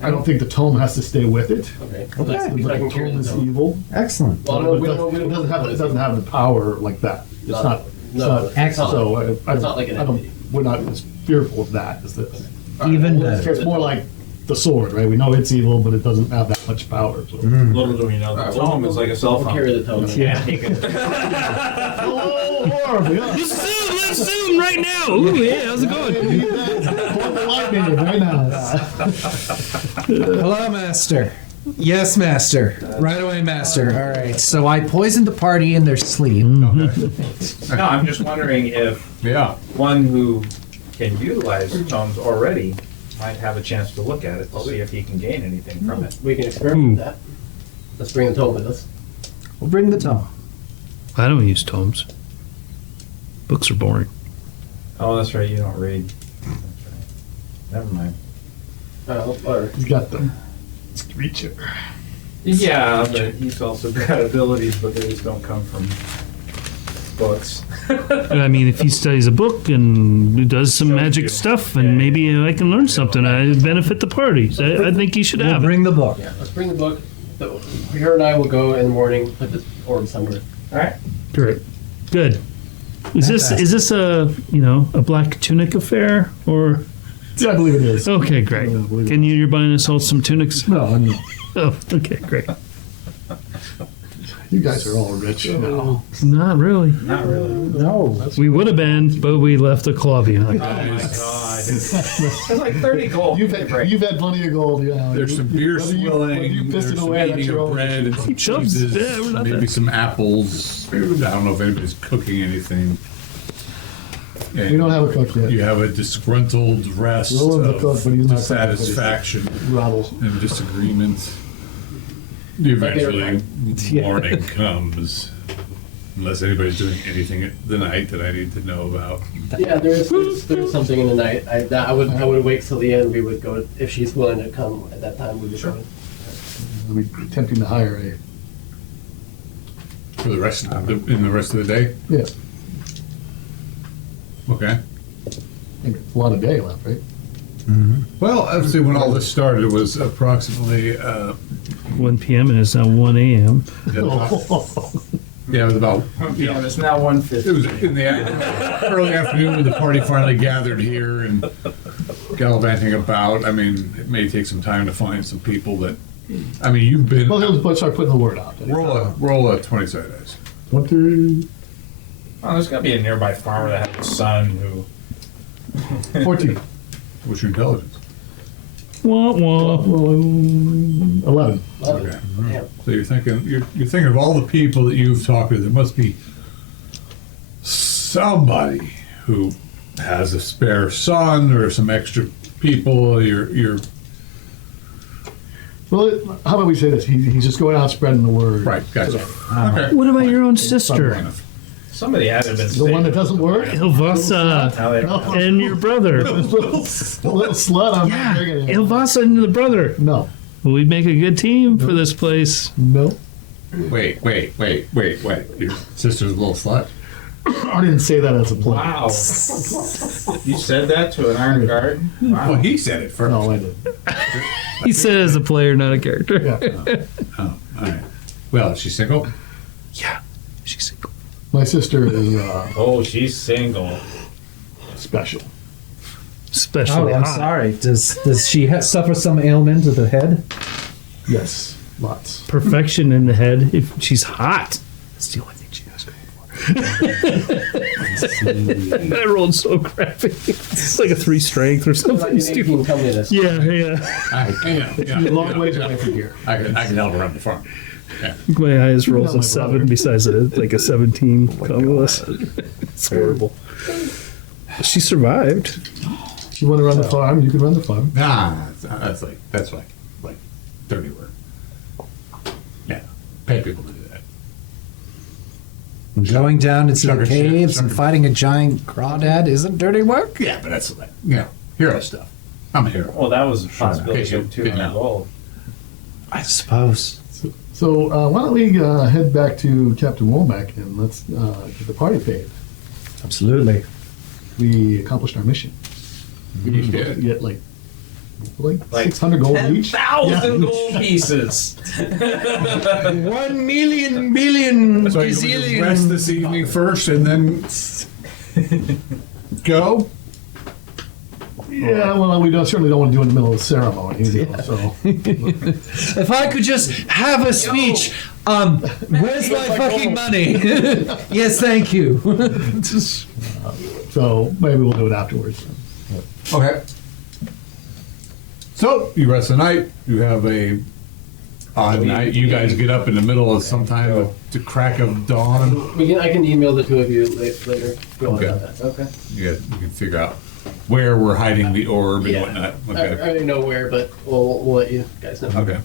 the tome has to stay with it. Okay. So that's, But so I the can carry tome the is tome. evil. Excellent. Well, no, we don't, It doesn't have the power like that. It's No, not. no, it's it's not. not. So I It's not like an entity. We're not as fearful of that as this. Even Well, better. It's more like the sword, right? We know it's evil, but it doesn't have that much power. So. Little do we know, All right, the tome is like a cell We'll phone. carry the tome. Yeah. Oh, horrible, yeah. Let's zoom right now. Ooh, yeah, how's it going? Very nice. Hello, Master. Yes, Master. Right away, Master. All right. So I poisoned the party in their sleep. No, I'm just wondering if Yeah. one who can utilize tomes already might have a chance to look at it to see if he can gain anything from it. We can experiment with that. Let's bring the tome with us. We'll bring the tome. I don't use tomes. Books are boring. Oh, that's right, you don't read. That's right. Never mind. Or He's got the creature. Yeah, but he's also got abilities, but they just don't come from books. I mean, if he studies a book and does some magic stuff, and maybe I can learn something, I benefit the party. I think he should We'll have it. bring the book. yeah, let's bring the book. Her and I will go in the morning, put this orb somewhere. All right. Great. Good. Is this a a black tunic affair or? Yeah, I believe it is. Okay, great. Can you're buying us all some tunics? No, I'm Oh, okay, great. You guys are all rich now. Not really. Not really. No. We would have been, but we left a claw behind. Oh my god. It's like 30 gold. You've had plenty of gold, yeah. There's some beer Whether you swilling, pissed there's it some away, that's eating your of own. bread, and some Chubs, cheeses, yeah, we're not maybe there. some apples. I don't know if anybody's cooking anything. And We don't have a cook yet. You have a disgruntled rest Willem the of cook, but he's not dissatisfaction Rattle. and disagreement. Eventually, morning comes. Unless anybody's doing anything at the night that I need to know about. Yeah, there's something in the night. I would wait till the end. We would go if she's willing to come at that time. We would go. We'd be attempting to hire a. For the rest of in the rest of the day? Yeah. Okay. A lot of day left, right? Well, actually, when all this started, it was approximately 1 p.m. and it's now 1 a.m. yeah, it was about Yeah, it's now 1:50. it was in the early afternoon when the party finally gathered here and gallivanting about. I mean, it may take some time to find some people that. I mean, you've been Well, let's start putting the word out. roll a 20 sided dice. 20, Oh, there's got to be a nearby farmer that has a son who. 14, What's your intelligence? Wah, wah. 11. Okay. Yeah. So you're thinking of all the people that you've talked to. There must be somebody who has a spare son or some extra people. You're Well, how about we say this? He's just going out spreading the word. right. Gotcha. Okay. What about your own Fair sister? enough. Somebody had to have been The one that doesn't work? Ilvasa Now they don't. and your brother. little slut, I'm not bringing it. Ilvasa and the brother. No. We'd make a good team for this place. No. Wait. Your sister's a little slut. I didn't say that as a plan. Wow. You said that to an Iron Guard? Wow. Well, he said it first. No, I didn't. He said it as a player, not a character. Yeah. Oh, all right. Well, is she single? Yeah, she's single. My sister is Oh, she's single. special. Especially Oh, I'm hot. sorry. Does she suffer some ailment of the head? Yes, lots. Perfection in the head. If she's hot, that's the only thing she has going for her. I rolled so crappy. It's like a 3 strength or Like something an stupid. 18 communist. Yeah. You're a long ways away from here. I can help around the farm. My highest roll's my a 7 brother. besides like a 17 combolus. It's horrible. She survived. You want to run the farm? You can run the farm. Nah, that's like 30 work. Yeah, pay people to do that. Going down into Sugar the shit, caves and sugar. fighting a giant crawdad isn't dirty work? Yeah, but that's like hero stuff. I'm a hero. Well, that was a In possibility case you of didn't 200 know. gold. I suppose. So why don't we head back to Captain Womack and let's get the party paid. Absolutely. We accomplished our mission. We did. get like Like 600 gold each. 10,000 gold pieces. 1 million billion So you just rest this evening first and then go? Yeah, well, we certainly don't want to do it in the middle of the ceremony. You know, so If I could just have a speech, where's my fucking money? Yes, thank you. so maybe we'll do it afterwards. Okay. So you rest the night. You have a odd night. You guys get up in the middle of sometime at the crack of dawn. I can email the two of you later. If you want Okay. that. Okay. You can figure out where we're hiding the orb and whatnot. I Okay. already know where, but we'll let you guys know. Okay.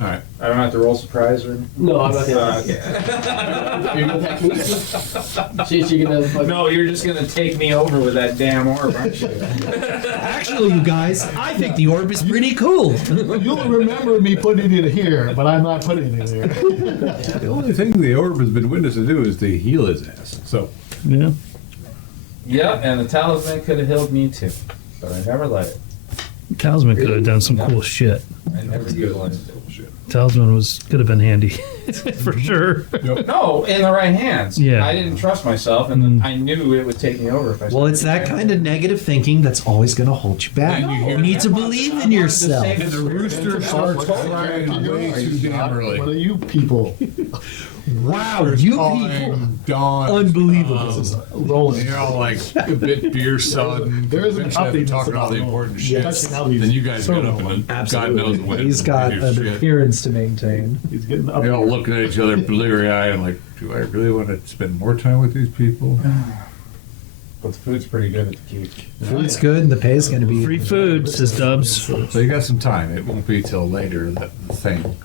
All right. I don't have to roll surprise or anything? No, I'm not gonna. Okay. You're gonna attack me? She gonna. Fucking, No, you're just going to take me over with that damn orb, aren't you? Actually, you guys, I think the orb is pretty cool. You'll remember me putting it in here, but I'm not putting it in there. The only thing the orb has been witness to do is to heal his ass. So Yeah. Yeah, and the talisman could have healed me too, but I never let it. Talisman could have done some cool shit. I never utilized it. Talisman could have been handy for sure. No, in the right hands. Yeah. I didn't trust myself, and I knew it would take me over if I. Well, it's that kind of negative thinking that's always going to hold you back. You need to believe in yourself. and the rooster starts crying way too damn What early. are you people? Wow, you people. Calling Dawn. Unbelievable. Rolling. You're all like a bit beer sodden. There is an Eventually, after update talking all the important shit. Yes. Now he's Then you guys so get up and God knows when. He's got and do an shit. appearance to maintain. He's getting up. They're all looking at each other bleary eyed and like, do I really want to spend more time with these people? But the food's pretty good at the keep. Food's good, and the pay's going to be Free food, says Dubs. So you got some time. It won't be till later that thing.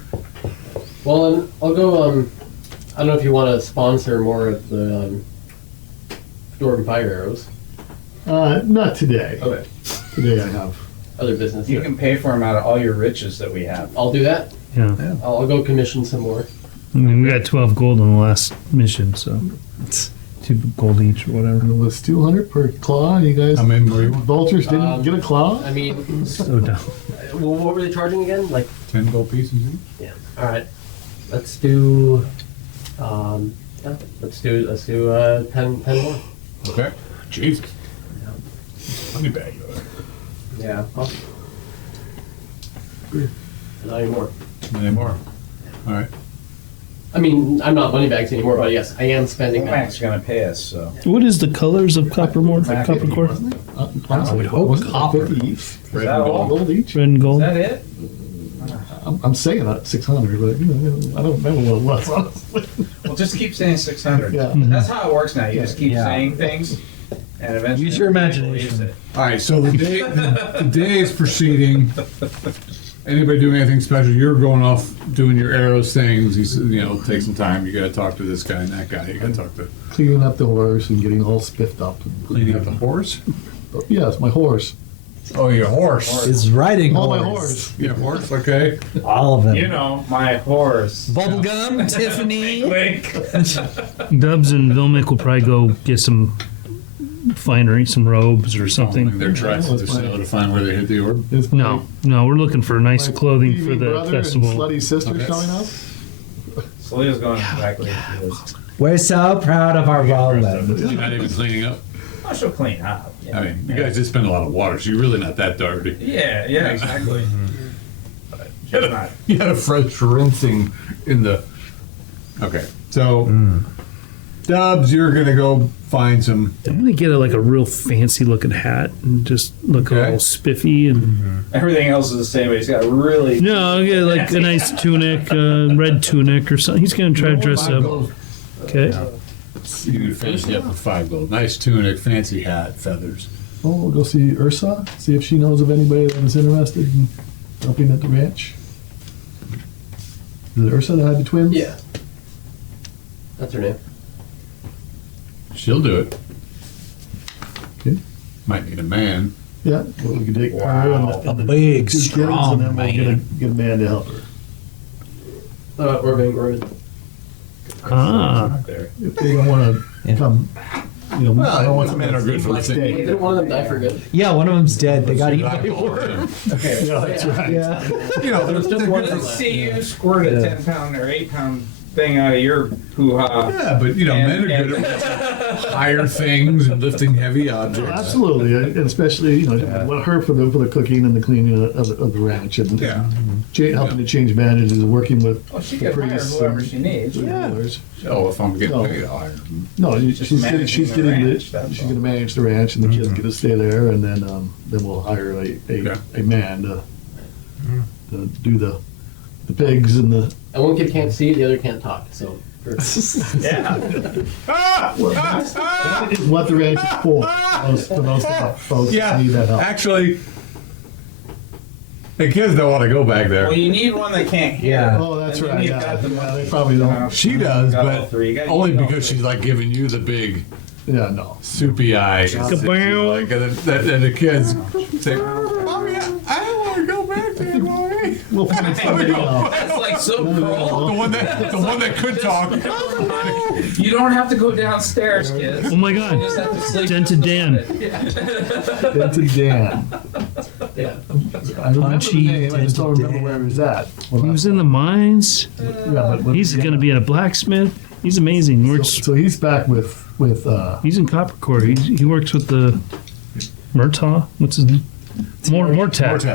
Well, then I'll go. I don't know if you want to sponsor more of the Dwarven Fire Arrows. Not today. Okay. Today I have. Other business. You can pay for them out of all your riches that we have. I'll do that. Yeah. I'll go commission some more. I mean, we got 12 gold on the last mission, so it's 2 gold each or whatever. It was 200 per claw. You guys, I mean, where you want? vultures didn't get a claw. I mean, So dumb. well, what were they charging again? Like, 10 gold pieces each? yeah. All right. Let's do. Yeah, let's do 10 more. Okay. Jesus. Money bag. Yeah. Well, not anymore. Any more? All right. I mean, I'm not money bags anymore, but yes, I am spending that. Mac's gonna pay us, so. What is the colors of copper core? I would hope copper. each. Is that all? Gold each. Red and Is gold? that it? I'm saying that 600, but I don't remember what it was. Honestly. Well, just keep saying 600. Yeah. That's how it works now. You just keep Yeah. saying things, and eventually Use your people imagination. use it. All right. So the day is proceeding. Anybody doing anything special? You're going off doing your arrows things. Take some time. You got to talk to this guy and that guy. You got to talk to Cleaning up the horse and getting all spiffed up. cleaning up the horse. Yes, my horse. Oh, your horse. Is riding Oh, my horse. horse. Yeah, horse. Okay. All of them. You know, my horse. Bubblegum, Tiffany. Wink. Dubs and Vilmic will probably go get some finery, some robes or something. They're trying to to find where they hit the orb. Is my- No, we're looking for nice my clothing for thieving the brother festival. And slutty sister Okay. showing up. Selena's going exactly into this. We're so proud of our Roland. You're not even cleaning up. Oh, she'll clean up. I mean, you guys just spend a lot of water, so you're really not that dirty. Yeah, exactly. But she's not. You had a fresh rinsing in the. Okay, so Dubs, you're gonna go find some. I'm gonna get a real fancy looking hat and just look Okay. all spiffy and Everything else is the same, but he's got really. no, I'll get like a nice tunic, red tunic or something. He's gonna try to dress up. Okay. You can finish up with 5 gold. Nice tunic, fancy hat, feathers. Oh, we'll go see Ursa. See if she knows of anybody that is interested in helping at the ranch. Is it Ursa that had the twins? Yeah. That's her name. She'll do it. Okay. Might need a man. Yeah. Well, we can take her and A the big, 2 kids, strong and then we'll man. get a man to help her. Orbin. Ah, There. If they don't want to come, I don't want men are good for the thing. stay. Didn't one of them die for good? Yeah, one of them's dead. They got eaten I by a call worm. him. Okay. Yeah, that's right. Yeah. You know, There's just one of them Let's left. see you squirt a 10-pound or 8-pound thing out of your hoo-ha. Yeah, but men are good at higher things and lifting heavy objects. Absolutely, and especially her for the cooking and the cleaning of the ranch and Yeah. helping to change bandages and working with Oh, she the can hire priests whoever and she needs. the rulers. Oh, if I'm getting No. paid, I'll hire him. No, Just she's managing the getting ranch, that's she's all. going to manage the ranch, and the kids get to stay there, and then we'll hire a man to do the pigs and the. And one kid can't see, the other can't talk. So. Yeah. That is what the ranch is for. For those folks that need that help. Actually, the kids don't want to go back there. Well, you need one that can't hear. Yeah. Oh, that's And right. you've Yeah, got the yeah, they money. probably don't. She does, Got all but three. You got- only you got all because she's like giving you the big Yeah, no. soupy eye. Kabow. Like, and the kids say, "Mommy, I don't want to go back there, Mommy." We'll find somebody else. That's like so cruel. The one that could talk. You don't have to go downstairs, kids. oh my You God, just have to sleep. dented Dan. That's a Dan. Yeah. I remember Punchy, the name. I just don't dented remember Dan. where he was at. He was in the mines. Yeah, but He's gonna be a blacksmith. He's amazing. Works. So he's back with He's in copper core. He works with the Murtaugh. What's his name? Mortag. he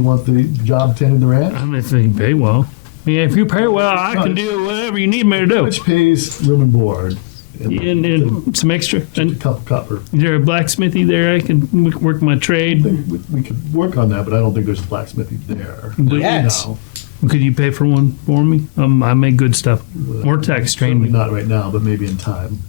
wants the job tending the ranch. I mean, if they pay well. Yeah, if you pay well, I can do whatever you need me to do. Which pays room and board. And some extra. A And cup of copper. is there a blacksmithy there? I can work my I trade. think we could work on that, but I don't think there's a blacksmithy there. Yes. No. Could you pay for one for me? I make good stuff. Vortex trained Certainly me. not right now, but maybe in time.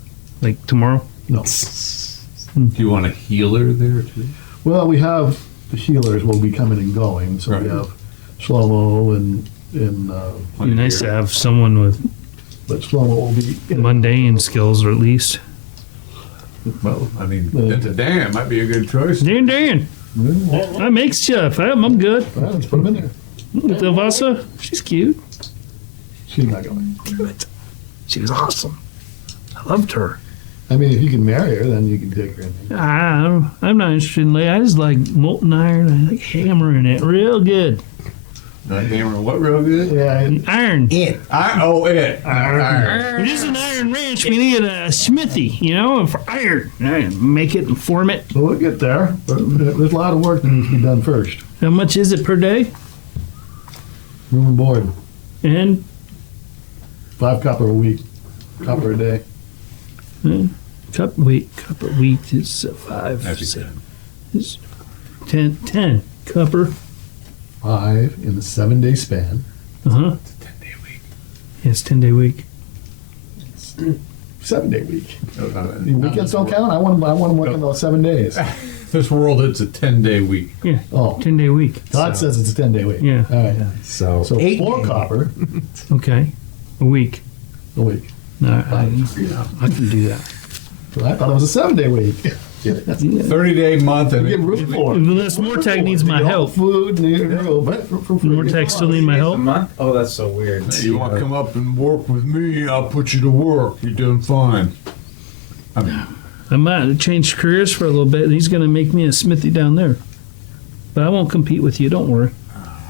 Like tomorrow? No. Do you want a healer there too? Well, we have the healers will be coming and going. So we Right. have Shlomo and It'd be nice to have someone with but Shlomo will be mundane skills, or at least. Well, I mean, Dan might be a good choice. Dan. Well, I make stuff. I'm good. let's put him in there. With Elvasa, she's cute. She's not going. She was awesome. I loved her. I mean, if you can marry her, then you can take her in. I'm not interested in lay. I just like molten iron. I like hammering it real good. Hammer, what real good? Yeah, Iron. It. Iron. It is an iron ranch. We need a smithy, for iron. Make it and form it. well, we'll get there. But there's a lot of work that needs to be done first. How much is it per day? Room and board, And 5 copper a week, copper a day. cup a week is 5. That'd be so good. it's 10 copper. 5 in the 7-day span. Uh-huh. 10-day week. Yeah, it's 10-day week. 7-day week. The In weekends don't count. I want them working those 7 days. this world, it's a 10-day week. Yeah, Oh, 10-day week. God says it's a 10-day week. Yeah. All right. So, So 8 4 copper Okay. A week. a week. No, I can do that. So I thought it was a 7-day week. 30-day month. And We get room for it. Unless Mortag needs my help. Food, Mortag still need my A help. month? Oh, that's so weird. you want to come up and work with me, I'll put you to work. You're doing fine. I mean, I might change careers for a little bit. He's going to make me a smithy down there. But I won't compete with you. Don't worry.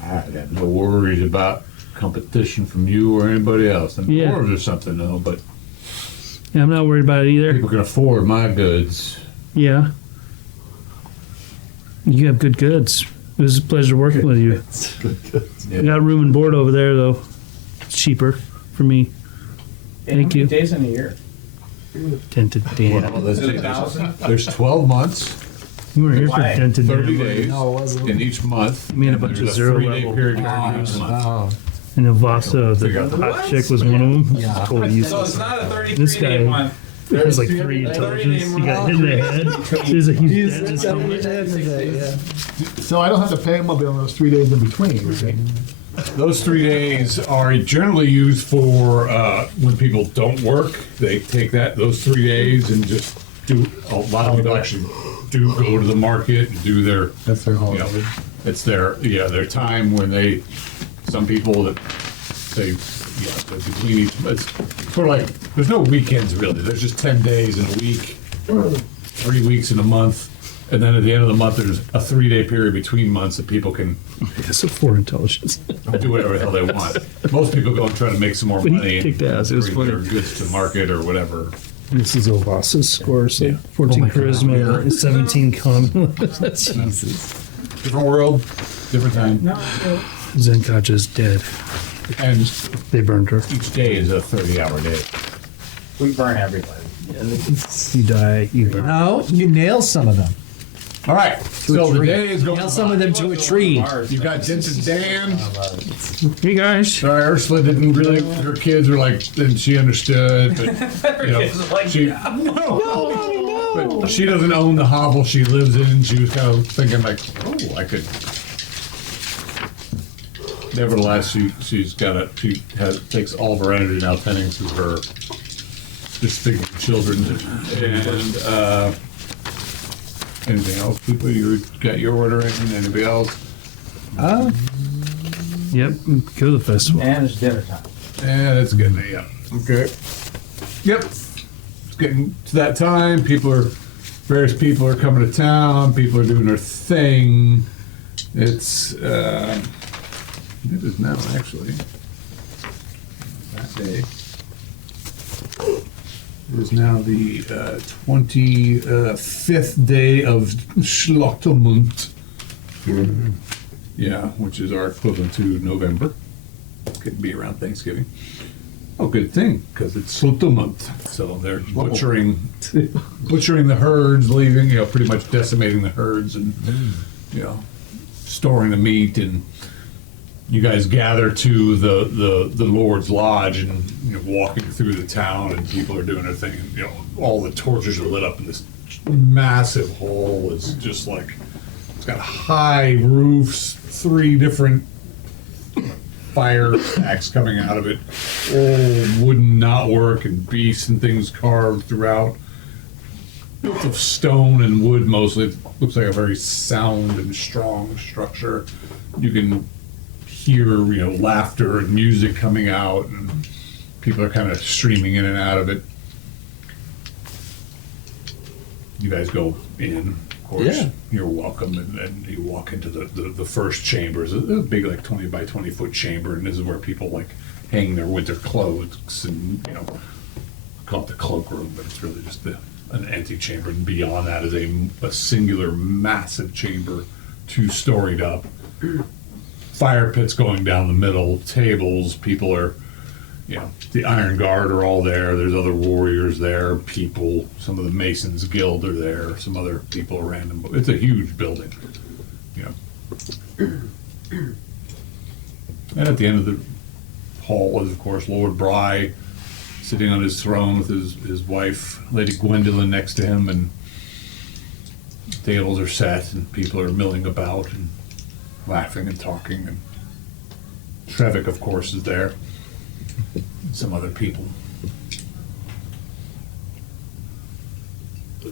I got no worries about competition from you or anybody else. And Yeah. dwarves or something, though, but Yeah, I'm not worried about it either. people can afford my goods. Yeah. You have good goods. It was a pleasure working with you. I got room and board over there, though. It's cheaper for me. Thank you. Days in a year. 10 Dan. Well, let's Is it say 1,000? there's 12 months, You were here for Why? 10 30 Dan. days No, it wasn't. in each month. Me and a and bunch there's of zero 3-day level. period during each month. Oh, And then Vasa, Figure the out hot chick, was one of them. Yeah. Totally So useless. it's not a This 33-day guy- month. He has like 3 intelligence. He got hit in the head. There's a huge dentist helmet. So I don't have to pay him on those 3 days in between. Okay? Those 3 days are generally used for when people don't work. They take those 3 days and just do. A lot of people actually do go to the market and do their. That's their You holiday. know, it's their time when they. Some people that they. Yeah, between each. It's sort of like there's no weekends really. There's just 10 days in a week, 3 weeks in a month. And then at the end of the month, there's a 3-day period between months that people can It's a 4 intelligence. do whatever the hell they want. Most people go and try to make some more But he money kicked ass. It was bring their funny. goods to market or whatever. This is Ovasa's score. So 14 charisma, 17 common. Jesus. Different world, different time. Zenkaja's dead. And They burned her. each day is a 30-hour day. We burn everybody. You die, you burn. no, you nail some of them. All right, so the tree. day is going Nail some of them to a tree. You got Jensen Dan. Hey guys. Sorry, Ursula didn't really, her kids were like, and she understood, but, you know, she, but she doesn't own the hovel she lives in. She was kind of thinking like, oh, I could. Nevertheless, she takes all of her energy now tending to her disfigured children. And anything else, people? You got your order in? Anybody else? Yep, go to the festival. And it's dinner time. Yeah, that's good. Yeah. Okay. Yep. It's getting to that time. Various people are coming to town. People are doing their thing. It is now actually that day. It is now the 25th day of Schlottermund. Yeah, which is our equivalent to November. Couldn't be around Thanksgiving. Oh, good thing, because it's slipped a month. So they're butchering the herds, leaving, pretty much decimating the herds and, storing the meat. And you guys gather to the Lord's Lodge and, walking through the town, and people are doing their thing. And, all the torches are lit up, and this massive hall is just like, it's got high roofs, 3 different fire stacks coming out of it, old wooden knotwork and beasts and things carved throughout, built of stone and wood mostly. It looks like a very sound and strong structure. You can hear laughter and music coming out, and people are kind of streaming in and out of it. You guys go in. Of course, Yeah. You're welcome, and you walk into the first chamber. It's a big, like 20 by 20 foot chamber, and this is where people like hang their winter clothes, and call it the cloakroom, but it's really just an antechamber. And beyond that is a singular massive chamber, 2-storied up, fire pits going down the middle, tables. People are, the Iron Guard are all there. There's other warriors there, people. Some of the Masons Guild are there. Some other people are random. It's a huge building, And at the end of the hall is, of course, Lord Bry sitting on his throne with his wife, Lady Gwendolyn, next to him, and tables are set, and people are milling about and laughing and talking. And Trevik, of course, is there. Some other people.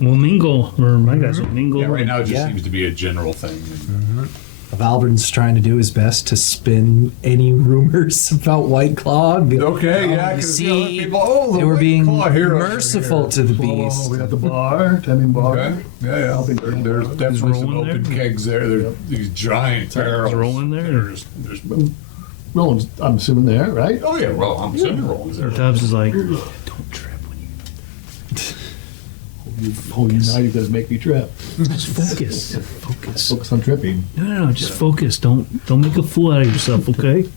We'll mingle, or my guys will mingle. Yeah, right now it just Yeah. seems to be a general thing. Valbran's trying to do his best to spin any rumors about White Claw. Okay, yeah, You 'cause, see, people, they were being Claw heroes are merciful here. to the Oh, beast. we got the bar, tending bar. Okay, yeah. There's definitely some rolling open there? kegs there. There's these giant barrels. rolling there? There's, Rollins, I'm assuming there, right? oh yeah, well, I'm assuming Rollins there. Or Tubbs is like, don't trip when you. Now you're gonna make me trip. Just focus. Focus. Focus on tripping. No, just focus. Don't make a fool out of yourself, okay?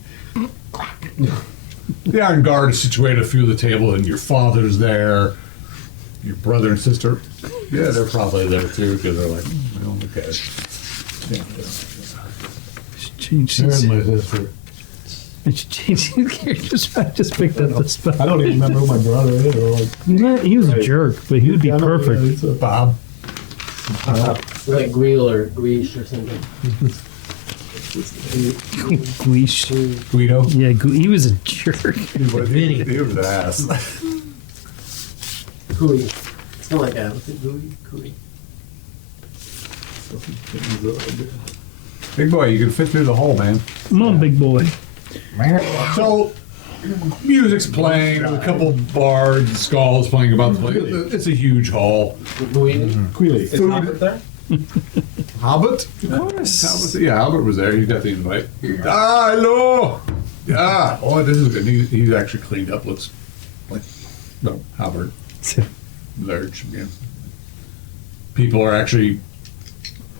The Iron Guard is situated at a few of the table, and your father's there. Your brother and sister, yeah, they're probably there too, because they're like, well, okay. Change There's these. my sister. It's changing characters. I just picked up the spell. I don't even remember who my brother is. Or like, He was a jerk, but he would be I don't know, perfect. it's a- Bob. Like Guil or Guish or something. Guish. Guido. Yeah, he was a jerk. He was an ass. Cooey. It's not like that. What's it? Cooey? Cooey. Big boy, you can fit through the hole, man. Come on, big boy. So, music's playing, there's a couple bards and skulls playing about the place. It's a huge hall. Cooey. Queely. Is Hobbit there? Hobbit? Of course. Yeah, Albert was there. He got the invite. Ah, hello! Yeah. Oh, this is good. He's actually cleaned up. Looks like, no, Albert. Large, yeah. People are actually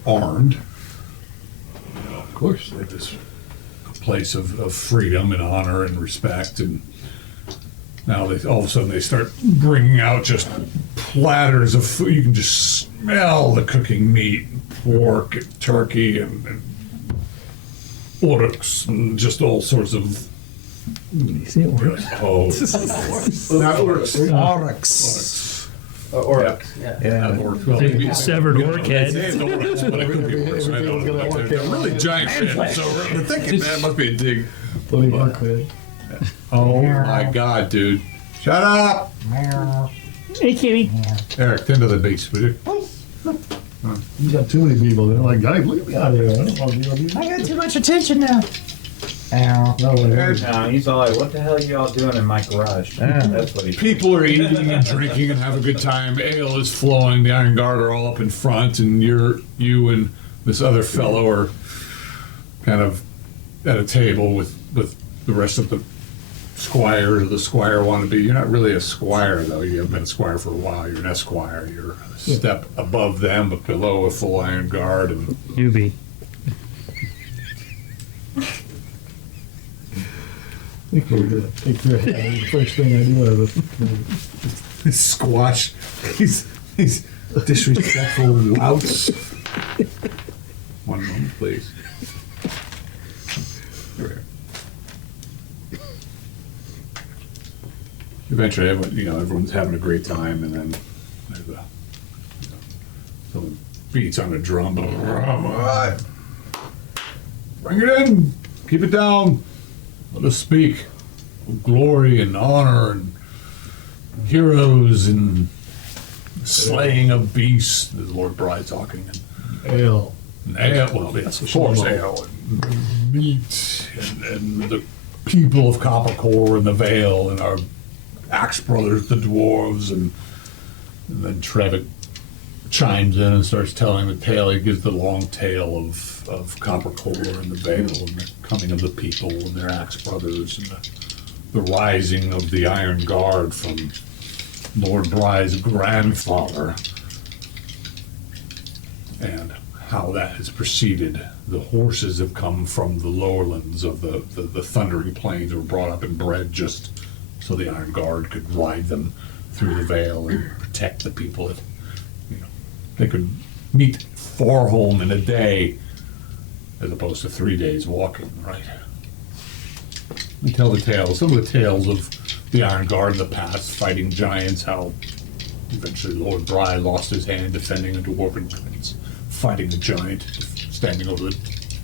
armed. Of course. At this place of freedom and honor and respect, and now all of a sudden they start bringing out just platters of food. You can just smell the cooking meat, pork, and turkey, and oryx, and just all sorts of. Oh, not oryx. Oryx. Oryx. Yeah. Yeah. Well, Severed orc head. It's oryx, but it could be oryx. I don't know. They're really giant fish, so we're thinking that must be a dig. Let me mark that. Oh my god, dude! Shut up, Hey, kitty. Eric. Tend to the beast, will you? You got too many people. They're like, guys, look at me out here. I don't want to be on you. I got too much attention now. No, whatever. No, he's all like, what the hell are y'all doing in my garage? That's what he's People are eating and drinking and have a good time. Ale is flowing. The Iron Guard are all up in front, and you and this other fellow are kind of at a table with the rest of the squires. The squire wannabe. You're not really a squire though. You haven't been a squire for a while. You're an esquire. You're a step above them, but below a full Iron Guard. And Newbie. Take care of it. The first thing I do ever. Squash. He's disrespectful louts. One moment, please. Here we are. Eventually, everyone's having a great time, and then there's someone beats on a drum. All right. Bring it in. Keep it down. Let us speak of glory and honor and heroes and slaying of beasts. This is Lord Bry talking. Ale. And ale, well, yes, of course, ale and meat and the people of Coppercore and the Vale and our axe brothers, the dwarves, and then Trevick chimes in and starts telling the tale. He gives the long tale of Coppercore and the Vale and the coming of the people and their axe brothers and the rising of the Iron Guard from Lord Bry's grandfather and how that has proceeded. The horses have come from the lowlands of the thundering plains, were brought up and bred just so the Iron Guard could ride them through the Vale and protect the people. That, they could meet Thorholm in a day as opposed to 3 days walking, right? We tell the tales, some of the tales of the Iron Guard in the past, fighting giants, how eventually Lord Bry lost his hand defending a dwarven prince, fighting a giant, standing over the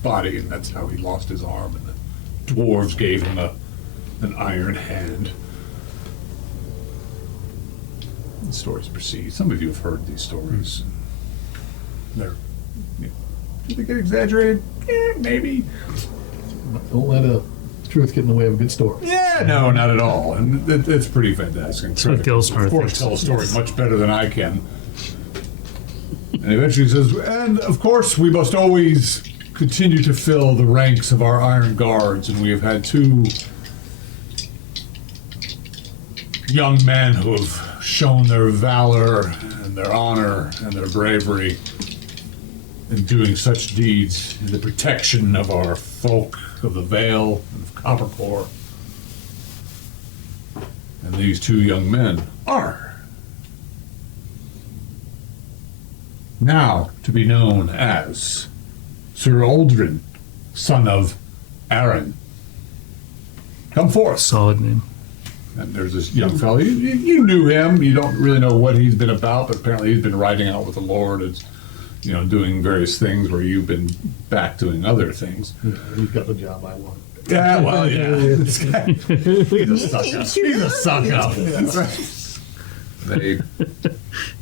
body, and that's how he lost his arm, and the dwarves gave him an iron hand. The stories proceed. Some of you have heard these stories. They're, do they get exaggerated? Yeah, maybe. Don't let a truth get in the way of a good story. Yeah, no, not at all. And it's pretty fantastic. like Gilsmer Of course, thinks. tell a story much better than I can. And eventually he says, and of course we must always continue to fill the ranks of our Iron Guards, and we have had 2 young men who have shown their valor and their honor and their bravery in doing such deeds in the protection of our folk of the Vale and of Coppercore. And these 2 young men are now to be known as Sir Aldrin, son of Aaron. Come forth. Solid name. And there's this young fellow. You knew him. You don't really know what he's been about, but apparently he's been riding out with the Lord, as, doing various things where you've been back doing other things. Yeah, he's got the job I want. Yeah, well, yeah. This guy, he's a suck-up. He's a suck-up. That's right. They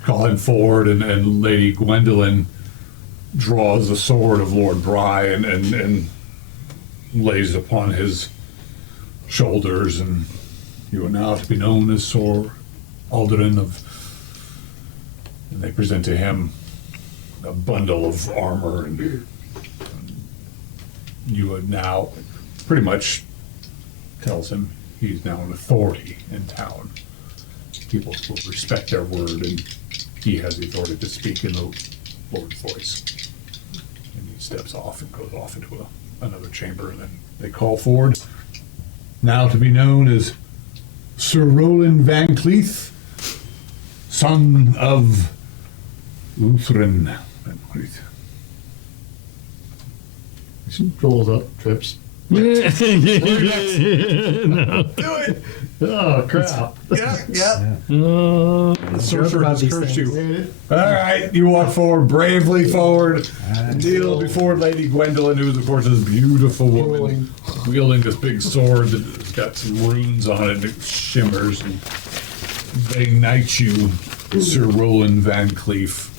call him forward, and Lady Gwendolyn draws the sword of Lord Bry and lays it upon his shoulders, and you are now to be known as Sir Aldrin and they present to him a bundle of armor, and you are now pretty much tells him he's now an authority in town. People will respect their word, and he has the authority to speak in the Lord's voice. And he steps off and goes off into another chamber, and then they call forward, now to be known as Sir Roland Van Cleef, son of Lutheran Van Cleef. She rolls up, trips. No. Do it! Oh, crap. Yeah. Joke Sorcerer about has these cursed things. you. All right, you walk forward, bravely forward, kneel before Lady Gwendolyn, who, of course, is a beautiful woman, wielding this big sword that's got some runes on it, and it shimmers, and they knight you, Sir Roland Van Cleef,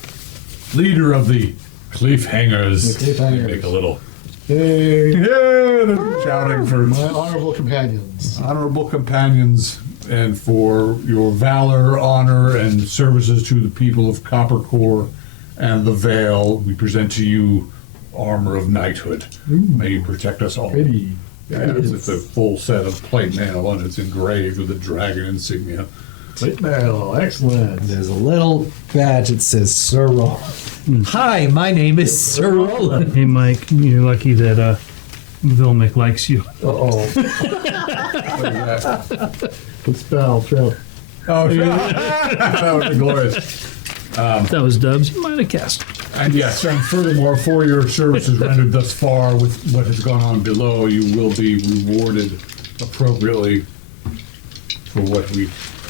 leader of the Cleef Hangers. The Cleef Hangers. Make a little, Hey, yeah, they're shouting for my honorable companions. honorable companions, and for your valor, honor, and services to the people of Coppercore and the Vale. We present to you armor of knighthood. May you protect us all. Pretty. Yeah, it's a full set of plate mail, and it's engraved with a dragon insignia. Plate mail, excellent. There's a little badge that says Sir Roland. Hi, my name is Sir Roland. Hey, Mike, you're lucky that Vilmic likes you. Uh-oh. Good spell, trail. Oh, sure. That would be glorious. That was Dubs. You might have cast. And yes, and furthermore, for your services rendered thus far with what has gone on below, you will be rewarded appropriately for what we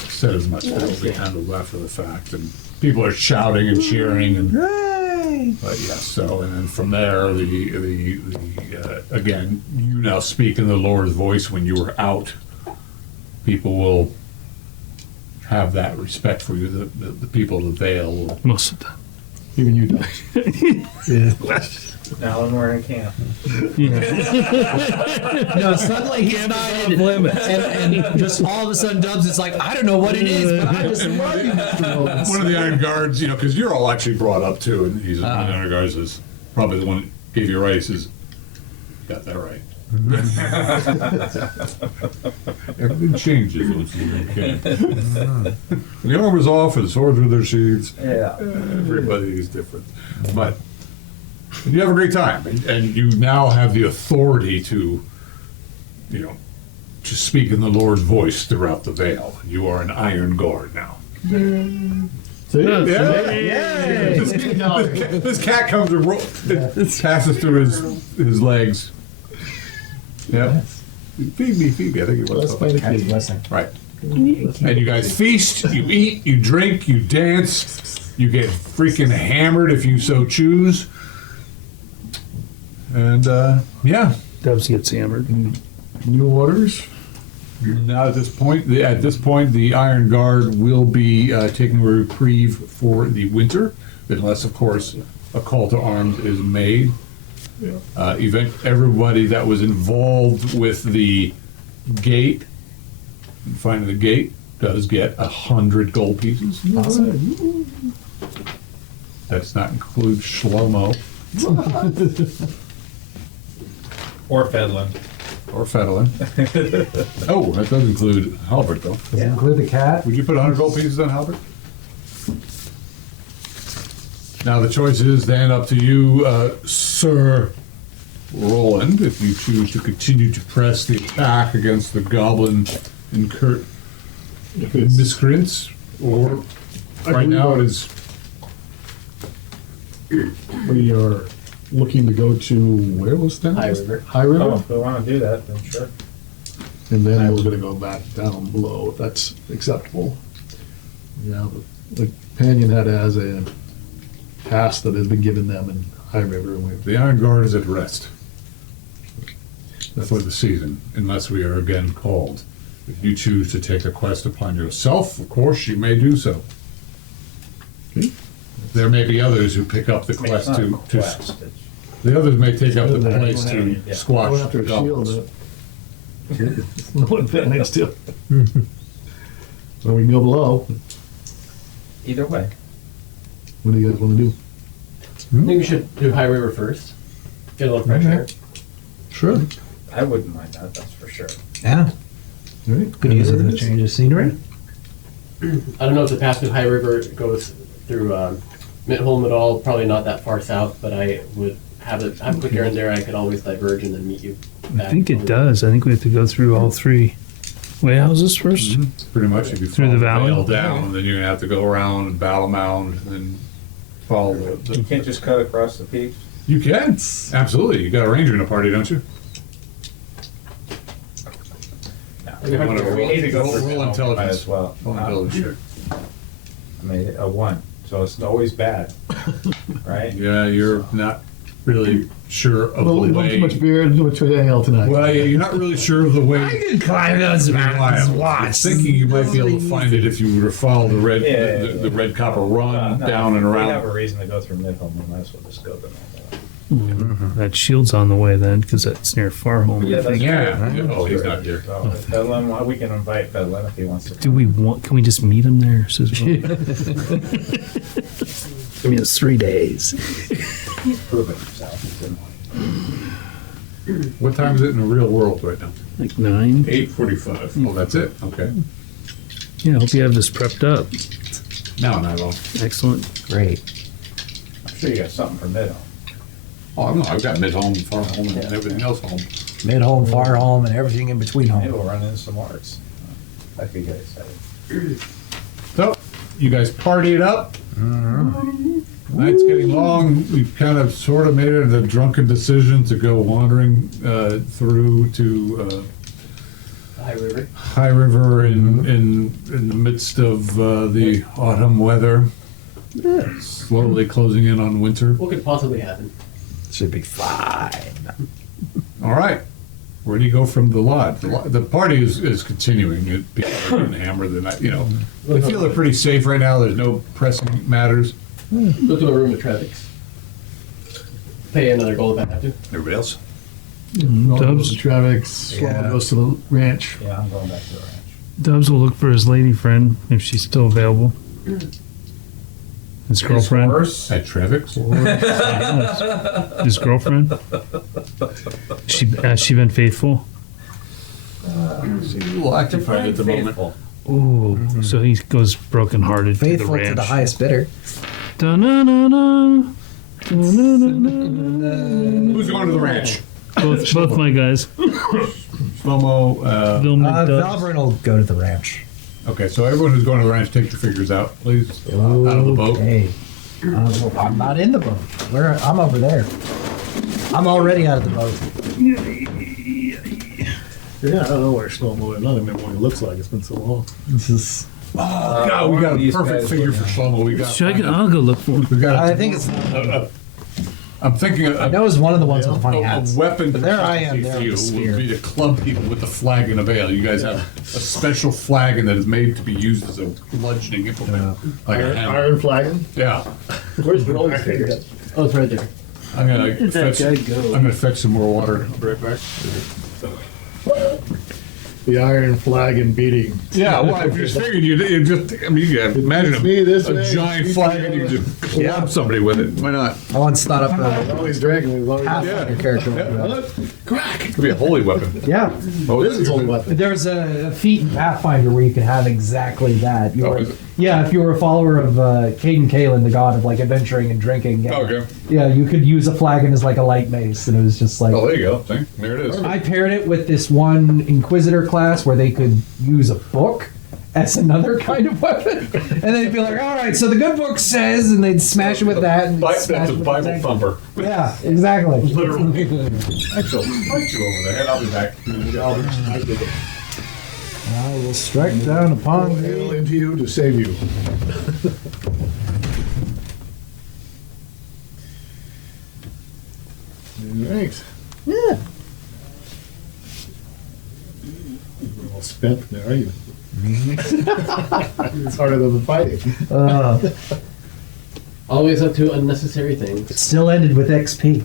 said as much. That will be handled after the fact. And people are shouting and cheering. And, but yes, so, and then from there, again, you now speak in the Lord's voice when you are out. People will have that respect for you. The people of the Vale will. Most of the time. Even you do. Now when we're in camp. No, suddenly he's not in limits. And just all of a sudden Dubs is like, I don't know what it is, but I just love you, Mr. Lawrence. One of the Iron Guards, because you're all actually brought up too, and he's one of the Iron Guards is probably the one that gave you right. He says, "Got that right." Everything changes once you're in camp. When the armor's off and the swords with their sheaths, Yeah. everybody is different. But you have a great time, and you now have the authority to, to speak in the Lord's voice throughout the Vale. You are an Iron Guard now. See? Yeah. This cat comes and it passes through his legs. Yeah. Feed me. I think it was. Right. And you guys feast, you eat, you drink, you dance, you get freaking hammered if you so choose. And, yeah. Dubs gets hammered. New orders? Now at this point, the Iron Guard will be taking a reprieve for the winter, unless, of course, a call to arms is made. Everybody that was involved with the gate, finding the gate, does get 100 gold pieces. Awesome. Does not include Shlomo Or Fedlin. or Fedlin. Oh, that does include Halbert, though. Does it include the cat? Would you put 100 gold pieces on Halbert? Now the choice is then up to you, Sir Roland, if you choose to continue to press the attack against the goblin miscreants, or right now it is. We are looking to go to, where was that? High River. High River? Oh, if we want to do that, then sure. And then we're gonna go back down below, if that's acceptable. Yeah, the companion has a task that has been given them in High River, and we The Iron Guard is at rest for the season, unless we are again called. If you choose to take the quest upon yourself, of course, you may do so. Okay. There may be others who pick up the I mean, it's quest not a to quest, it's- the others may take up the Yeah. place to Yeah. squash going after the a shield. goblins. No advantage to. Well, we can go below. Either way. What do you guys want to do? I think we should do High River first. Get a little fresh air. Sure. I wouldn't mind that, that's for sure. Yeah. All right. Could use a change of scenery. I don't know if the path through High River goes through Midholm at all. Probably not that far south, but I would have a quick errand there. I could always diverge and then meet you I back. think it does. I think we have to go through all three warehouses first. Pretty much, if you Through follow the valley? Vale down, then you're gonna have to go around and Battle Mound, and then follow You can't just cut across the peaks. You can, absolutely. You got a ranger in a party, don't you? We have to- We need to go Roll for Midholm, intelligence. might as well. Roll intelligence. I mean, a 1, so it's always bad, right? Yeah, you're not really sure of Well, the we don't way. too much beer and too much ale tonight. Well, yeah, you're not really sure of the way. can climb those I'm thinking you might be able to find it if you were to follow the red, Yeah. the red copper run No, down and if we have around. a reason to go through Midholm, we might as well just go the normal way. That shield's on the way then, because that's near Farholm. Yeah, that's Yeah. true. Yeah, oh, he's not here. So, Fedlin, well, we can invite Fedlin if he wants to. Do we want? Can we just meet him there? Says, I mean, it's 3 days. prove it himself. What time is it in the real world right now? Like 9. 8:45. Well, that's it. Okay. Yeah, I hope you have this prepped up. No, not at all. Excellent. Great. I'm sure you got something for Midholm. Oh, no, I've got mid home, far home, and everything else home. Mid home, far home, and everything in between Maybe home. we'll run into some orcs. That could get exciting. So, you guys party it up. Night's getting long. We've kind of sort of made it a drunken decision to go wandering through to High River. High River in the midst of the autumn weather. Slowly closing in on winter. What could possibly happen? Should be fine. All right. Where do you go from the lodge? The party is continuing. People are getting hammered. They're not, they feel they're pretty safe right now. There's no pressing matters. Go to a room with Trevix. Pay another gold if I have to. Everybody else? Dubs. Travis Yeah. goes to the ranch. Yeah, I'm going back to the ranch. Dubs will look for his lady friend if she's still available. His girlfriend. Horse. At Trevix? His girlfriend. Has she been faithful? She's a little occupied at the moment. Ooh, so he goes brokenhearted to the Faithful ranch. to the highest bidder. Da-na-na-na. Da-na-na-na. Who's going to the ranch? Both my guys. Slow-mo. Bill McDubbs. Valvern will go to the ranch. Okay, so everyone who's going to the ranch, take your figures out, please. Out of the boat. Hey, I'm not in the boat. I'm over there. I'm already out of the boat. Yeah, I don't know where Shlomo is. I don't remember what he looks like. It's been so long. This is. Oh, God, we one got of a these perfect guys figure was- for Slow-mo. We got. I'll go look for him. We got. I think it's. I'm thinking I know it's one of the ones with a funny hats. weapon. But there I am, for there with you the spear. would be to club people with the flagon of ale. You guys have a special flagon that is made to be used as a bludgeoning implement, like a hammer. Iron flagon. Yeah, Where's the old figure? Oh, it's right there. I'm gonna Where'd that fetch. guy go? I'm gonna fetch some more water. I'll be right back. The iron flagon beating. Yeah, well, if you just figured you just, I mean, you can imagine It's me this a way, giant it's flagon, me you the can just club somebody with it. Why not? I once thought up a Always drinking. As long as Pathfinder character. like that. What? Crack. It could be a holy weapon. Yeah, Oh, This is holy weapon. there's a feat in Pathfinder where you can have exactly that. Oh, is it? Yeah, if you were a follower of Caden Kalen, the god of like adventuring and drinking. Yeah, Okay. yeah, you could use a flagon as like a light mace, and it was just like. Oh, there you go. See, there it is. I paired it with this one Inquisitor class where they could use a book as another kind of weapon, and they'd be like, "All right, so the good book says," and they'd smash it with that. And That's smash a it with Bible that. thumper. Yeah, exactly. Literally. Actually, fight you over the head. I'll be back. I will strike down upon Hail thee. into you to save you. All right. Yeah. You're all spent there, are you? It's harder than the fighting. Always up to unnecessary things. It still ended with XP.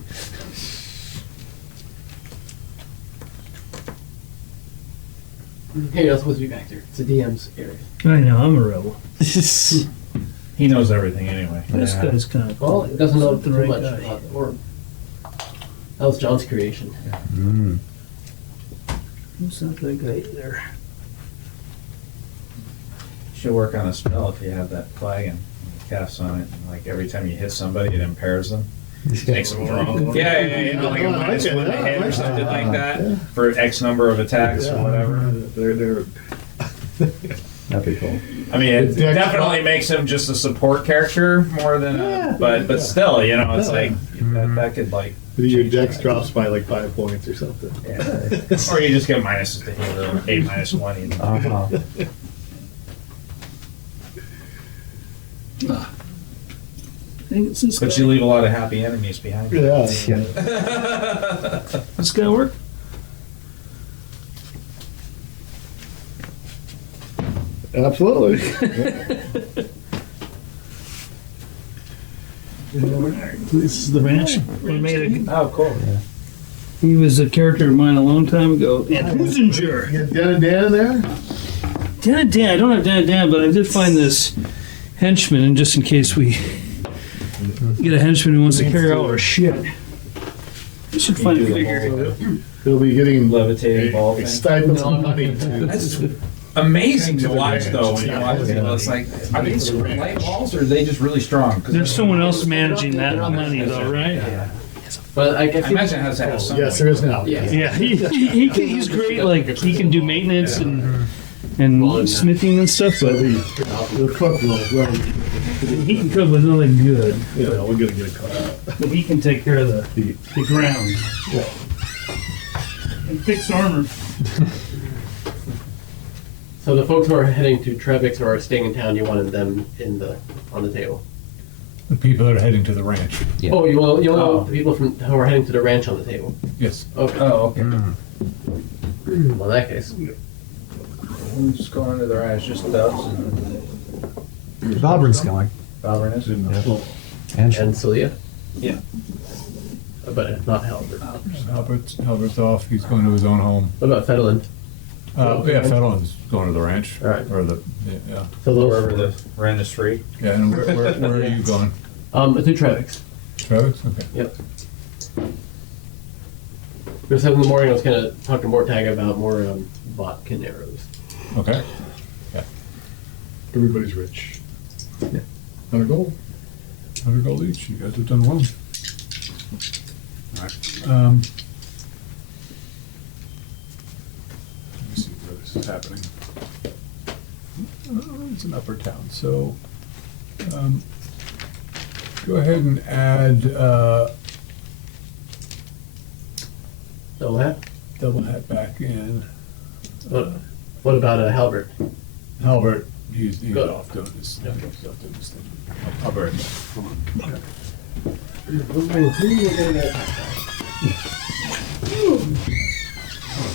Hey, you're not supposed to be back there. It's a DM's area. I know, I'm a rebel. He knows everything anyway. This guy's kind of Well, it doesn't know The too right much guy. about the orb. That was John's creation. Who's not that guy either? Should work on a spell if you have that flagon. Casts on it, and like every time you hit somebody, it impairs them. Makes them drunk. Yeah, you know, like a minus one to hit or something like that for X number of attacks or whatever. They're That'd be cool. I mean, it definitely makes him just a support character more than a, but still, you know, it's like that could like your change dex that. drops by like 5 points or something. Yeah. Or you just get minuses to hit or A-1 even. Uh-huh. I think it's this But guy. you leave a lot of happy enemies behind you. Yeah. This guy work? Absolutely. This is the ranch. We made Oh, cool. he was a character of mine a long time ago. And Husinger. You got Dan and Dan in there? Dan, I don't have Dan, but I did find this henchman, and just in case we get a henchman who wants to carry all our shit, we should find a figure. He'll be getting Levitating ball a thing. stipend of money. That's amazing to watch, though. When you watch it, it's like, are these light balls or are they just really strong? 'Cause There's someone else managing that money, though, right? He has a But I I guess imagine it has to have some. Yes, there is now. Yeah. Yeah, he's great. Like he can do maintenance and smithing and stuff, So but the cook will, he can cook with nothing good. you know, we're gonna get a cook. But he can take care of the ground and fix armor. So the folks who are heading to Trevix or are staying in town, you wanted them on the table. The people that are heading to the ranch. Yeah. Oh, you want the people who are heading to the ranch on the table. Yes. Okay. Oh, okay. Well, in that case, Who's going to the ranch? Just Dubs and Valbrun's going. Valvernus? and Celia, Yeah. but not Halbert. Albert's off. He's going to his own home. What about Fedlin? Yeah, Fedlin's going to the ranch. All right. Or the yeah. So Wherever those, the rent is free. Yeah. And where are you going? to Trevix. Travis? Okay. Yep. Because in the morning I was gonna talk to Mortag about more vodka arrows. Okay. Everybody's rich. 100 gold. 100 gold each. You guys have done well. All right. Let me see where this is happening. It's an upper town, so go ahead and add Double hat. double hat back in. What about Halbert? Halbert, he's Good. off doing his thing. He's off doing his thing. I'll be right back. Hold on.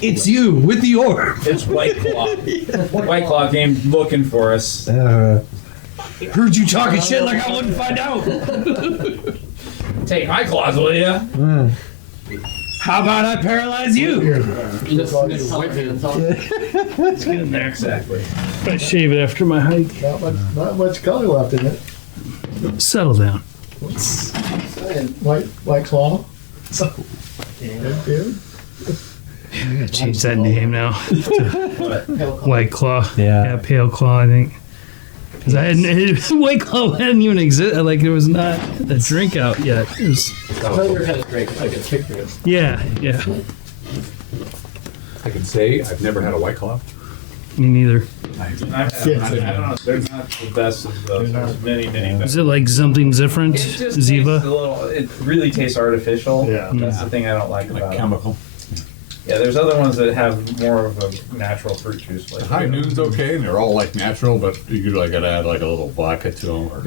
It's you with the orb. It's White Claw. White Claw came looking for us. Heard you talking shit like I wouldn't find out. Take my claws, will ya? How about I paralyze you? Just color hands on. Let's get in there. Exactly. I shave it after my hike. Not much color left in it. Settle down. White claw. Good dude. I gotta change that name now. Pale color. White Claw. Yeah. Pale Claw, I think. Because White Claw hadn't even existed. Like, there was not a drink out yet. It was, Tell your kind of drink, like it's picture it. yeah. I can say I've never had a White Claw. Me neither. I don't know. They're not the best of those. There's many Is best. it like something different? It just tastes a Ziva? little. It really tastes artificial. Yeah. That's the thing I don't like about Like it. chemical. Yeah, there's other ones that have more of a natural fruit juice flavor. High Noon's okay, and they're all like natural, but you could like add like a little vodka to them. Or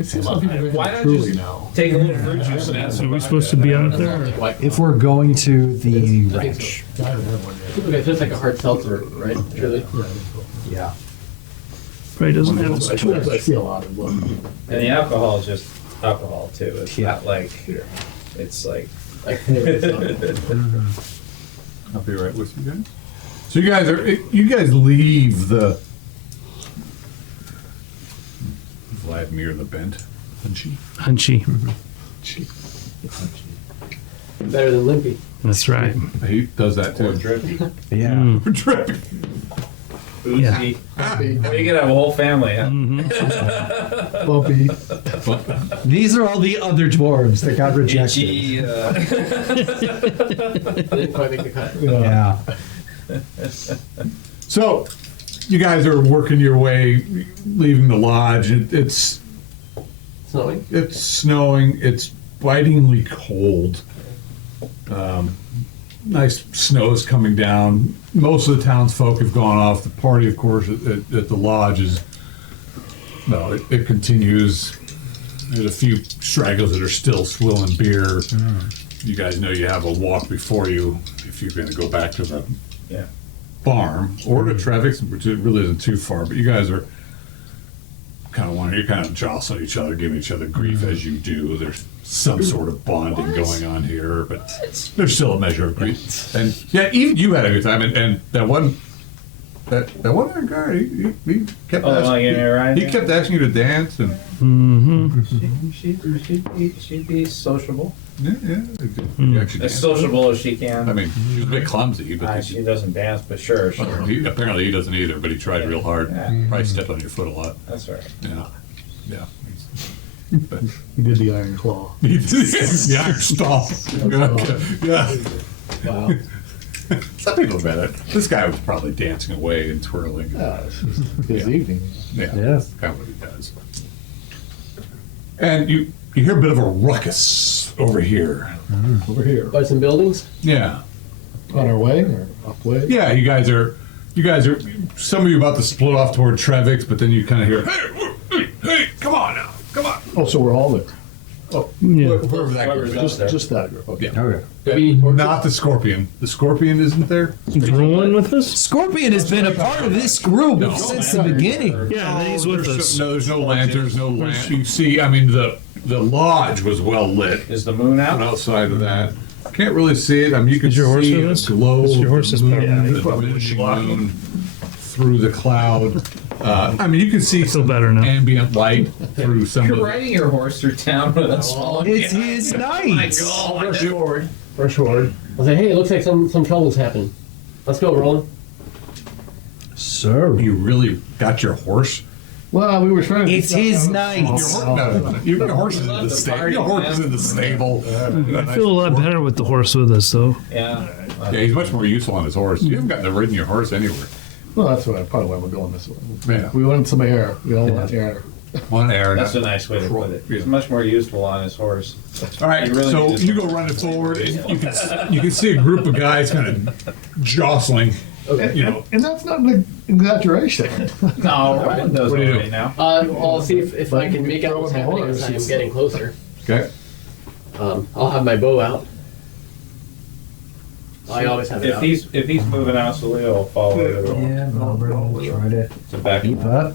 Why not Truly just now. take a little fruit juice and add Are some? we supposed to be out there? Like white If we're going to the I think ranch. so. Okay, so it's like a hard seltzer, right? Truly. Yeah. Probably doesn't have as much. I see a lot of them. And the alcohol is just alcohol too. It's Yeah. not like it's like. Like flavor stuff. I'll be right with you guys. So you guys leave the Vladimir the Bent. Hunchy. Better than Limpy. That's right. He does that Or too. drippy. Yeah. Mm. We're tripping. Boozy. Well, you could have a whole family, huh? Bumpy. These are all the other dwarves that got rejected. Itchy, I didn't quite make the cut. Yeah. So you guys are working your way, leaving the lodge. It's Snowing. snowing. It's bitingly cold. Nice snow's coming down. Most of the townsfolk have gone off. The party, of course, at the lodge is, no, it continues. There's a few stragglers that are still swilling beer. You guys know you have a walk before you if you're going to go back to the Yeah. farm or to Trevix, which it really isn't too far. But you guys are you're kind of jostling each other, giving each other grief as you do. There's some sort of bonding going on here, but there's still a measure of grief. And yeah, even you had a good time. And that one guy, he kept Oh, asking, like, right? he kept asking you to dance, and She'd be sociable. yeah. You actually As danced. sociable as she can. I mean, she was a bit clumsy, but She doesn't dance, but sure. apparently he doesn't either. But he tried real hard. Yeah. Probably stepped on your foot a lot. That's right. Yeah. He did the Iron Claw. The iron stomp. Yeah. Wow. Some people bet it. This guy was probably dancing away and twirling. It's his Yeah. evening. Yeah, Yeah. that's kind of what he does. And you hear a bit of a ruckus over here. Over here. By some buildings? Yeah. On our way or upway? Yeah, you guys are, some of you about to split off toward Trevix, but then you kind of hear, hey, come on now, come on. Oh, so we're all there. Oh, Yeah. whoever that group is. Just that group. Okay. Yeah. Okay. Do we need torches? Not the Scorpion. The Scorpion isn't there? He's rolling with us? Scorpion has been a part of this group since the beginning. Yeah, he's with us. No, there's no lanterns, no lamp. You see, I mean, the lodge was well lit. Is the moon And out? outside of that, can't really see it. I mean, you can Is your horse see with a us? glow Is your of horse the is moon, powered? the diminishing moon through the cloud. I mean, you can see feel some better now. ambient light through some of You're the. riding your horse through town with a small. It's his night. Rush forward. I'll say, hey, it looks like some trouble's happening. Let's go, Roland. Sir. You really got your horse? Well, we were trying to. It's his night. Your horse is in the stable. Your horse is in the stable. I feel a lot better with the horse with us, though. Yeah. Yeah, he's much more useful on his horse. You haven't gotten to ridden your horse anywhere. Well, that's probably why we're going this way. Yeah. We wanted some air. We all want air. On air. That's a nice way to put it. He's much more useful on his horse. All right, You really so need to- you go running forward, and you can see a group of guys kind of jostling. Okay. You know, And that's not an exaggeration. No, Roland knows What do you already do? now. I'll see if I can make out what's happening as I'm getting closer. okay. I'll have my bow out. I always have it If out. he's moving out, so Leo will follow it. Yeah, Melbourne will try to To back keep up.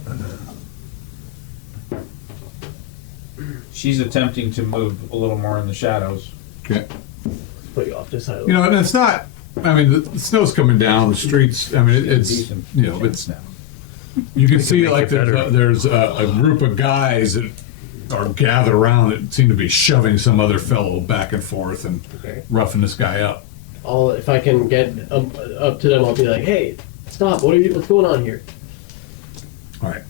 She's attempting to move a little more in the shadows. Okay. Put you off just side. You know, and it's not. I mean, the snow's coming down the streets. I mean, it's Decent. you know, it's. You can see make like it better. there's a group of guys that are gathered around that seem to be shoving some other fellow back and forth and Okay. roughing this guy up. If I can get up to them, I'll be like, hey, stop! What's going on here? All right.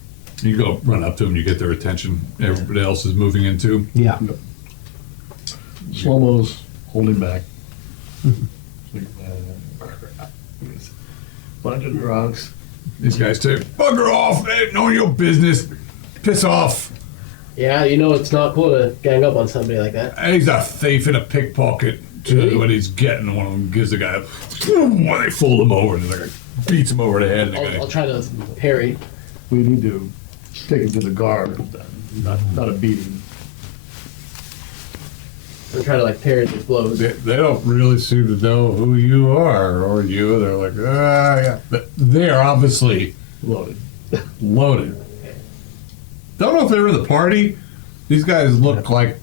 You go run up to them, you get their attention. Everybody else is moving in too. Yeah. Slow-mo's holding back. Bunch of drunks. These guys say, bugger off, they ain't none of your business. Piss off. Yeah, you know it's not cool to gang up on somebody like that. He's a thief and a pickpocket. Really? What he's getting, one of them gives the guy, when they fold him over, and the guy beats him over the head. And the I'll guy, try to parry. We need to take him to the guard, not a beating. I'm trying to parry these blows. they don't really seem to know who you are or you. They're like, yeah. But they're obviously Loaded. loaded. Don't know if they were the party. These guys look like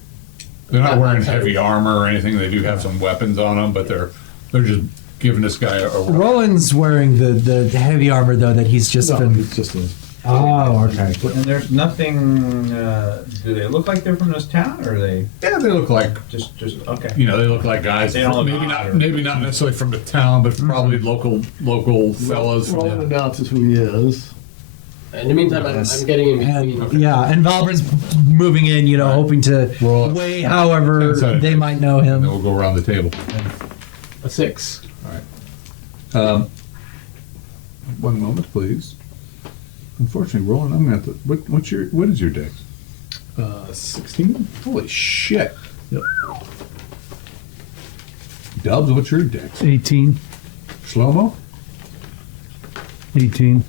they're not wearing heavy armor or anything. They do have some weapons on them, but they're just giving this guy a Roland's wearing the heavy armor though that he's just No, been. it's just a. Oh, okay. And there's nothing. Do they look like they're from this town, or are they Yeah, they look like just okay? they look like guys. They don't look maybe odd not or- maybe not necessarily from the town, but probably local fellas. Roland announces who he is. In the meantime, I'm getting in between. And, yeah, and Valburn's moving in, hoping to Roll it. weigh however Inside. they might know And him. then we'll go around the table. A 6. One moment, please. Unfortunately, Roland, I'm gonna have to. What is your dex? 16? Holy shit! Yep. Dubs, what's your dex? 18. Shlomo? 18.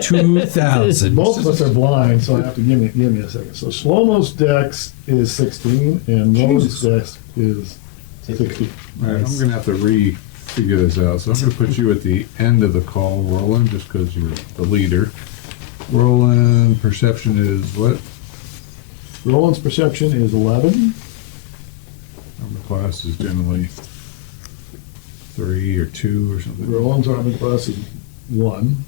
2,000. Both of us are blind, so I have to give me a second. So Shlomo's dex is 16, and Roland's dex is 60. All right, I'm gonna have to figure this out. So I'm gonna put you at the end of the call, Roland, just because you're the leader. Roland, perception is what? Roland's perception is 11. Armor class is generally 3 or 2 or something. Roland's armor class is 1.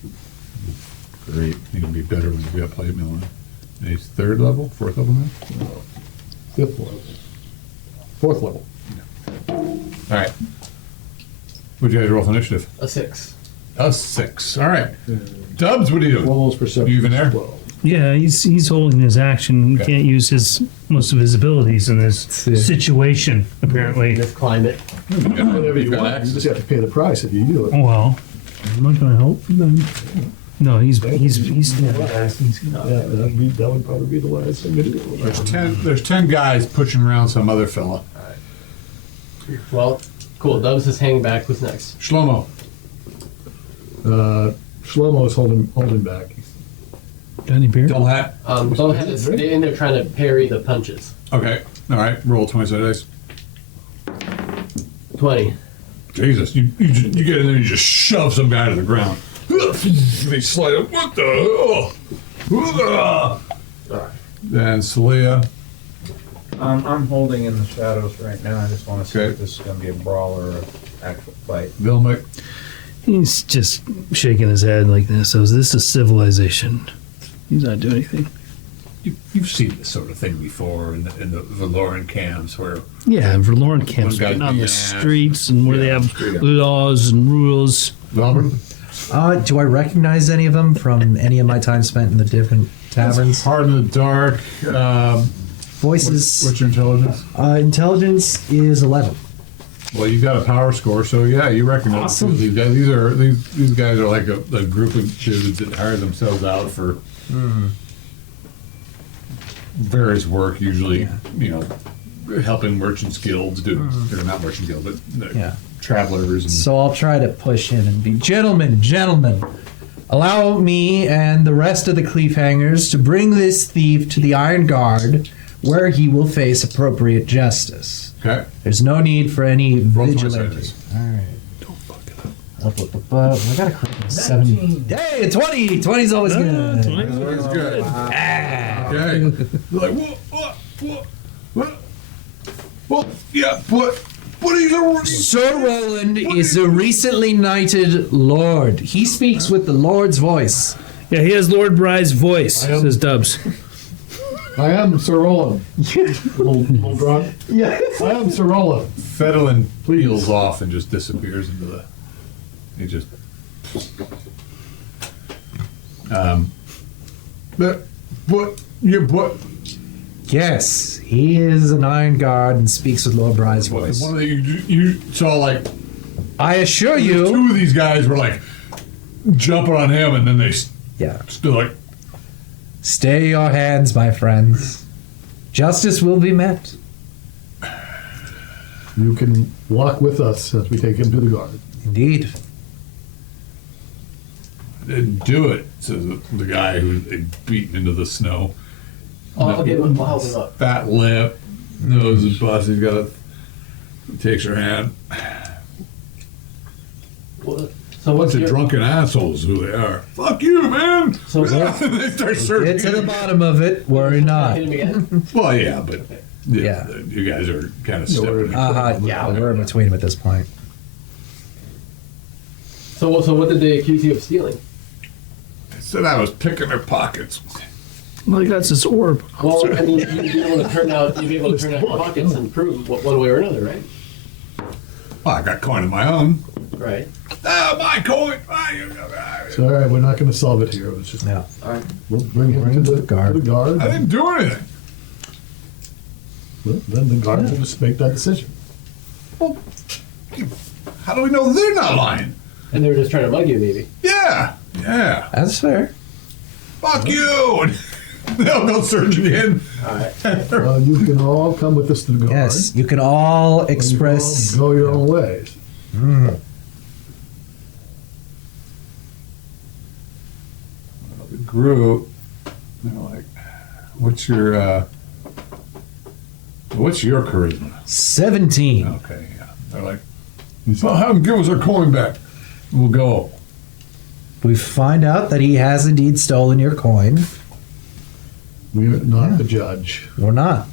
Great. You can be better when you got plate mill in. And he's 3rd level, 4th level now? 5th level. 4th level. All right. What'd you guys roll for initiative? A 6. A 6. All right. Dubs, what are you doing? Roland's perception You even is there? 12. Yeah, he's holding his action. He Okay. can't use most of his abilities in this situation, apparently. In this climate. Whatever you got want, you access. just have to pay the price if you do it. Well, I'm not going to help them. No, he's Yeah, that would probably be the last thing to do. There's 10 guys pushing around some other fella. Well, cool. Dubs is hanging back. Who's next? Shlomo. Shlomo's holding back. Got any beer? Double hat. Bowhead is in there trying to parry the punches. Okay. All right. Roll 20 dice. 20. Jesus, you get in there and you just shove some guy to the ground. They slide up. What the hell? Then Celia. I'm holding in the shadows right now. I just want to see Okay. if this is going to be a brawl or an actual fight. Vilmik. He's just shaking his head like this. So is this a civilization? He's not doing anything. You've seen this sort of thing before in the Valoran camps where Yeah, Verloren camps One guy's getting on the being streets and where they have straight up. laws and rules. Valbrin. Do I recognize any of them from any of my time spent in the different taverns? Hard in the dark. Voices. What's your intelligence? Intelligence is 11. Well, you got a power score, so yeah, you recognize Awesome. these guys. These guys are like a group of dudes that hire themselves out for various work, usually, helping merchants guilds do, or not merchant guild, but Yeah. travelers. And, So I'll try to push in and be, gentlemen, allow me and the rest of the Cleafhangers to bring this thief to the Iron Guard, where he will face appropriate justice. okay. There's no need for any Roll vigilante. 20 All right. Don't fuck it up. I got a crit. 7. Hey, a 20. 20's always good. That's good. Okay. They're like, what? Yeah, what are you doing? Sir Roland is a recently knighted lord. He speaks with the Lord's voice. Yeah, he has Lord Bry's voice, I am- says Dubs. I am Sir Roland. Little drunk. Yeah. I am Sir Roland. Fedalin peels off and just disappears into the. He just. What? Yes, he is an Iron Guard and speaks with Lord Bry's voice. One of the, you saw like I assure you. two of these guys were like jumping on him, and then they Yeah. still like. Stay your hands, my friends. Justice will be met. You can walk with us as we take him to the guard. Indeed. Didn't do it, says the guy who they beaten into the snow. I'll get him. I'll help him up. Fat lip, nose is busted. He's got a. He takes her hand. So what's Bunch of your, drunken assholes, who they are. Fuck you, man. So what? They start searching. Get to the bottom of it. Worry not. Hit him again? Well, yeah, but Yeah. you guys are kind of Yeah, stepping. Yeah, we're in between them at this point. So what did they accuse you of stealing? Said I was picking their pockets. Well, that's his orb. Well, I mean, you'd be able to turn out your pockets and prove one way or another, right? Well, I got coin of my own. Right. Ah, my coin. So, all right, we're not going to solve it here. It's just Yeah. All right. we'll bring him to the guard. I didn't do anything. Well, then the guard will just make that decision. How do we know they're not lying? And they were just trying to mug you, maybe. Yeah. That's fair. Fuck you. They'll go search again. All right. You can all come with us to the guard. Yes, you can all or you can express. all go your own ways. The group, they're like, what's your charisma? 17. Okay, yeah. They're like, well, have him give us our coin back. We'll go. We find out that he has indeed stolen your coin. We're not the judge. Or not.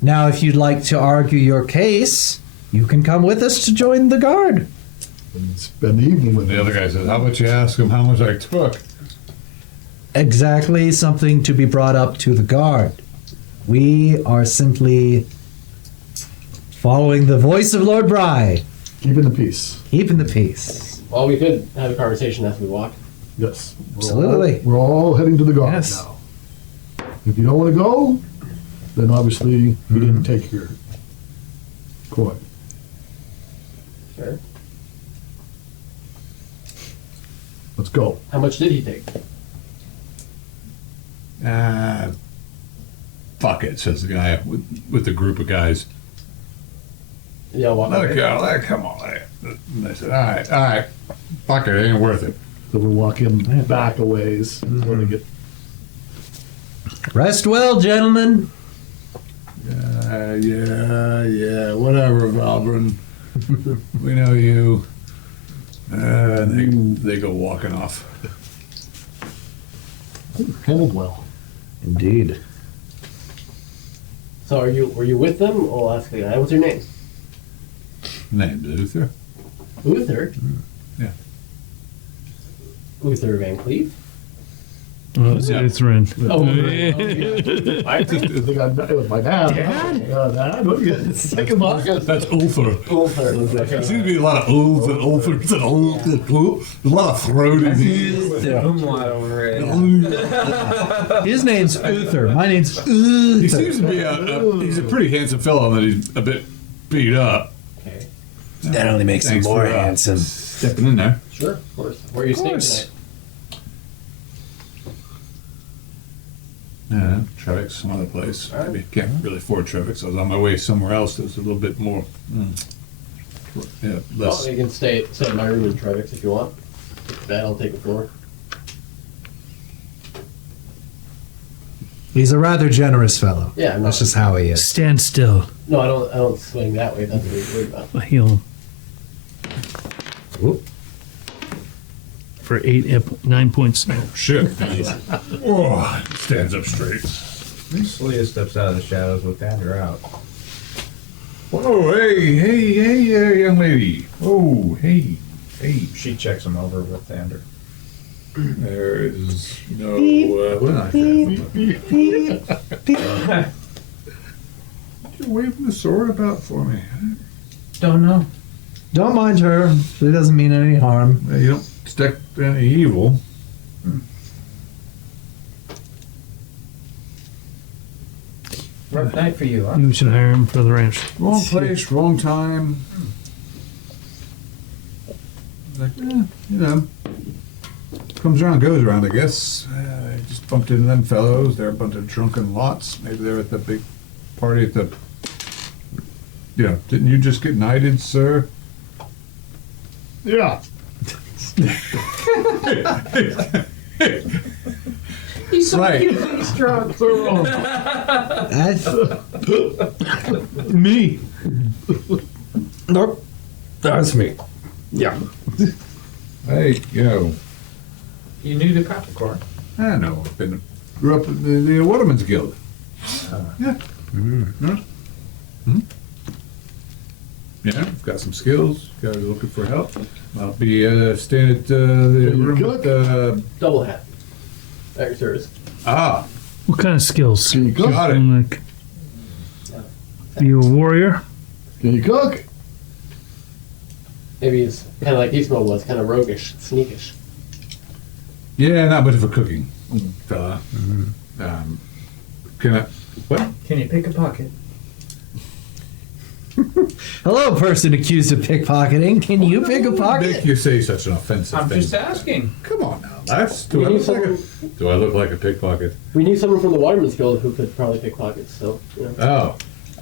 Now, if you'd like to argue your case, you can come with us to join the guard. And spend the evening with The them. other guy says, how about you ask him how much I took? Exactly something to be brought up to the guard. We are simply following the voice of Lord Bry, Keeping the peace. keeping the peace. Well, we could have a conversation as we walk. Yes. Absolutely. We're all heading to the guard Yes. now. If you don't want to go, then obviously you didn't take your coin. Sure. Let's go. How much did he take? Fuck it, says the guy with the group of guys. Yeah, walk Let it away. go, let it, come on. And they said, all right, fuck it, it ain't worth it. So we walk him back a ways. So they get Rest well, gentlemen. Yeah, whatever, Valbrun. We know you. And they go walking off. handled well. Indeed. So were you with them? Oh, I'll ask the guy. What's your name? Named Luther. Uther? Yeah. Uther Van Cleef? Oh, it's Lutheran. Oh, I just think it was my dad. Dad? Dad? What are you, second market? That's Ulfer. Uther. There Okay. seems to be a lot of Ulfs and Ulfers and Ulfs. There's a lot of throat in here. Umlaut over it. His name's Uther. My name's He Uther. seems to be he's a pretty handsome fellow, and that he's a bit beat up. Okay. That only makes him Thanks more for, handsome. Stepping in there. Sure, of course. Where are you staying tonight? Yeah, Trevix, some other place. All right. Maybe can't really afford Trevix. I was on my way somewhere else that was a little bit more, yeah, Well, less. you can stay in my room in Trevix if you want. That I'll take the floor. He's a rather generous fellow. Yeah, I'm That's not. just how he is. Stand still. No, I don't swing that way. That's what you're worried about. A heel. For 9 points. Shit. Oh, stands up straight. Celia steps out of the shadows with Andrew out. Whoa, hey there, young lady. Oh, hey. She checks him over with Andrew. There is no, what? You're waving the sword about for me. Don't know. Don't mind her. It doesn't mean any harm. You don't expect any evil. Rough night for you, huh? Maybe we should hire him for the ranch. Wrong place, wrong time. Like, you know, comes around, goes around, I guess. I just bumped into them fellows. They're a bunch of drunken lots. Maybe they're at the big party at the. Yeah, didn't you just get knighted, sir? Yeah. He's so Right. cute when he's drunk. So wrong. Me. Nope. That's me. Yeah. Hey, yo. You knew the Capricorn. I know. Grew up in the Waterman's Guild. Yeah. Yeah, I've got some skills. Guys are looking for help. I'll be staying at the room with Double hat. At your service. What kind of skills? Can you cook? Got it. Like, are you a warrior? Can you cook? Maybe he's kind of like Eastmo was, kind of roguish, sneakish. Yeah, not much of a cooking fella. Can I? What? Can you pick a pocket? Hello, person accused of pickpocketing. Can you pick a Make pocket? you say such an offensive I'm thing? just asking. Come on now, Lex. Do We I need look like a pickpocket? We need someone from the Waterman's Guild who could probably pick pockets. So, you know. Oh,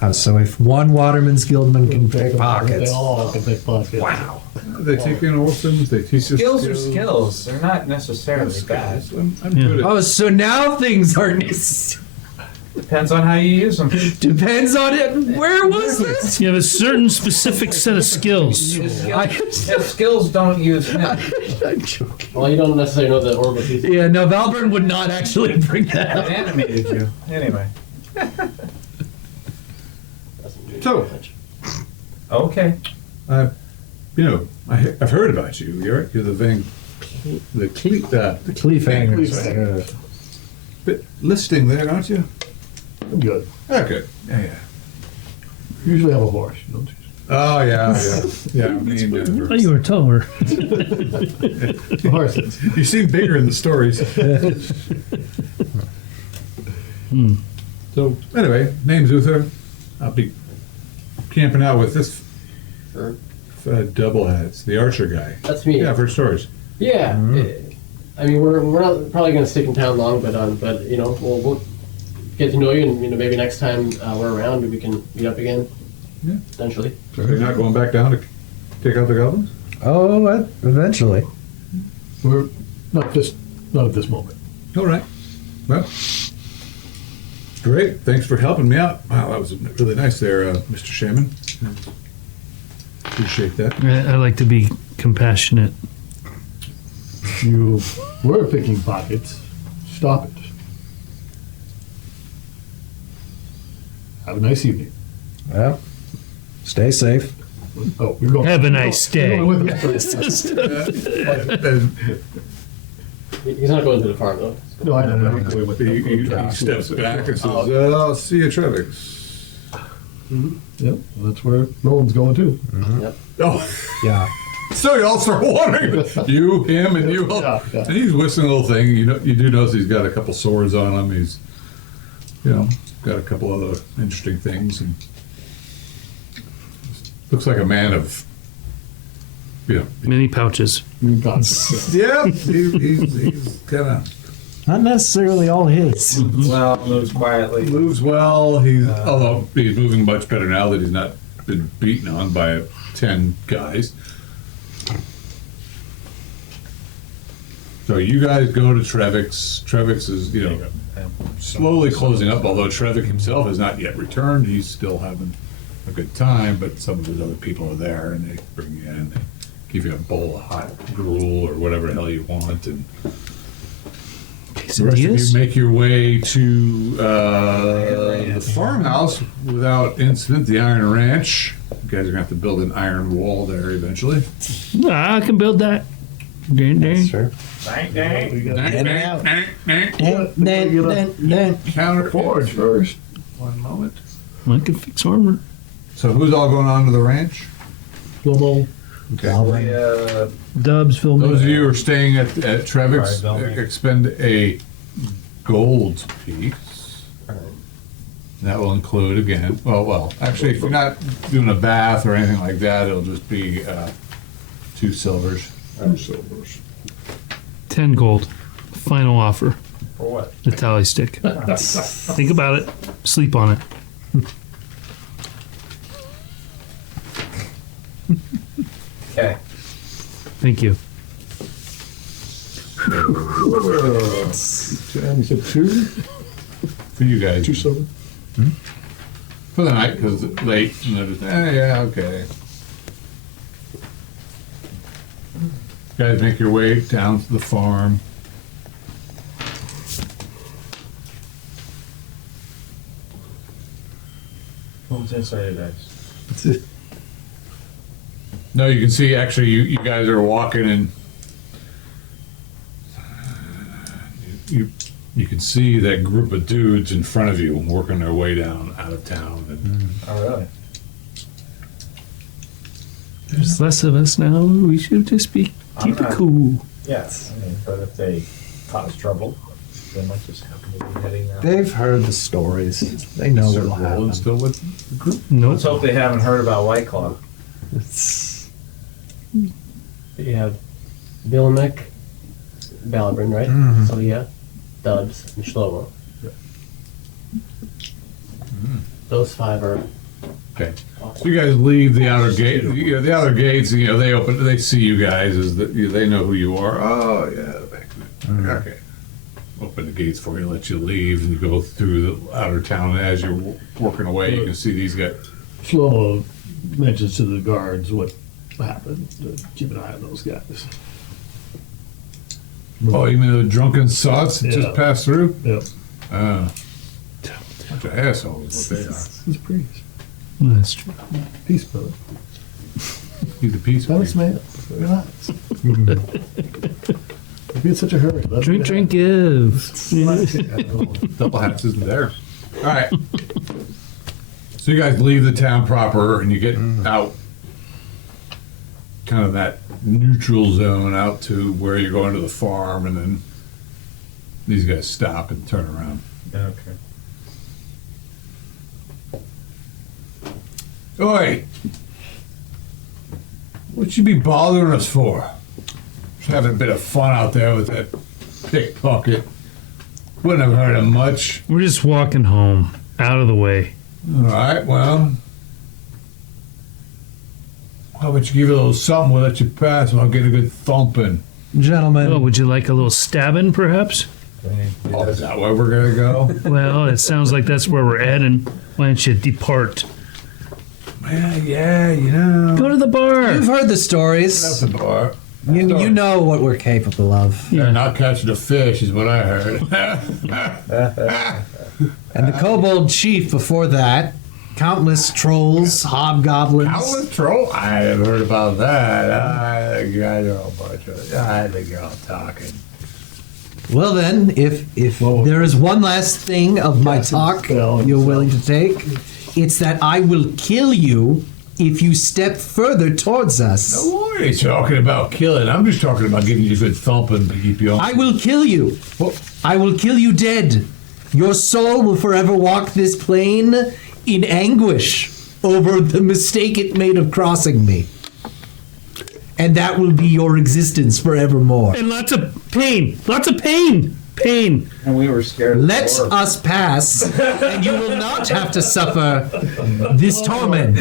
Oh, so if one Waterman's Guildman can pick They pockets. all can pick pockets. Wow. they take in orphans. They teach us Skills are skills. They're not necessarily bad. I'm Yeah. good at. Oh, so now things are Depends on how you use them. depends on it. Where was this? You have a certain specific set of skills. If skills don't use him. I'm joking. Well, you don't necessarily know the orb of these. Yeah, no, Valburn would not actually bring that I up. animated you. Anyway. So, Okay. you know, I've heard about you. You're the Cleefhangers. bit listing there, aren't you? I'm good. Oh, good. Yeah. Usually have a horse, you know. Oh, yeah. Yeah, me and I Denver. thought you were taller. Horses. You seem bigger in the stories. So anyway, name's Uther. I'll be camping out with this Sure. double heads, the archer guy. That's me. Yeah, for stories. Yeah. I mean, we're not probably going to stick in town long, but you know, we'll get to know you, and you know, maybe next time we're around, we can meet up again. Yeah. Potentially. So you're not going back down to take out the goblins? Oh, eventually. We're not at this moment. All right. Well, great. Thanks for helping me out. Wow, that was really nice there, Mr. Shaman. Appreciate that. I like to be compassionate. You were picking pockets. Stop it. Have a nice evening. Well, stay safe. Oh, you're going. Have a nice day. You're going with me. He's not going to the farm though. No, I know. He steps back and says, I'll see you, Trevix. Yep, that's where Roland's going too. Yep. Oh, Yeah. so you all start wandering. You, him, and you all. Yeah. And he's whistling a little thing. You do notice he's got a couple swords on him. He's, got a couple other interesting things. And looks like a man of, Many pouches. You've got yeah, he's kind of. Not necessarily all his. Well, moves quietly. Moves well. Although he's moving much better now that he's not been beaten on by 10 guys. So you guys go to Trevix. Trevix is, slowly closing up, although Trevik himself has not yet returned. He's still having a good time, but some of his other people are there, and they bring you in, they give you a bowl of hot gruel or whatever the hell you want, and the rest of you make your way to the farmhouse without incident, the Iron Ranch. You guys are going to have to build an iron wall there eventually. I can build that. Dang, dang. Sure. Dang, dang. Counter forge first. One moment. I can fix armor. So who's all going on to the ranch? Slow-mo. Okay. Dubs, Phil. Those of you who are staying at Trevix, Sorry, Bill. expend a gold piece. That will include again. Well, actually, if you're not doing a bath or anything like that, it'll just be 2 silvers. 2 silvers. 10 gold. Final offer. For what? The tally stick. Think about it. Sleep on it. Okay. Thank you. And you said 2? For you guys. 2 silver? For the night, because it's late. And they're just, yeah, okay. You guys make your way down to the farm. What's inside of that? No, you can see, actually, you guys are walking and you can see that group of dudes in front of you working their way down out of town. And Oh, really? There's less of us now. We should just keep it not- cool. Yes. I mean, but if they cause trouble, they might just happen to be heading out. They've heard the stories. They know Sir what'll happen. Roland's still with the group. Nope. Let's hope they haven't heard about White Claw. It's, You have Vilnick, Balabrin, right? Mhm. So yeah, Dubs and Shlomo. Those 5 are. Okay. So you guys leave the outer gate. The outer gates. They open. They see you guys as they know who you are. Oh yeah. Okay. Open the gates for you. Let you leave, and you go through the outer town. And as you're working away, you can see these guys. Slow-mo mentions to the guards what happened. Keep an eye on those guys. Oh, you mean the drunken sots that Yeah. just passed through? Yep. Bunch of assholes. What they are. It's pretty. That's true. Peace, brother. He's a piece. Thanks, man. Relax. Don't be in such a hurry. Let Drink, me drink, give. Double hats isn't there. All right. So you guys leave the town proper, and you get out, kind of that neutral zone, out to where you're going to the farm, and then these guys stop and turn around. Okay. Oi! What you be bothering us for? Just having a bit of fun out there with that pickpocket. Wouldn't have hurt him much. We're just walking home, out of the way. Alright, well. How about you give it a little something, we'll let you pass, and I'll get a good thumping. Gentlemen, Oh, would you like a little stabbing, perhaps? Oh, is that where we're gonna go? Well, it sounds like that's where we're heading. Why don't you depart? Well, yeah, you know. Go to the bar. you've heard the That's stories. the bar. You know what we're capable of. Yeah, not catching a fish is what I heard. And the kobold chief before that, countless trolls, hobgoblins. Countless troll? I haven't heard about that. I think you guys are all bunch of. I think you're all talking. Well then, if there is one last thing of my talk you're willing to take, it's that I will kill you if you step further towards us. No, what are you talking about killing? I'm just talking about giving you a good thumping to keep you on. I will kill you. I will kill you dead. Your soul will forever walk this plane in anguish over the mistake it made of crossing me. And that will be your existence forevermore. And lots of pain. Lots of pain. Pain. And we were scared. of the Let orb. us pass, and you will not have to suffer this torment.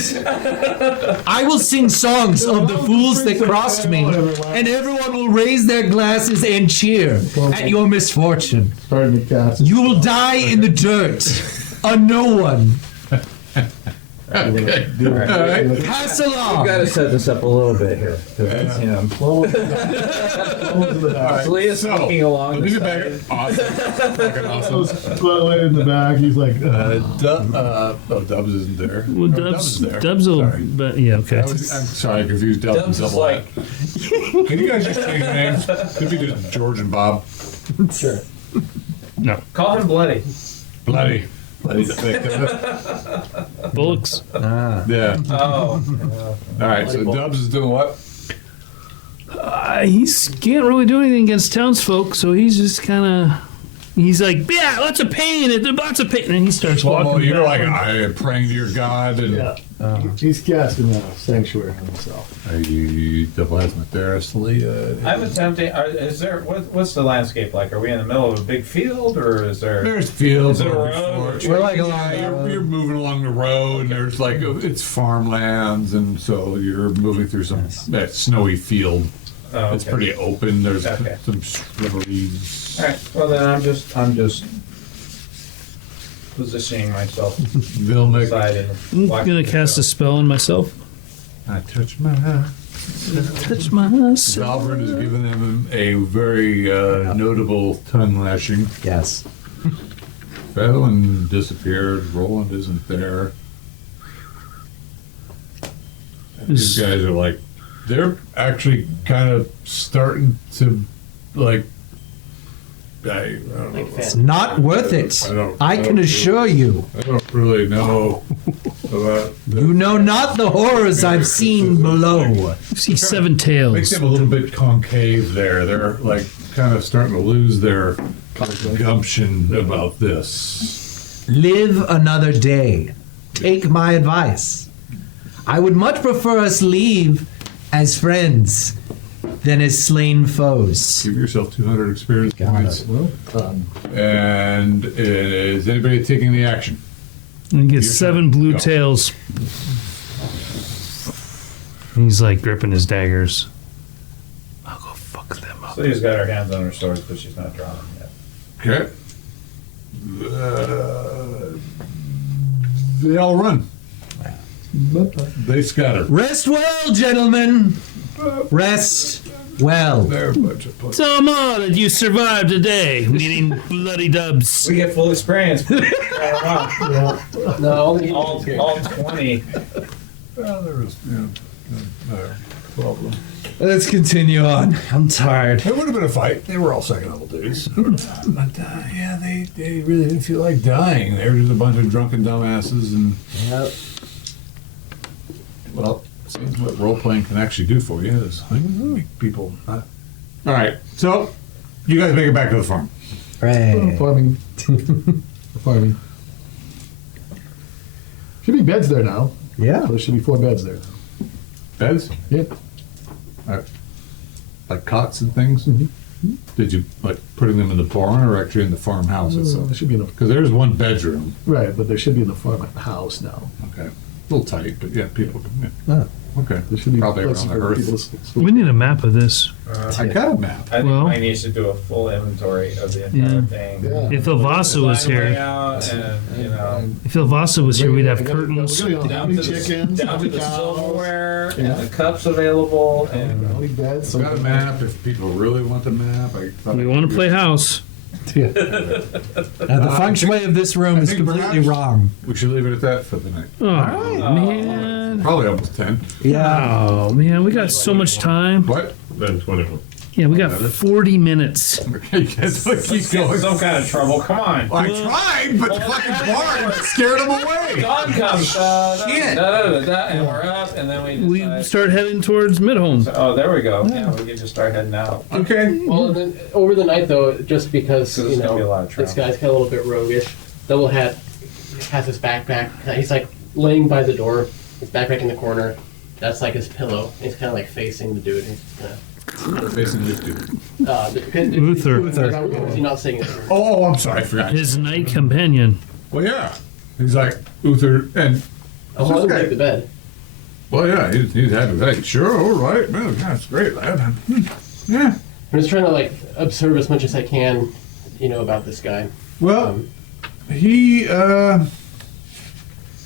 I will sing songs of the fools that crossed me, and everyone will raise their glasses and cheer at your misfortune. Starting to cast. You will die in the dirt, a no one. Pass along. Got to set this up a little bit here. 'Cause, you know, Leah's sneaking along. Let me the get back. side. Awesome. Fucking awesome. Spotlight in the back. He's like, Dubs isn't there. Well, Or Dubs, is there. Dubs will, Sorry. but yeah, okay. I'm sorry, I confused Dubs and Dubs is Double like, A. Can you guys just change your names? Could be just George and Bob. Sure. call him Bloody. Bloody. Bloody's the victim. Bullocks. Yeah. Oh. All right, so Dubs is doing what? He can't really do anything against townsfolk, so he's just kind of. He's like, yeah, lots of pain, lots of pain, and he starts Well, walking. you're like, back. I am praying to your God, and he's casting a sanctuary on himself. the plasma therapy. I'm attempting. Is there what's the landscape like? Are we in the middle of a big field, or is there? There's fields. Is it a over road? before. We're like along the Yeah, road. you're moving along the road, and there's like it's farmlands, and so you're moving through some that snowy field. Oh, It's okay. pretty open. There's Okay. some shrubberies. All right. Well, then I'm just positioning myself Vilnick. aside I'm and gonna cast a spell on myself. I touch my heart. Touch myself. Valvern has given them a very notable tongue lashing. Yes. Fell and disappeared. Roland isn't there. These guys are like, they're actually kind of starting to like. I don't know. It's not worth it. I can assure you. I don't really know about. You know not the horrors I've seen below. You see seven Makes tails. them a little bit concave there. They're like kind of starting to lose their gumption about this. Live another day. Take my advice. I would much prefer us leave as friends than as slain foes. Give yourself 200 experience points. Well, And is anybody taking the action? And get Your 7 turn. blue Go. tails. He's like gripping his daggers. I'll go fuck them up. So she's got her hands on her swords, but she's not drawing yet. Okay. They all run. They scatter. Rest well, gentlemen. Rest well. They're a bunch of pussies. Tell them all that you survived today, meaning bloody dubs. We get full experience. No, only all 20. Well, there was no problem. Let's continue on. I'm tired. It would have been a fight. They were all second level dudes. But yeah, they really didn't feel like dying. They were just a bunch of drunken dumbasses. And Yep. well, seems what role playing can actually do for you is like, make people. All right, so you guys make it back to the farm. Right. farming. Farming. Should be beds there now. Yeah. So there should be 4 beds there. Beds? Yeah. Like cots and things? Did you like putting them in the barn or actually in the farmhouse itself? There should be in the, Because there's one bedroom. right, but there should be in the farmhouse now. Okay. A little tight, but yeah, people can. Oh. Yeah. Okay. There should be Probably places around the for earth. people to sleep. We need a map of this. I got a map. I think Well- I need to do a full inventory of the entire Yeah. thing. Yeah. If Ilvasa was Design here, layout and, you know, if Ilvasa was here, we'd have We gotta- curtains. we gotta know how down many to the, chickens, down how to many the cows, silverware Yeah. and the cups available and how many beds. I've got a map. If people really want the map, I thought We I want could to play house. The feng shui of this room I is think completely perhaps- wrong. We should leave it at that for the night. Oh, man. Probably almost 10. Yeah. Oh, man. We got so much time. What? Then 21. Yeah, we got 40 minutes. Okay, you guys keep let's get in going. some kind of trouble. Come on. I tried, but the fucking barn scared them away. Dawn comes, Shit. and we're up, and then we We decide. start heading towards Midhome. Oh, there we go. Yeah, we can just start heading out. Okay. Well, and then over the night though, just because So there's you gonna be a lot know of this travel. guy's kind of a little bit roguish, Double Hat has his backpack. He's like laying by the door, his backpack in the corner. That's like his pillow. He's kind of like facing the dude. He's kind Facing this dude. of Uther. Is he not saying it? Oh, I'm sorry, I forgot. His night companion. Well, yeah. He's like Uther, and I'll this let him guy- take the bed. well, yeah, he's happy with that. Sure, all right, man, that's great, lad. Yeah. I'm just trying to like observe as much as I can, you know, about this guy. Well, he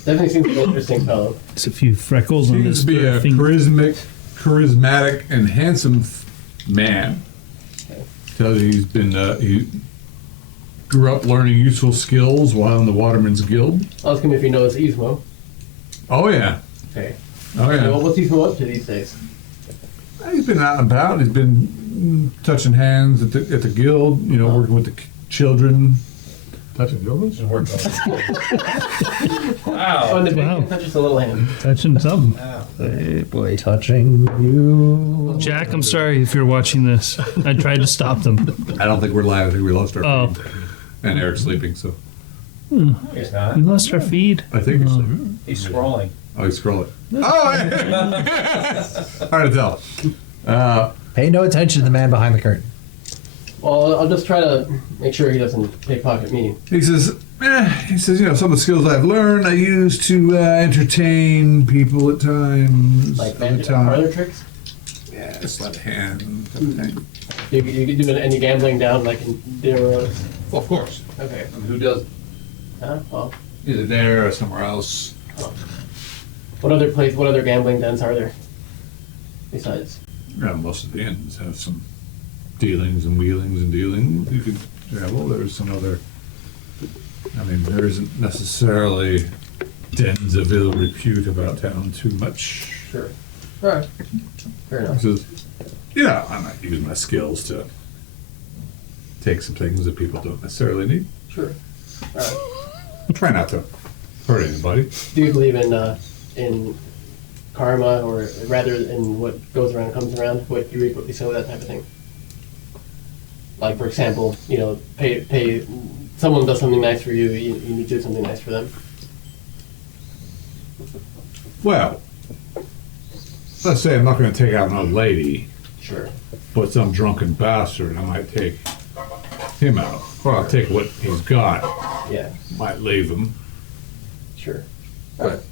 Definitely seems like an interesting fellow. There's a few freckles on seems this to be a finger. charismatic, and handsome man. Tells you he's been he grew up learning useful skills while in the Waterman's Guild. Ask him if he knows Ismo. Oh yeah, Okay. oh yeah. Well, what's Ismo up to these days? He's been out and about. He's been touching hands at the guild. You know, working with the children. Touching the ovens? Just work on it. Wow. the Wow. bacon, just a little hand. Touching something. Hey, boy, touching you. Jack, I'm sorry if you're watching this. I tried to stop them. I don't think we're live. I think we lost our Oh. feed. And Eric's sleeping, so He's not. We lost our feed. I think he's sleeping. He's scrolling. Oh, he's scrolling. Oh, yeah. Hard to tell. Pay no attention to the man behind the curtain. Well, I'll just try to make sure he doesn't pickpocket me. He says, you know, some of the skills I've learned I use to entertain people at times. Like Other magic times. parlor tricks. Yeah, sleight of hand. Type of thing. You do any gambling down like in dinner? Well, of course. Okay. I mean, who does? Well, Either there or somewhere else. what other gambling dens are there? Besides. Yeah, most of the inns have some dealings and wheelings and dealings. You could travel. There's some other. I mean, there isn't necessarily dens of ill repute about town too much. Sure. All right. Fair enough. He says, yeah, I might use my skills to take some things that people don't necessarily need. Sure. All right. Try not to hurt anybody. Do you believe in karma, or rather in what goes around comes around? What you reap, what you sow, that type of thing. Like for example, you know, pay. Someone does something nice for you. You need to do something nice for them. Well, let's say I'm not going to take out an old lady, Sure. but some drunken bastard, I might take him out. Or I'll take what he's got, Yeah. might leave him. Sure. But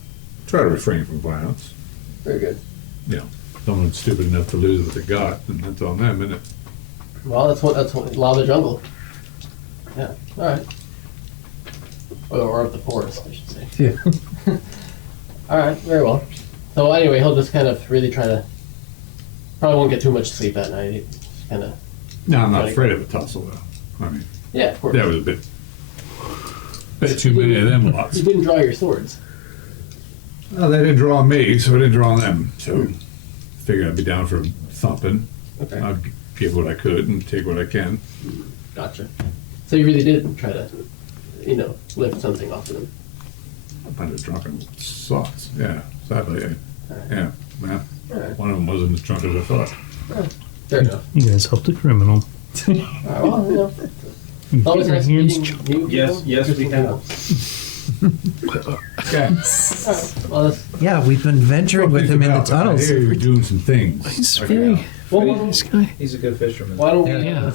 try to refrain from violence. Very good. You know, someone's stupid enough to lose what they got, and that's on them, isn't it? Well, that's what law of the jungle. Yeah. All right. Or of the forest, I should say. Yeah. All right. Very well. So anyway, he'll just kind of really try to. Probably won't get too much sleep that night. He just kind of. No, I'm not afraid of a tussle, though. I mean, Yeah, of course. that was a bit too many of them lots. You didn't draw your swords. Well, they didn't draw me, so I didn't draw them. So figured I'd be down for thumping. Okay. I'd give what I could and take what I can. Gotcha. So you really did try to, you know, lift something off of them. A bunch of drunken sots. Yeah, sadly. Yeah, man. All right. One of them wasn't as drunk as I thought. Fair enough. You guys helped a criminal. All right, well, you know, You it's always get your nice hands meeting chopped. new people. Yes, we Interesting can. people. Okay. All right. Well, that's Yeah, we've been venturing with him in the I tunnels. hear you're doing some things. He's very, Well, very nice guy. He's a good fisherman. why don't we, Yeah.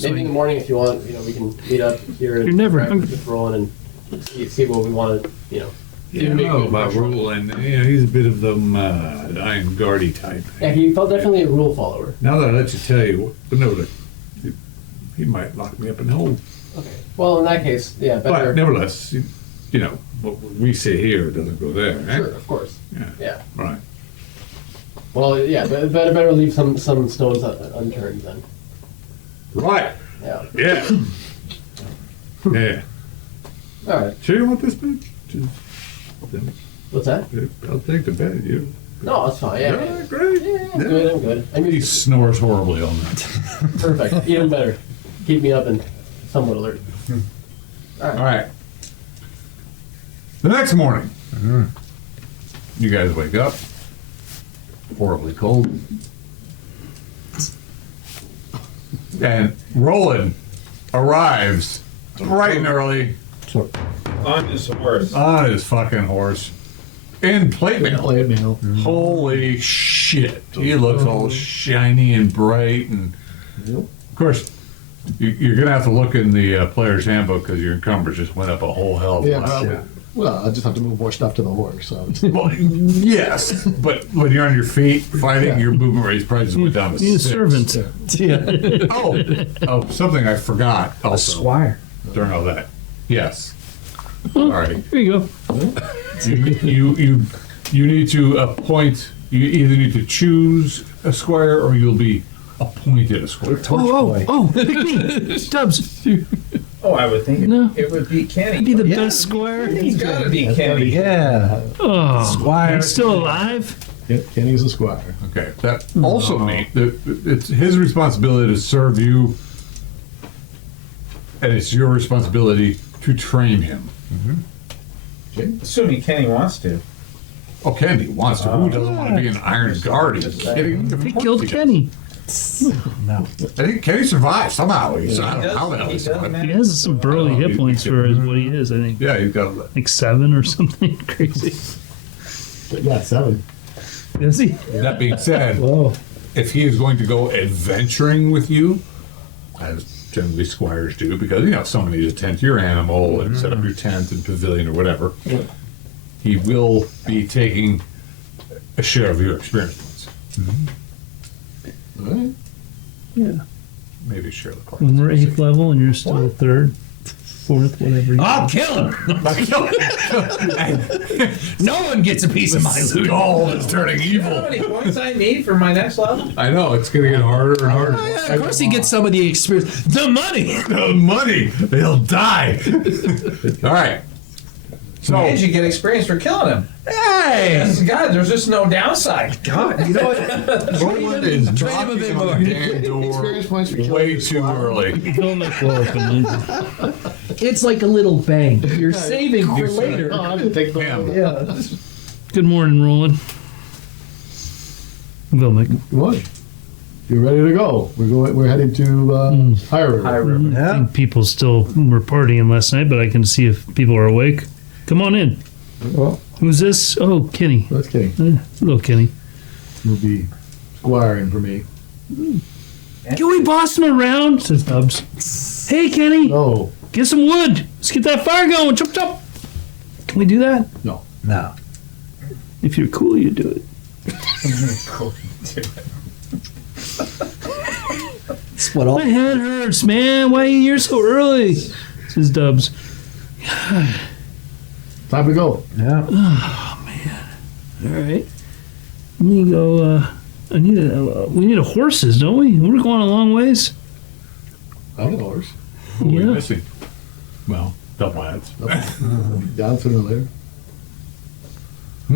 maybe in the morning if you want, we can meet up here and You're never breakfast hungry. with Roland and see what we want to, Yeah, I know about Rule, and he's a bit of the Iron Guardy type. Yeah, he felt definitely a rule follower. Now that I let you tell you, he might lock me up in the hole. Okay. Well, in that case, yeah, better. But nevertheless, what we say here doesn't go there. Eh? Sure, of course. Yeah. Yeah. Right. Well, yeah, better leave some stones unturned then. Right. Yeah. Yeah. Yeah. All right. Sure you want this bed? What's that? I'll take the bed. You. No, that's fine. Yeah. Yeah, great. Yeah, I'm good. I'm good. I'm He used snores horribly on that. to perfect. Even better. Keep me up and somewhat alert. All right. The next morning, you guys wake up, horribly cold, and Roland arrives bright and early On his horse. on his fucking horse in plate mail. Play it now. Holy shit! He looks all shiny and bright, and of course, you're gonna have to look in the player's handbook because your encumbrance just went up a whole hell of a Yeah, lot. probably. Well, I just have to move more stuff to the horse. So. Well, yes, but when you're on your feet fighting, your movement rate probably just went down to He's a 6. servant. Yeah. Oh, something I forgot also Squire. during all that. Yes. All right. Here you go. You need to appoint. You either need to choose a squire or you'll be appointed a squire. Oh, pick me. Dubs. Oh, I would think No. it would be Kenny. Be the Yeah. best squire. He's got to be Kenny. Yeah. Oh, Squire. he's still alive? Kenny's a squire. Okay. That also means that it's his responsibility to serve you, and it's your responsibility to train him. Assuming Kenny wants to. Oh, Kenny wants to. Who doesn't want to be an Iron Guard? Are you kidding? Of He course killed does. Kenny. No. I think Kenny survived somehow. I don't know how the hell he survived. He has some burly hit points for what he is, I think. Yeah, he's got. Like 7 or something crazy. But yeah, 7. Is he? That being said, Whoa. if he is going to go adventuring with you, as generally squires do, because someone needs to tend to your animal and set up your tent and pavilion or whatever, he will be taking a share of your experience points. All right. Yeah. Maybe share the part. When we're 8th level and you're still 3rd, 4th, whatever. I'll kill him. No one gets a piece of my loot. Skull is turning You know how evil. many points I need for my next level? I know it's going to get harder and harder. Oh, yeah, of course he gets some of the experience. The money. The money, they'll die. All right. So And you get experience for killing him. Hey. God, there's just no downside. God, you know what? Roland is Train him a knocking bit on more. the damn door Experience points for killing way the too squire. early. Don't make war open. It's like a little bank. You're saving for later. Oh, I didn't take the. Damn. Yeah. Good morning, Roland. Vilmic. What? You're ready to go. We're heading to High River. I think people still were partying last night, but I can see if people are awake. Come on in. Well, Who's this? Oh, Kenny. that's Kenny. Hello, Kenny. Will be squiring for me. Can we boss him around? Says Dubs. Hey, Kenny. No, Get some wood. Let's get that fire going. Chop, chop. Can we do that? no. No. If you're cool, you do it. It's what all. My head hurts, man. Why are you here so early? Says Dubs. Time to go. Yeah. All right. Let me go. We need a horses, don't we? We're going a long ways. I got a horse. Who are we Yeah. missing? Well, double ads. Down sooner or later. I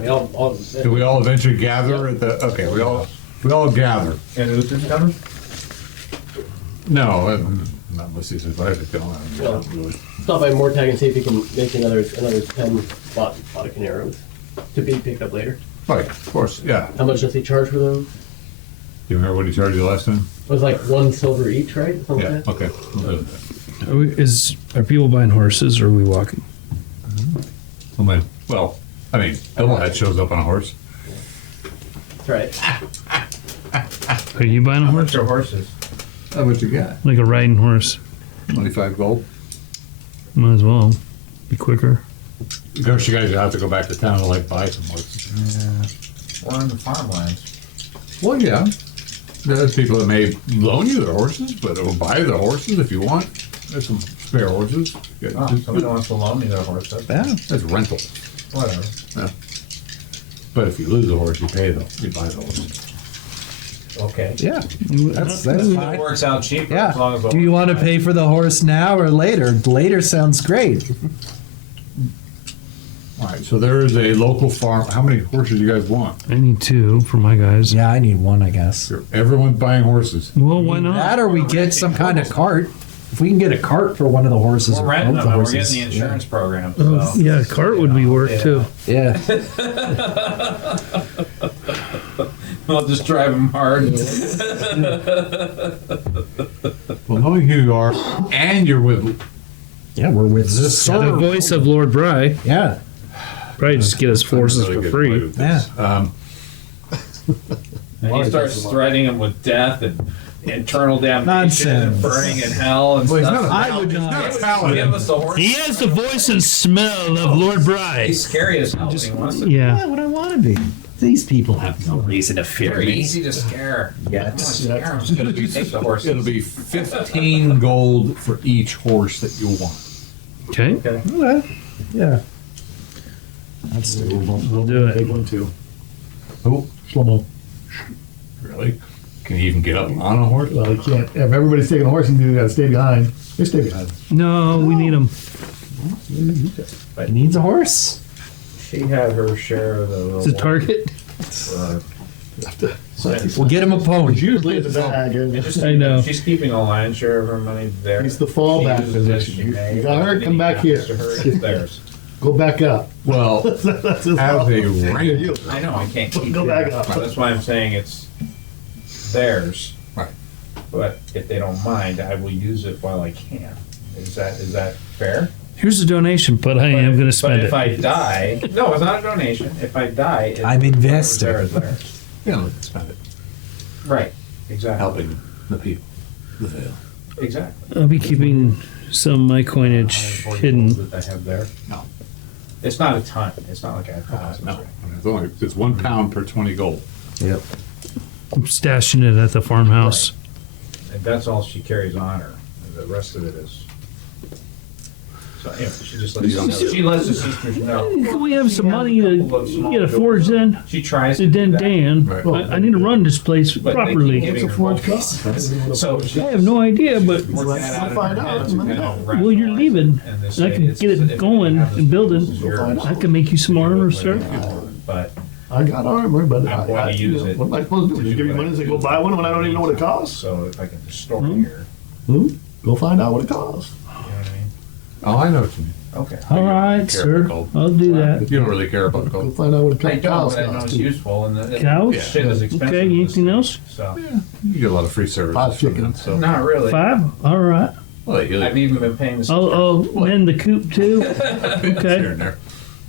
mean, I'll Do we all eventually gather at the? Okay, we all gather. And Luther's coming? No, not unless he's invited. Don't Yeah. really. stop by Mortag and see if he can make another 10 Bodkin arrows to be picked up later. Right, of course, yeah. How much does he charge for those? You remember what he charged you last time? It was like 1 silver each, right? Something Yeah. like that. Okay. We'll do that. Are people buying horses or are we walking? Somebody, well, I mean, Doublehead shows up on a horse. That's right. Are you buying a How horse? much are horses? How much you got? Like a riding horse. 25 gold. Might as well. Be quicker. Of course, you guys have to go back to town and like buy some horses. We're on the farmlands. Well, yeah. There's people that may loan you their horses, but or buy their horses if you want. There's some spare horses. Yeah, Oh, somebody wants to loan me their horse. That's that's rental. whatever. But if you lose a horse, you pay them. You buy the horse. Okay. Yeah, that's It fine. works out cheaper Yeah. as long as the Do you horse want to dies. pay for the horse now or later? Later sounds great. All right, so there is a local farm. How many horses do you guys want? I need 2 for my guys. Yeah, I need one, I guess. Everyone's buying horses. Well, why not? That or we get some kind of cart. If we can get a cart for one of the horses We're or renting both them, the and we're horses. getting the insurance program. Oh, So. yeah, a cart would be work too. Yeah. I'll just drive them hard. Well, knowing who you are, and you're with Yeah, we're with this. The voice of Lord Bry. Yeah. Probably just get us horses really for good free. point with this. And he starts threatening them with death and internal damnation and Nonsense. burning in hell and Well, he's stuff. not a- I would not. not a paladin. Give us the horse. He has the voice and smell of Lord Bry. He's scary as hell. He wants to. Yeah. Why would I want to be? These people have no reason to fear Very me. easy to scare. Yet. Scare him. It's gonna be take the horse. It'll be 15 gold for each horse that you want. Okay. Okay. Okay. Yeah. That's doable. We'll do it. Big one too. Oh, Slow-mo. really? Can you even get up on a horse? Well, you can't. If everybody's taking a horse, you gotta stay behind. They stay behind. No, we need him. He needs a horse. She had her share of the little. It's a target. We'll get him a pony. Usually it's a bag. and I know. She's keeping a lion's share of her money there. It's the fallback She uses it, position. she You may, got her, but come back anything here. happens to her, it's theirs. Go back up. Well, That's his as a problem. rank, I know, I can't keep Go it. back up. That's why I'm saying it's theirs. Right. But if they don't mind, I will use it while I can. Is that fair? Here's a donation, but I am going to spend But if it. I die, no, it's not a donation. If I die, it's I'm invested. whatever's there is theirs. you know, spend it Right. Exactly. helping the people. The Vale. Exactly. I'll be keeping some of my coinage 140 hidden. gold that I have there. No. It's not a ton. It's not like I have thousands. No, it's 1 pound per 20 gold. Yep. I'm stashing it at the farmhouse. And that's all she carries on her. The rest of it is. So anyway, she lets the sisters know. Can we have some money to get a forge then? She tries To to do then that. Dan. Right. I need to run this place But they keep properly. giving her Forge more cost. So she I have no idea, but work that out in We'll find her out. head to kind of well, you're rationalize leaving, and they and say I can it's- get if it you going have this, and building. this is yours. I can make you some armor, sir. But I got armor, but I'm going to use it what am I supposed to do? to Just give you do money and say, what go I buy one when I don't even know what it costs? so if I can distort Hmm? here, Go find out what it costs. you know what I mean? Oh, I know what you mean. Okay. All right, sir. I'll do that. You don't really care about Go gold. find out what I it don't, costs. but I know it's useful and the Cows? shit is expensive. Okay, in this anything city, else? So You get a lot of free services. 5 from them, chickens. So. not really. 5? All right. Well, you I've even been paying the Oh, mend the coop too? here Okay. and there.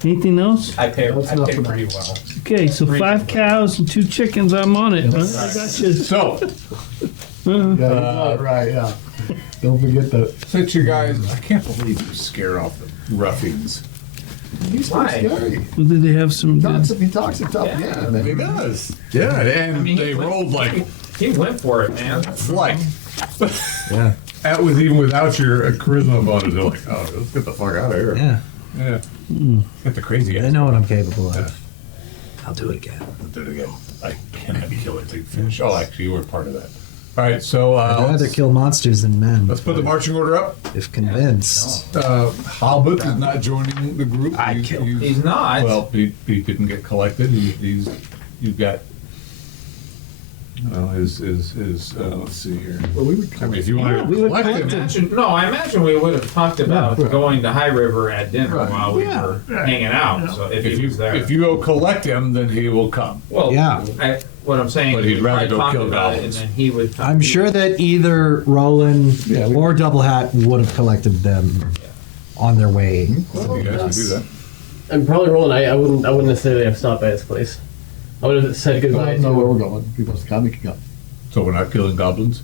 Anything else? I pay That's I enough pay for now. pretty well. Okay, so 5 cows and 2 chickens. I'm on it. Huh? I got you. So, Yeah, you got it right, yeah. Don't forget that. since you guys, I can't believe you scared off the ruffians. He's Why? scary. Well, did they have some good? He talks a tough Yeah. man. He does. Yeah, and mean, they rolled like He went for it, man. flight. Yeah. That was even without your charisma bonus. They're like, oh, let's get the fuck out of here. Yeah. Yeah. Get the crazy I guys. know what I'm capable of. I'll do it again. Do it again. I cannot kill it to finish. Oh, actually, you were part of that. All right, so I'd rather let's, kill monsters than men. let's put the marching order up. If convinced. Halbut is not joining the group. He's not. Well, he didn't get collected. You've got. Well, let's see here. Well, we would I mean, if you want to we would collect him, I imagine we would have talked about Yeah, right. going to High River at dinner Right. while we Yeah, were yeah. hanging out. So if he was there, if you go collect him, then he will come. well, Yeah. what I'm saying, But is he'd we'd rather probably go talk kill about it, goblins. and then he would. I'm sure that either Roland or Double Hat would have collected them on their way. You guys can do that. I'm probably rolling. I wouldn't necessarily have stopped by his place. I would have said I goodbye. don't know where to we're going. If he wants to come, he can come. So we're not killing goblins?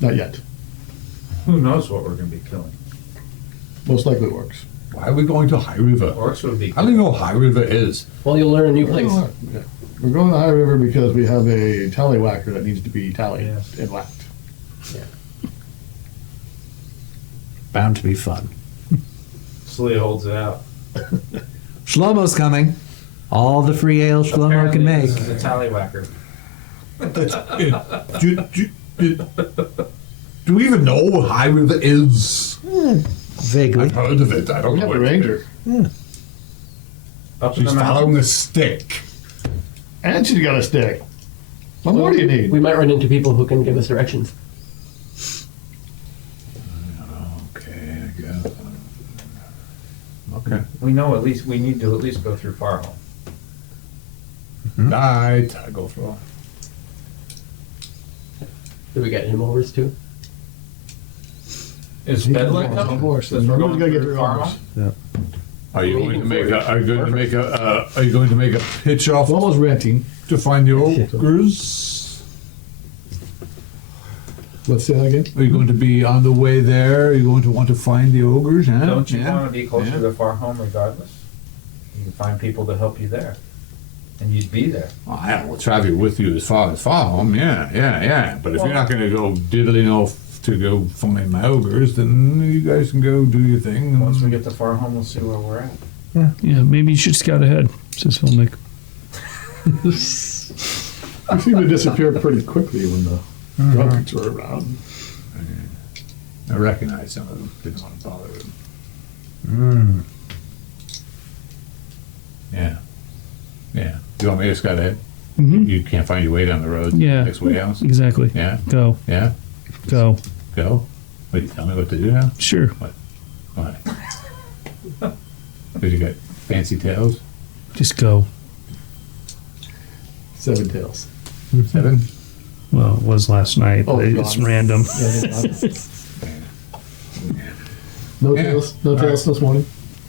Not yet. Who knows what we're going to be killing? Most likely orcs. Why are we going to High River? Orcs would be. I don't even know what High River is. Well, you'll learn a new place. Yeah. We're going to High River because we have a tallywhacker that needs to be tallied Yeah. and whacked. Bound to be fun. Slee holds it out. Shlomo's coming. All the free ale Shlomo Apparently can make. This is a tallywhacker. Do we even know what High River is? Vaguely. I've heard of it. I don't We know have the what it ranger. is. Up in She's the following mountains. a stick. And she's got a stick. What more do you need? We might run into people who can give us directions. Okay, I guess. Okay. We know at least we need to at least go through Farhall. Right. I go for all. Did we get him a horse too? Is Bedlam On coming? horse. Since we're We're going gonna get through through Farhall? horse. Are you We going to can make a? forage. Are you going to make a? Are you going to make a pitch off We're almost renting. to find the ogres? Let's say that again. Are you going to be on the way there? Are you going to want to find the ogres? Huh? Don't you Yeah. want to be closer Yeah. to Farhome regardless? You can find people to help you there. And you'd be there. Well, I will travel with you as far home. Yeah. But if you're not going to go diddling off to go find my ogres, then you guys can go do your thing. Once we get to Farhome, we'll see where we're at. Yeah, maybe you should scout ahead, says Filmic. We seem to disappear pretty quickly when the drunkards were around. I recognize some of them. Didn't want to bother with them. Yeah. You want me to scout ahead? Mm-hmm. You can't find your way down the road. Yeah. Next way out. Exactly. Yeah. Go. Yeah. Go. Go. Wait, you tell me what to do now? Sure. Why? Did you got fancy tails? Just go. 7 tails. 7? Well, it was last night. Oh, but it's God. random. No Yeah. tails. No All tails this morning.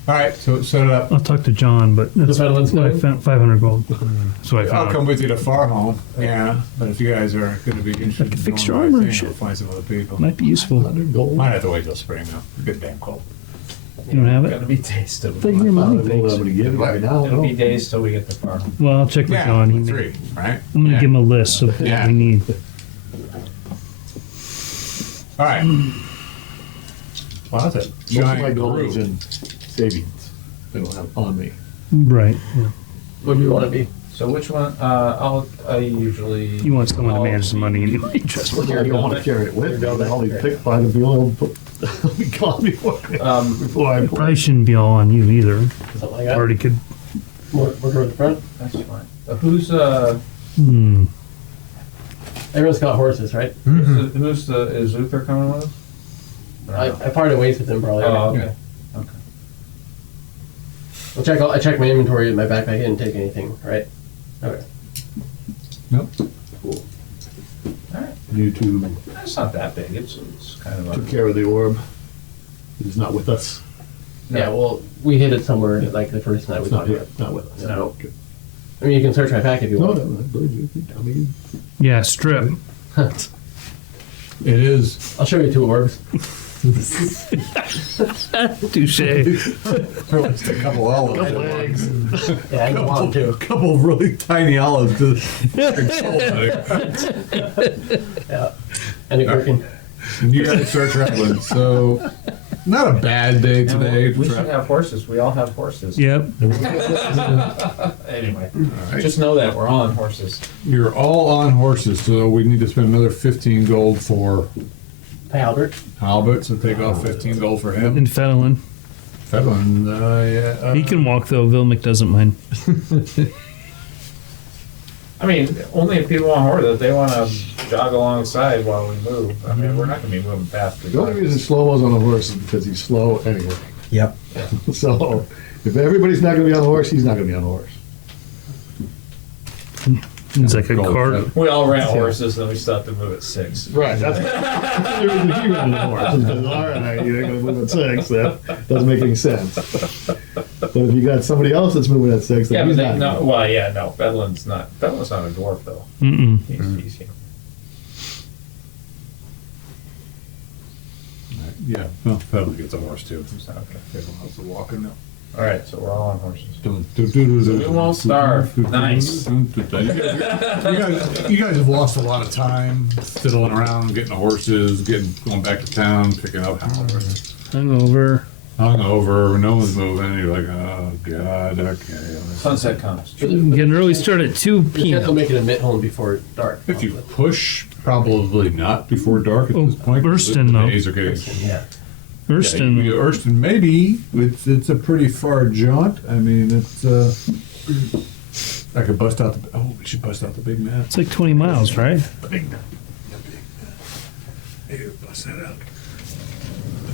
All right, so set it up. I'll talk to John, but that's The Fedlin's what I plan? found. 500 gold. That's what I I'll found. come with you to Farhome. Yeah, but if you guys are going to be interested in fix going your armor by and thing, I'll shit. find some other people. Might be useful. 100 gold. Might have to wait till spring though. Good damn cold. You don't have it? Gonna be days till Take we your money, 100 gold I'm thanks. going to give you right now. It'll be No. days till we get to Farhome. Well, I'll check with Yeah, John. He may- 3, right? I'm gonna Yeah. give him a list of Yeah. what we need. All right. Well, that's a Most of my giant gold is group. in savings. They don't have on me. Right. Yeah. What do you want to be? So which one? I usually. You want someone to manage the money anyway. Trust me. I don't want to carry it with me. I'll be picked by the people who'll be gone before before I play. Probably shouldn't be all on you either. Something like that. Already could. More toward the front. That's fine. Who's Everyone's got horses, right? is Uther coming with us? I parted ways with him probably. Oh, okay. Okay. I checked my inventory in my backpack. I didn't take anything, right? Okay. Nope. Cool. All right. You two That's not that big. It's kind of took a. care of the orb. He's not with us. Yeah, well, we hid it somewhere like the first night we It's not talked here. about it. Not with us. No. Good. I mean, you can search my pack if you No, want. no, I believe you. I mean, Yeah, strip. It is. I'll show you 2 orbs. Touche. Just a couple olives. legs. Yeah, I don't want to. Couple of really tiny olives. Yeah. And a gherkin. And you guys start traveling. So, not a bad day And today. we should have horses. We all have horses. Yep. Anyway, right. just know that we're on horses. You're all on horses, so we need to spend another 15 gold for Hey, Albert. Albert, so take off 15 gold for him. And Fedlin. Fedlin, yeah. He can walk though. Vilmic doesn't mind. I mean, only if people want horses, if they want to jog alongside while we move. I mean, we're not going to be moving fast. The only reason Slow-Mo's on the horse is because he's slow anyway. Yep. So if everybody's not going to be on the horse, he's not going to be on the horse. It's like a Gold cart. We all rent horses, then we stopped to move at 6. Right. That's the reason he rented the horse. Because, all right, you're going to move at 6. That doesn't make any sense. But if you got somebody else that's moving at 6, Yeah, then but he's they, not. no, well, yeah, no, Bedlin's not a dwarf though. Mm-mm. He's human. Yeah, well, Federal gets a horse too. He's not okay. Federal has to walk in now. All right, so we're all on horses. So we won't starve. Nice. You guys have lost a lot of time fiddling around, getting the horses, going back to town, picking up Hungover. hungover, no one's moving. You're like, oh god, okay. Sunset comes. Get an early start at 2 You can't p.m. make it a mid home before dark. If you push, probably not before dark at this point. Bursting, The though. days are getting. Yeah. Thurston. Yeah, Erston, maybe. It's a pretty far jaunt. I mean, it's. I could bust out the. Oh, we should bust out the big map. It's like 20 miles, right? The big map. Hey, bust that out.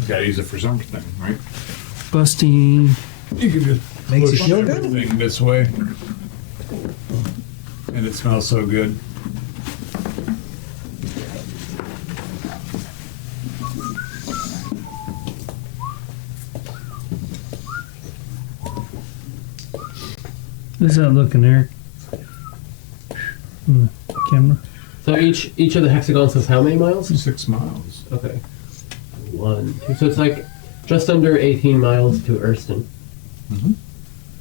Gotta use it for something, right? Busty. You can just Makes you push feel good. everything this way, and it smells so good. How's that looking, Eric? On the camera. So each of the hexagons says how many miles? 6 miles. Okay. 1, 2. So it's like just under 18 miles to Erston. Mhm.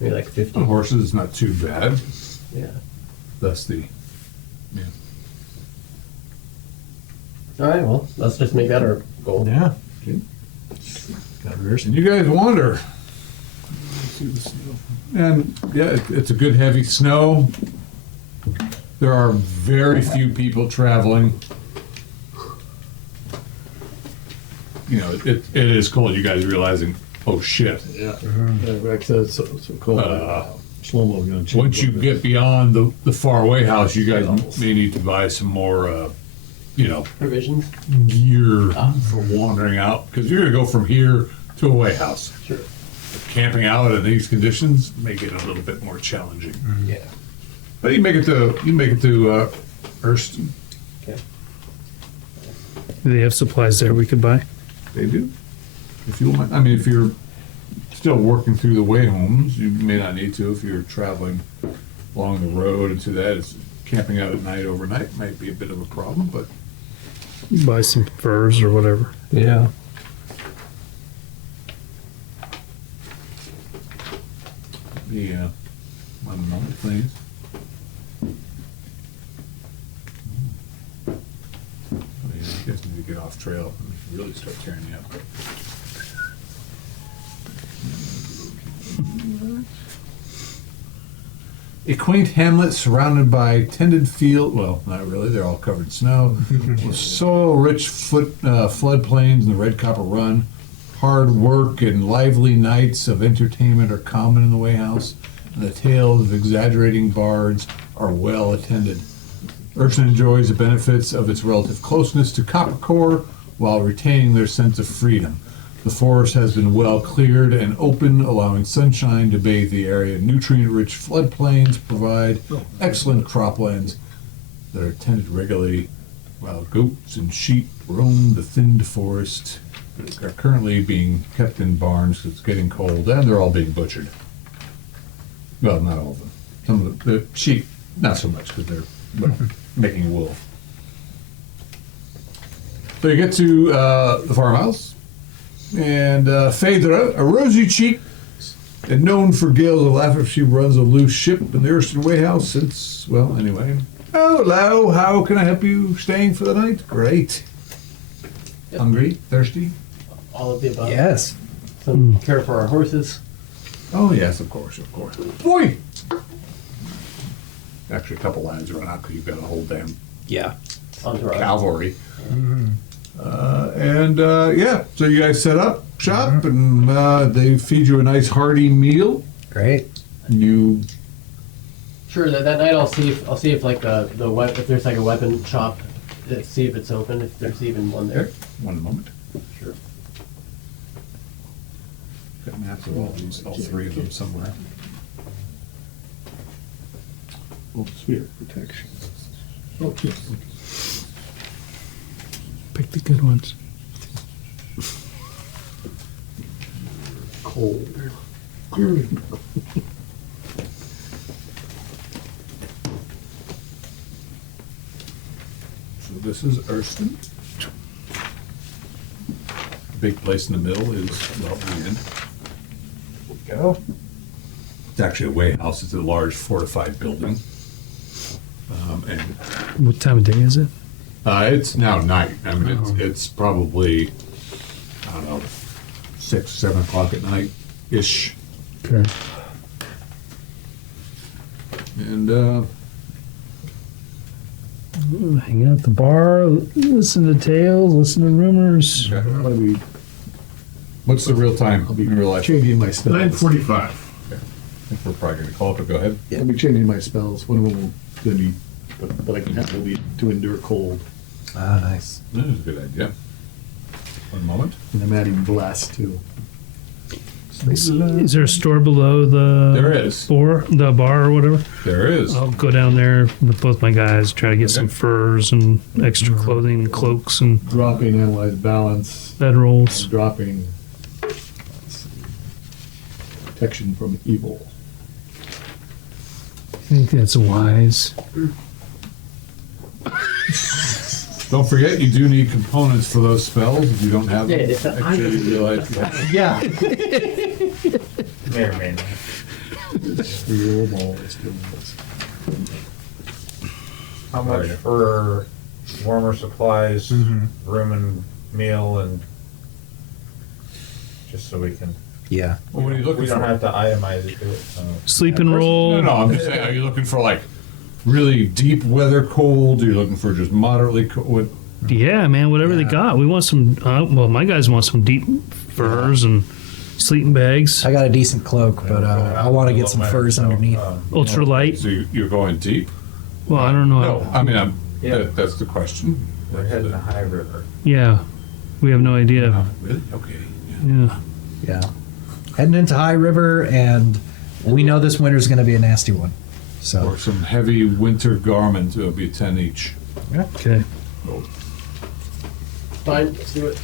Maybe like 50. The horses is not too bad. Yeah. That's the. All right. Well, let's just make that our goal. Yeah. And you guys wander. And yeah, it's a good heavy snow. There are very few people traveling. You know, it is cold. You guys realizing, oh shit. Yeah. Rex says so cold. Shlomo's gonna change. Once you get beyond the faraway house, you guys may need to buy some more, Provisions. gear for wandering out. Because you're going to go from here to a way house. Sure. Camping out in these conditions make it a little bit more challenging. Yeah. But you make it to Erston. Okay. Do they have supplies there we could buy? They do. If you want, I mean, if you're still working through the way homes, you may not need to. If you're traveling along the road and to that, it's camping out at night overnight might be a bit of a problem. But Buy some furs or whatever. Yeah. the one moment, please. Oh, yeah, you guys need to get off trail and really start tearing you up. A quaint hamlet surrounded by tended field, well, not really, they're all covered in snow, with soil-rich floodplains in the Red Copper Run. Hard work and lively nights of entertainment are common in the Way House, and the tales of exaggerating bards are well attended. Urshan enjoys the benefits of its relative closeness to Coppercore while retaining their sense of freedom. The forest has been well cleared and open, allowing sunshine to bathe the area. Nutrient-rich floodplains provide excellent croplands that are tended regularly, while goats and sheep roam the thinned forest, but are currently being kept in barns because it's getting cold, and they're all being butchered. Well, not all of them. Some of the sheep, not so much, because they're making wool. So you get to the farmhouse. And Phaedra, a rosy cheek, and known for gales of laugh if she runs a loose ship in the Erston Way House since, well, anyway. Oh, hello, how can I help you staying for the night? Great. Yep. Hungry? Thirsty? All of the above. Yes. Some care for our horses. Oh, yes, of course, of course. Boy! Actually, a couple lines run out because you've got a whole damn Yeah. Entourage. cavalry. Yeah, so you guys set up shop and they feed you a nice hearty meal. Great. You Sure. That night I'll see if like if there's like a weapon shop, see if it's open. If there's even one there. one moment. Sure. Got maps of all these, all three of them somewhere. Oh, sphere protection. Oh, yes. Pick the good ones. Cold. So this is Erston. Big place in the middle is Lovely Inn. Go. It's actually a way house. It's a large fortified building. And What time of day is it? it's now night. I mean, it's probably, I don't know, 6, 7 o'clock at night ish. Okay. And Hang out at the bar, listen to tales, listen to rumors. I'm gonna be what's the real time I'll be in real life? changing my spells. 9:45. I think we're probably going to call it, but go ahead. I'll be changing my spells. One of them will gonna be, but I can have will be to endure cold, Ah, nice. That is a good idea. One moment. and I'm adding blast too. Is there a store below the There is. the bar or whatever? There is. I'll go down there with both my guys, try to get some Okay. furs and extra clothing and cloaks and Dropping analyze balance, bedrolls. and dropping let's see, protection from evil. I think that's wise. Don't forget, you do need components for those spells. If you don't have them, Yeah, it's a- make sure you realize you have Yeah. May or may not. Real balls doing this. How much for warmer supplies, room and meal, and just so we can. Yeah. Well, what are you looking We don't for? have to itemize it. Sleep and roll. No, I'm just saying, are you looking for like really deep weather cold? Are you looking for just moderately cold? What? Yeah, man, whatever they got. We want some. Well, my guys want some deep furs and sleeping bags. I got a decent cloak, but I want to get some furs underneath. Ultralight. So you're going deep? Well, I don't know. No, I mean, Yeah. that's the question. We're heading to High River. Yeah, we have no idea. Oh, really? Okay. Yeah. Yeah. Heading into High River, and we know this winter's going to be a nasty one. So Or some heavy winter garments. It'll be 10 each. Okay. Fine, let's do it.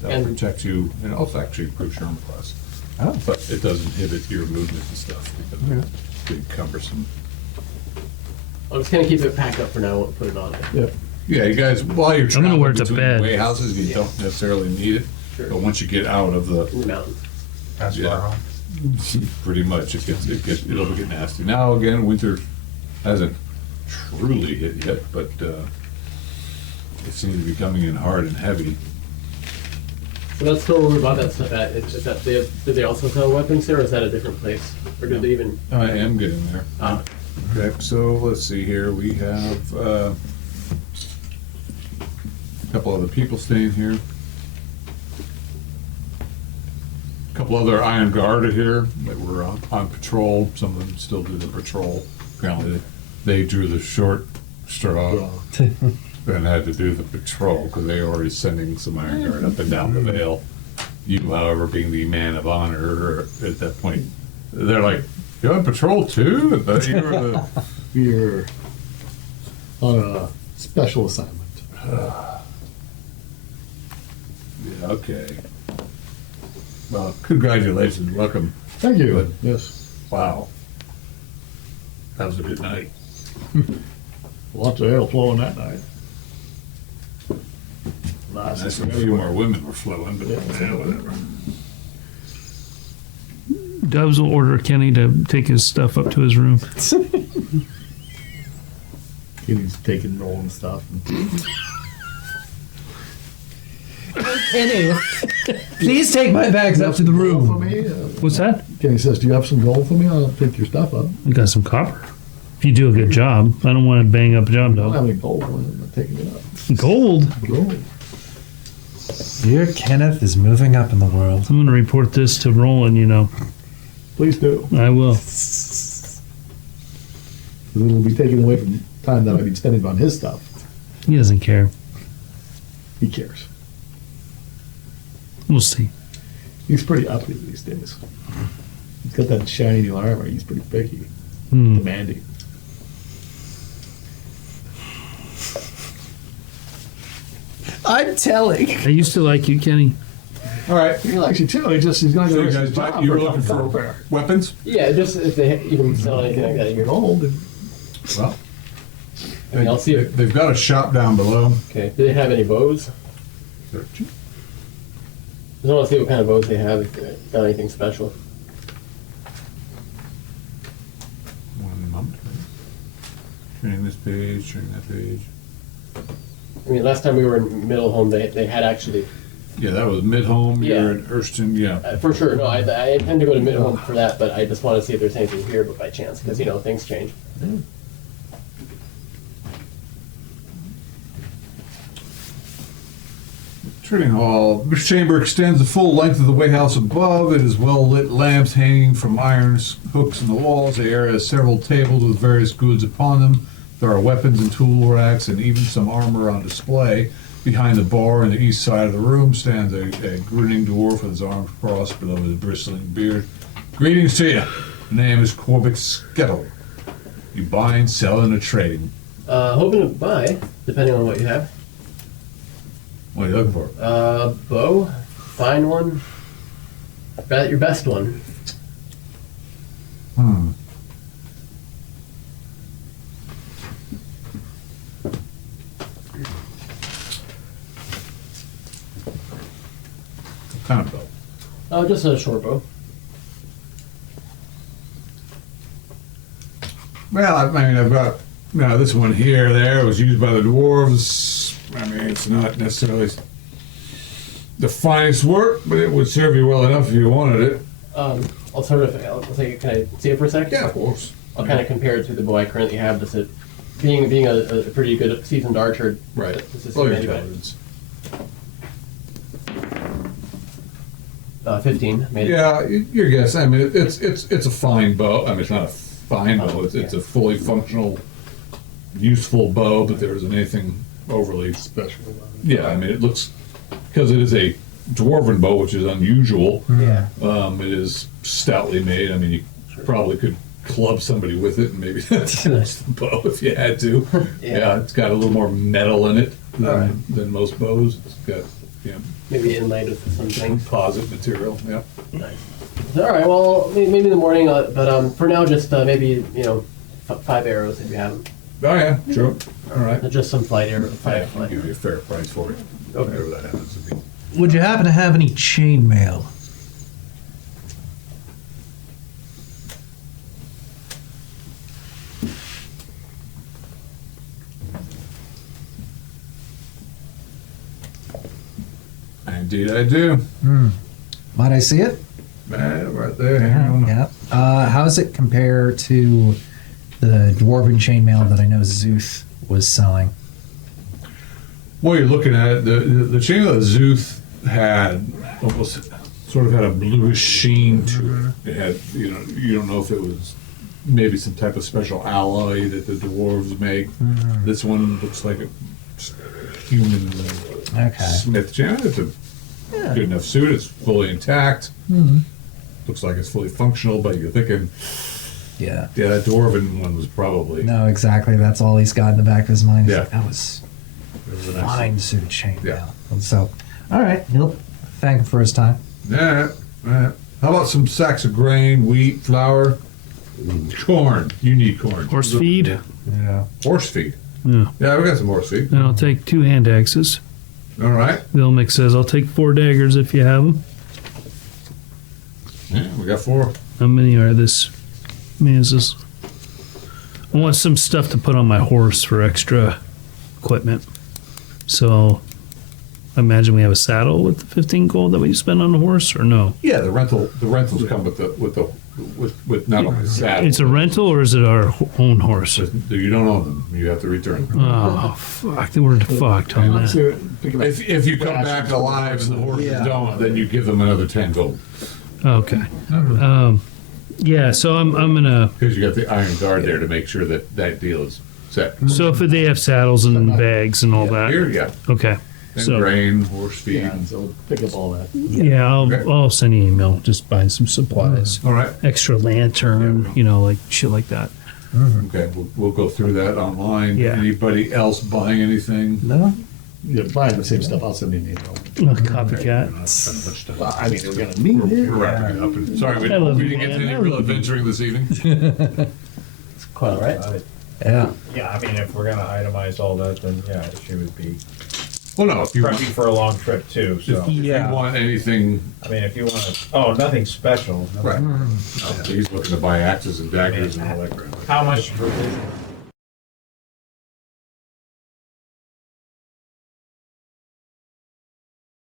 That'll And- protect you, and also actually improves your armor class. Oh. But it does inhibit your movement and stuff because it's big, cumbersome. I'm just gonna keep it packed up for now. I won't put it on. Yeah, you guys, while you're I'm gonna traveling wear it to between bed. way houses, you don't necessarily need it. Sure. But once you get out of the, In the mountains. That's Yeah. far home. pretty much, it'll get nasty. Now again, winter hasn't truly hit yet, but it seems to be coming in hard and heavy. So that's still where we bought that stuff at. Is that did they also sell weapons there, or is that a different place? Or did they even? I am getting there. Ah, Okay, so let's see here. We have a couple other people staying here. A couple other Iron Guard are here that were on patrol. Some of them still do the patrol. Apparently, they drew the short straw and had to do the patrol because they were already sending some Iron Guard up and down the Vale. You, however, being the man of honor at that point, they're like, "You're on patrol too?" But you were the We're on a special assignment. Yeah, okay. Well, congratulations, welcome. Thank you. Good. Yes. Wow. That was a good night. Lots of ale flowing that night. Nice. Nice, a few more women were flowing, but yeah, whatever. Dubs will order Kenny to take his stuff up to his room. He's taking rolling stuff. Kenny, please take my bags up to the For room. me, What's that? Kenny says, "Do you have some gold for me? I'll take your stuff up." We got some copper. If you do a good job, I don't want to bang up a job I don't though. have any gold. I'm not taking it up. Gold. Gold. Dear Kenneth is moving up in the world. I'm gonna report this to Roland. You know, Please do. I will. It'll be taken away from time that I've been spending on his stuff. He doesn't care. He cares. We'll see. He's pretty uppity these days. He's got that shiny new armor. He's pretty picky, Hmm. demanding. I'm telling. I used to like you, Kenny. All right. Actually, too, he's not So going you to guys, his job you were for looking for welfare. weapons? Yeah, just if they even sell anything like that here. Old. Well, I mean, I'll see if, they've got a shop down below. okay, do they have any bows? Just want to see what kind of bows they have, if they got anything special. One moment. Turning this page, turning that page. I mean, last time we were in Middle Home, they had actually, Yeah, that was Mid-Home. Yeah. You're in Hurston. Yeah. for sure, no, I intend to go to Middle Home for that, but I just want to see if there's anything here, but by chance, because, you know, things change. Trading hall. This chamber extends the full length of the way house above. It is well lit lamps hanging from iron hooks in the walls. The area has several tables with various goods upon them. There are weapons and tool racks and even some armor on display. Behind the bar on the east side of the room stands a grinning dwarf with his arms crossed below his bristling beard. Greetings to you. My name is Corbett Skettle. You buying, selling, or trading? Hoping to buy, depending on what you have. What are you looking for? Bow, fine one, your best one. What kind of bow? Oh, just a short bow. Well, I mean, I've got this one here. There was used by the dwarves. I mean, it's not necessarily the finest work, but it would serve you well enough if you wanted it. I'll sort of, I'll say, can I see it for a sec? Yeah, of course. I'll kind of compare it to the bow I currently have. Does it, being a pretty good seasoned archer, Right. does this Roll your anybody? intelligence. 15. Made it. Yeah, your guess. I mean, it's a fine bow. I mean, it's not a fine bow. It's a fully functional, useful bow, but there isn't anything overly Special about it. Yeah, I mean, it looks, because it is a dwarven bow, which is unusual. Yeah. It is stoutly made. I mean, you probably could club somebody with it, and maybe that's the bow if you had to. Yeah, it's got a little more metal in it than most bows. It's got, Maybe inlaid with something. composite material. Yeah. Nice. All right. Well, maybe in the morning, but for now, just maybe 5 arrows if you have them. Oh yeah, sure. All right. Just some flight arrows. I'll Flight. give you a fair price for it. Okay. Whatever that happens to be. Would you happen to have any chainmail? Indeed, I do. Might I see it? Right there. Hang on. Yeah. How does it compare to the dwarven chainmail that I know Zuth was selling? Well, you're looking at it, the chain that Zuth had almost sort of had a bluish sheen to it. It had, you don't know if it was maybe some type of special alloy that the dwarves make. This one looks like a human smith chain. It's a good enough suit. It's fully intact. Looks like it's fully functional, but you're thinking, Yeah. that dwarven one was probably No, exactly. That's all he's got in the back of his mind. He's Yeah. like, that was it was a nice fine suit chainmail. Yeah. And so, all right. He'll thank him for his time. Yeah, right. How about some sacks of grain, wheat, flour, corn? You need corn. Horse feed. Yeah. Horse feed. Yeah. Yeah, we got some horse feed. And I'll take 2 hand axes. All right. Vilmix says I'll take 4 daggers if you have them. Yeah, we got 4. How many are this? I mean, is this? I want some stuff to put on my horse for extra equipment. So, I imagine we have a saddle with the 15 gold that we spend on the horse, or no? Yeah, the rentals come with not only saddle. It's a rental, or is it our own horse? You don't own them. You have to return them. Oh, fuck. We're fucked on Let's that. think about If you come back alive and the horses don't, then you give them another 10 gold Okay. Yeah, so I'm gonna. because you got the iron guard there to make sure that deal is set. So if they have saddles and bags and all that. Here, yeah, Okay. and So grain, horse feed. Yeah, so pick up all that. yeah, Okay. I'll send you an email. Just buying some supplies, All right. extra lantern, like shit like that. Okay, we'll go through that online. Yeah. Anybody else buying anything? No? you're buying the same stuff, I'll send you an email. Oh, copycat. Spent much time. Well, I mean, we're gonna need We're it. wrapping it up. And, sorry, I love we you, didn't get to man. any I real love you. adventuring this evening. Quite all right. Yeah. Yeah, I mean, if we're gonna itemize all that, then yeah, she would be Well, no, if you want, prepping for a long trip too, so. if you want anything, I mean, if you wanna, oh, nothing special. right. He's looking to buy axes and daggers and all that crap. How much revision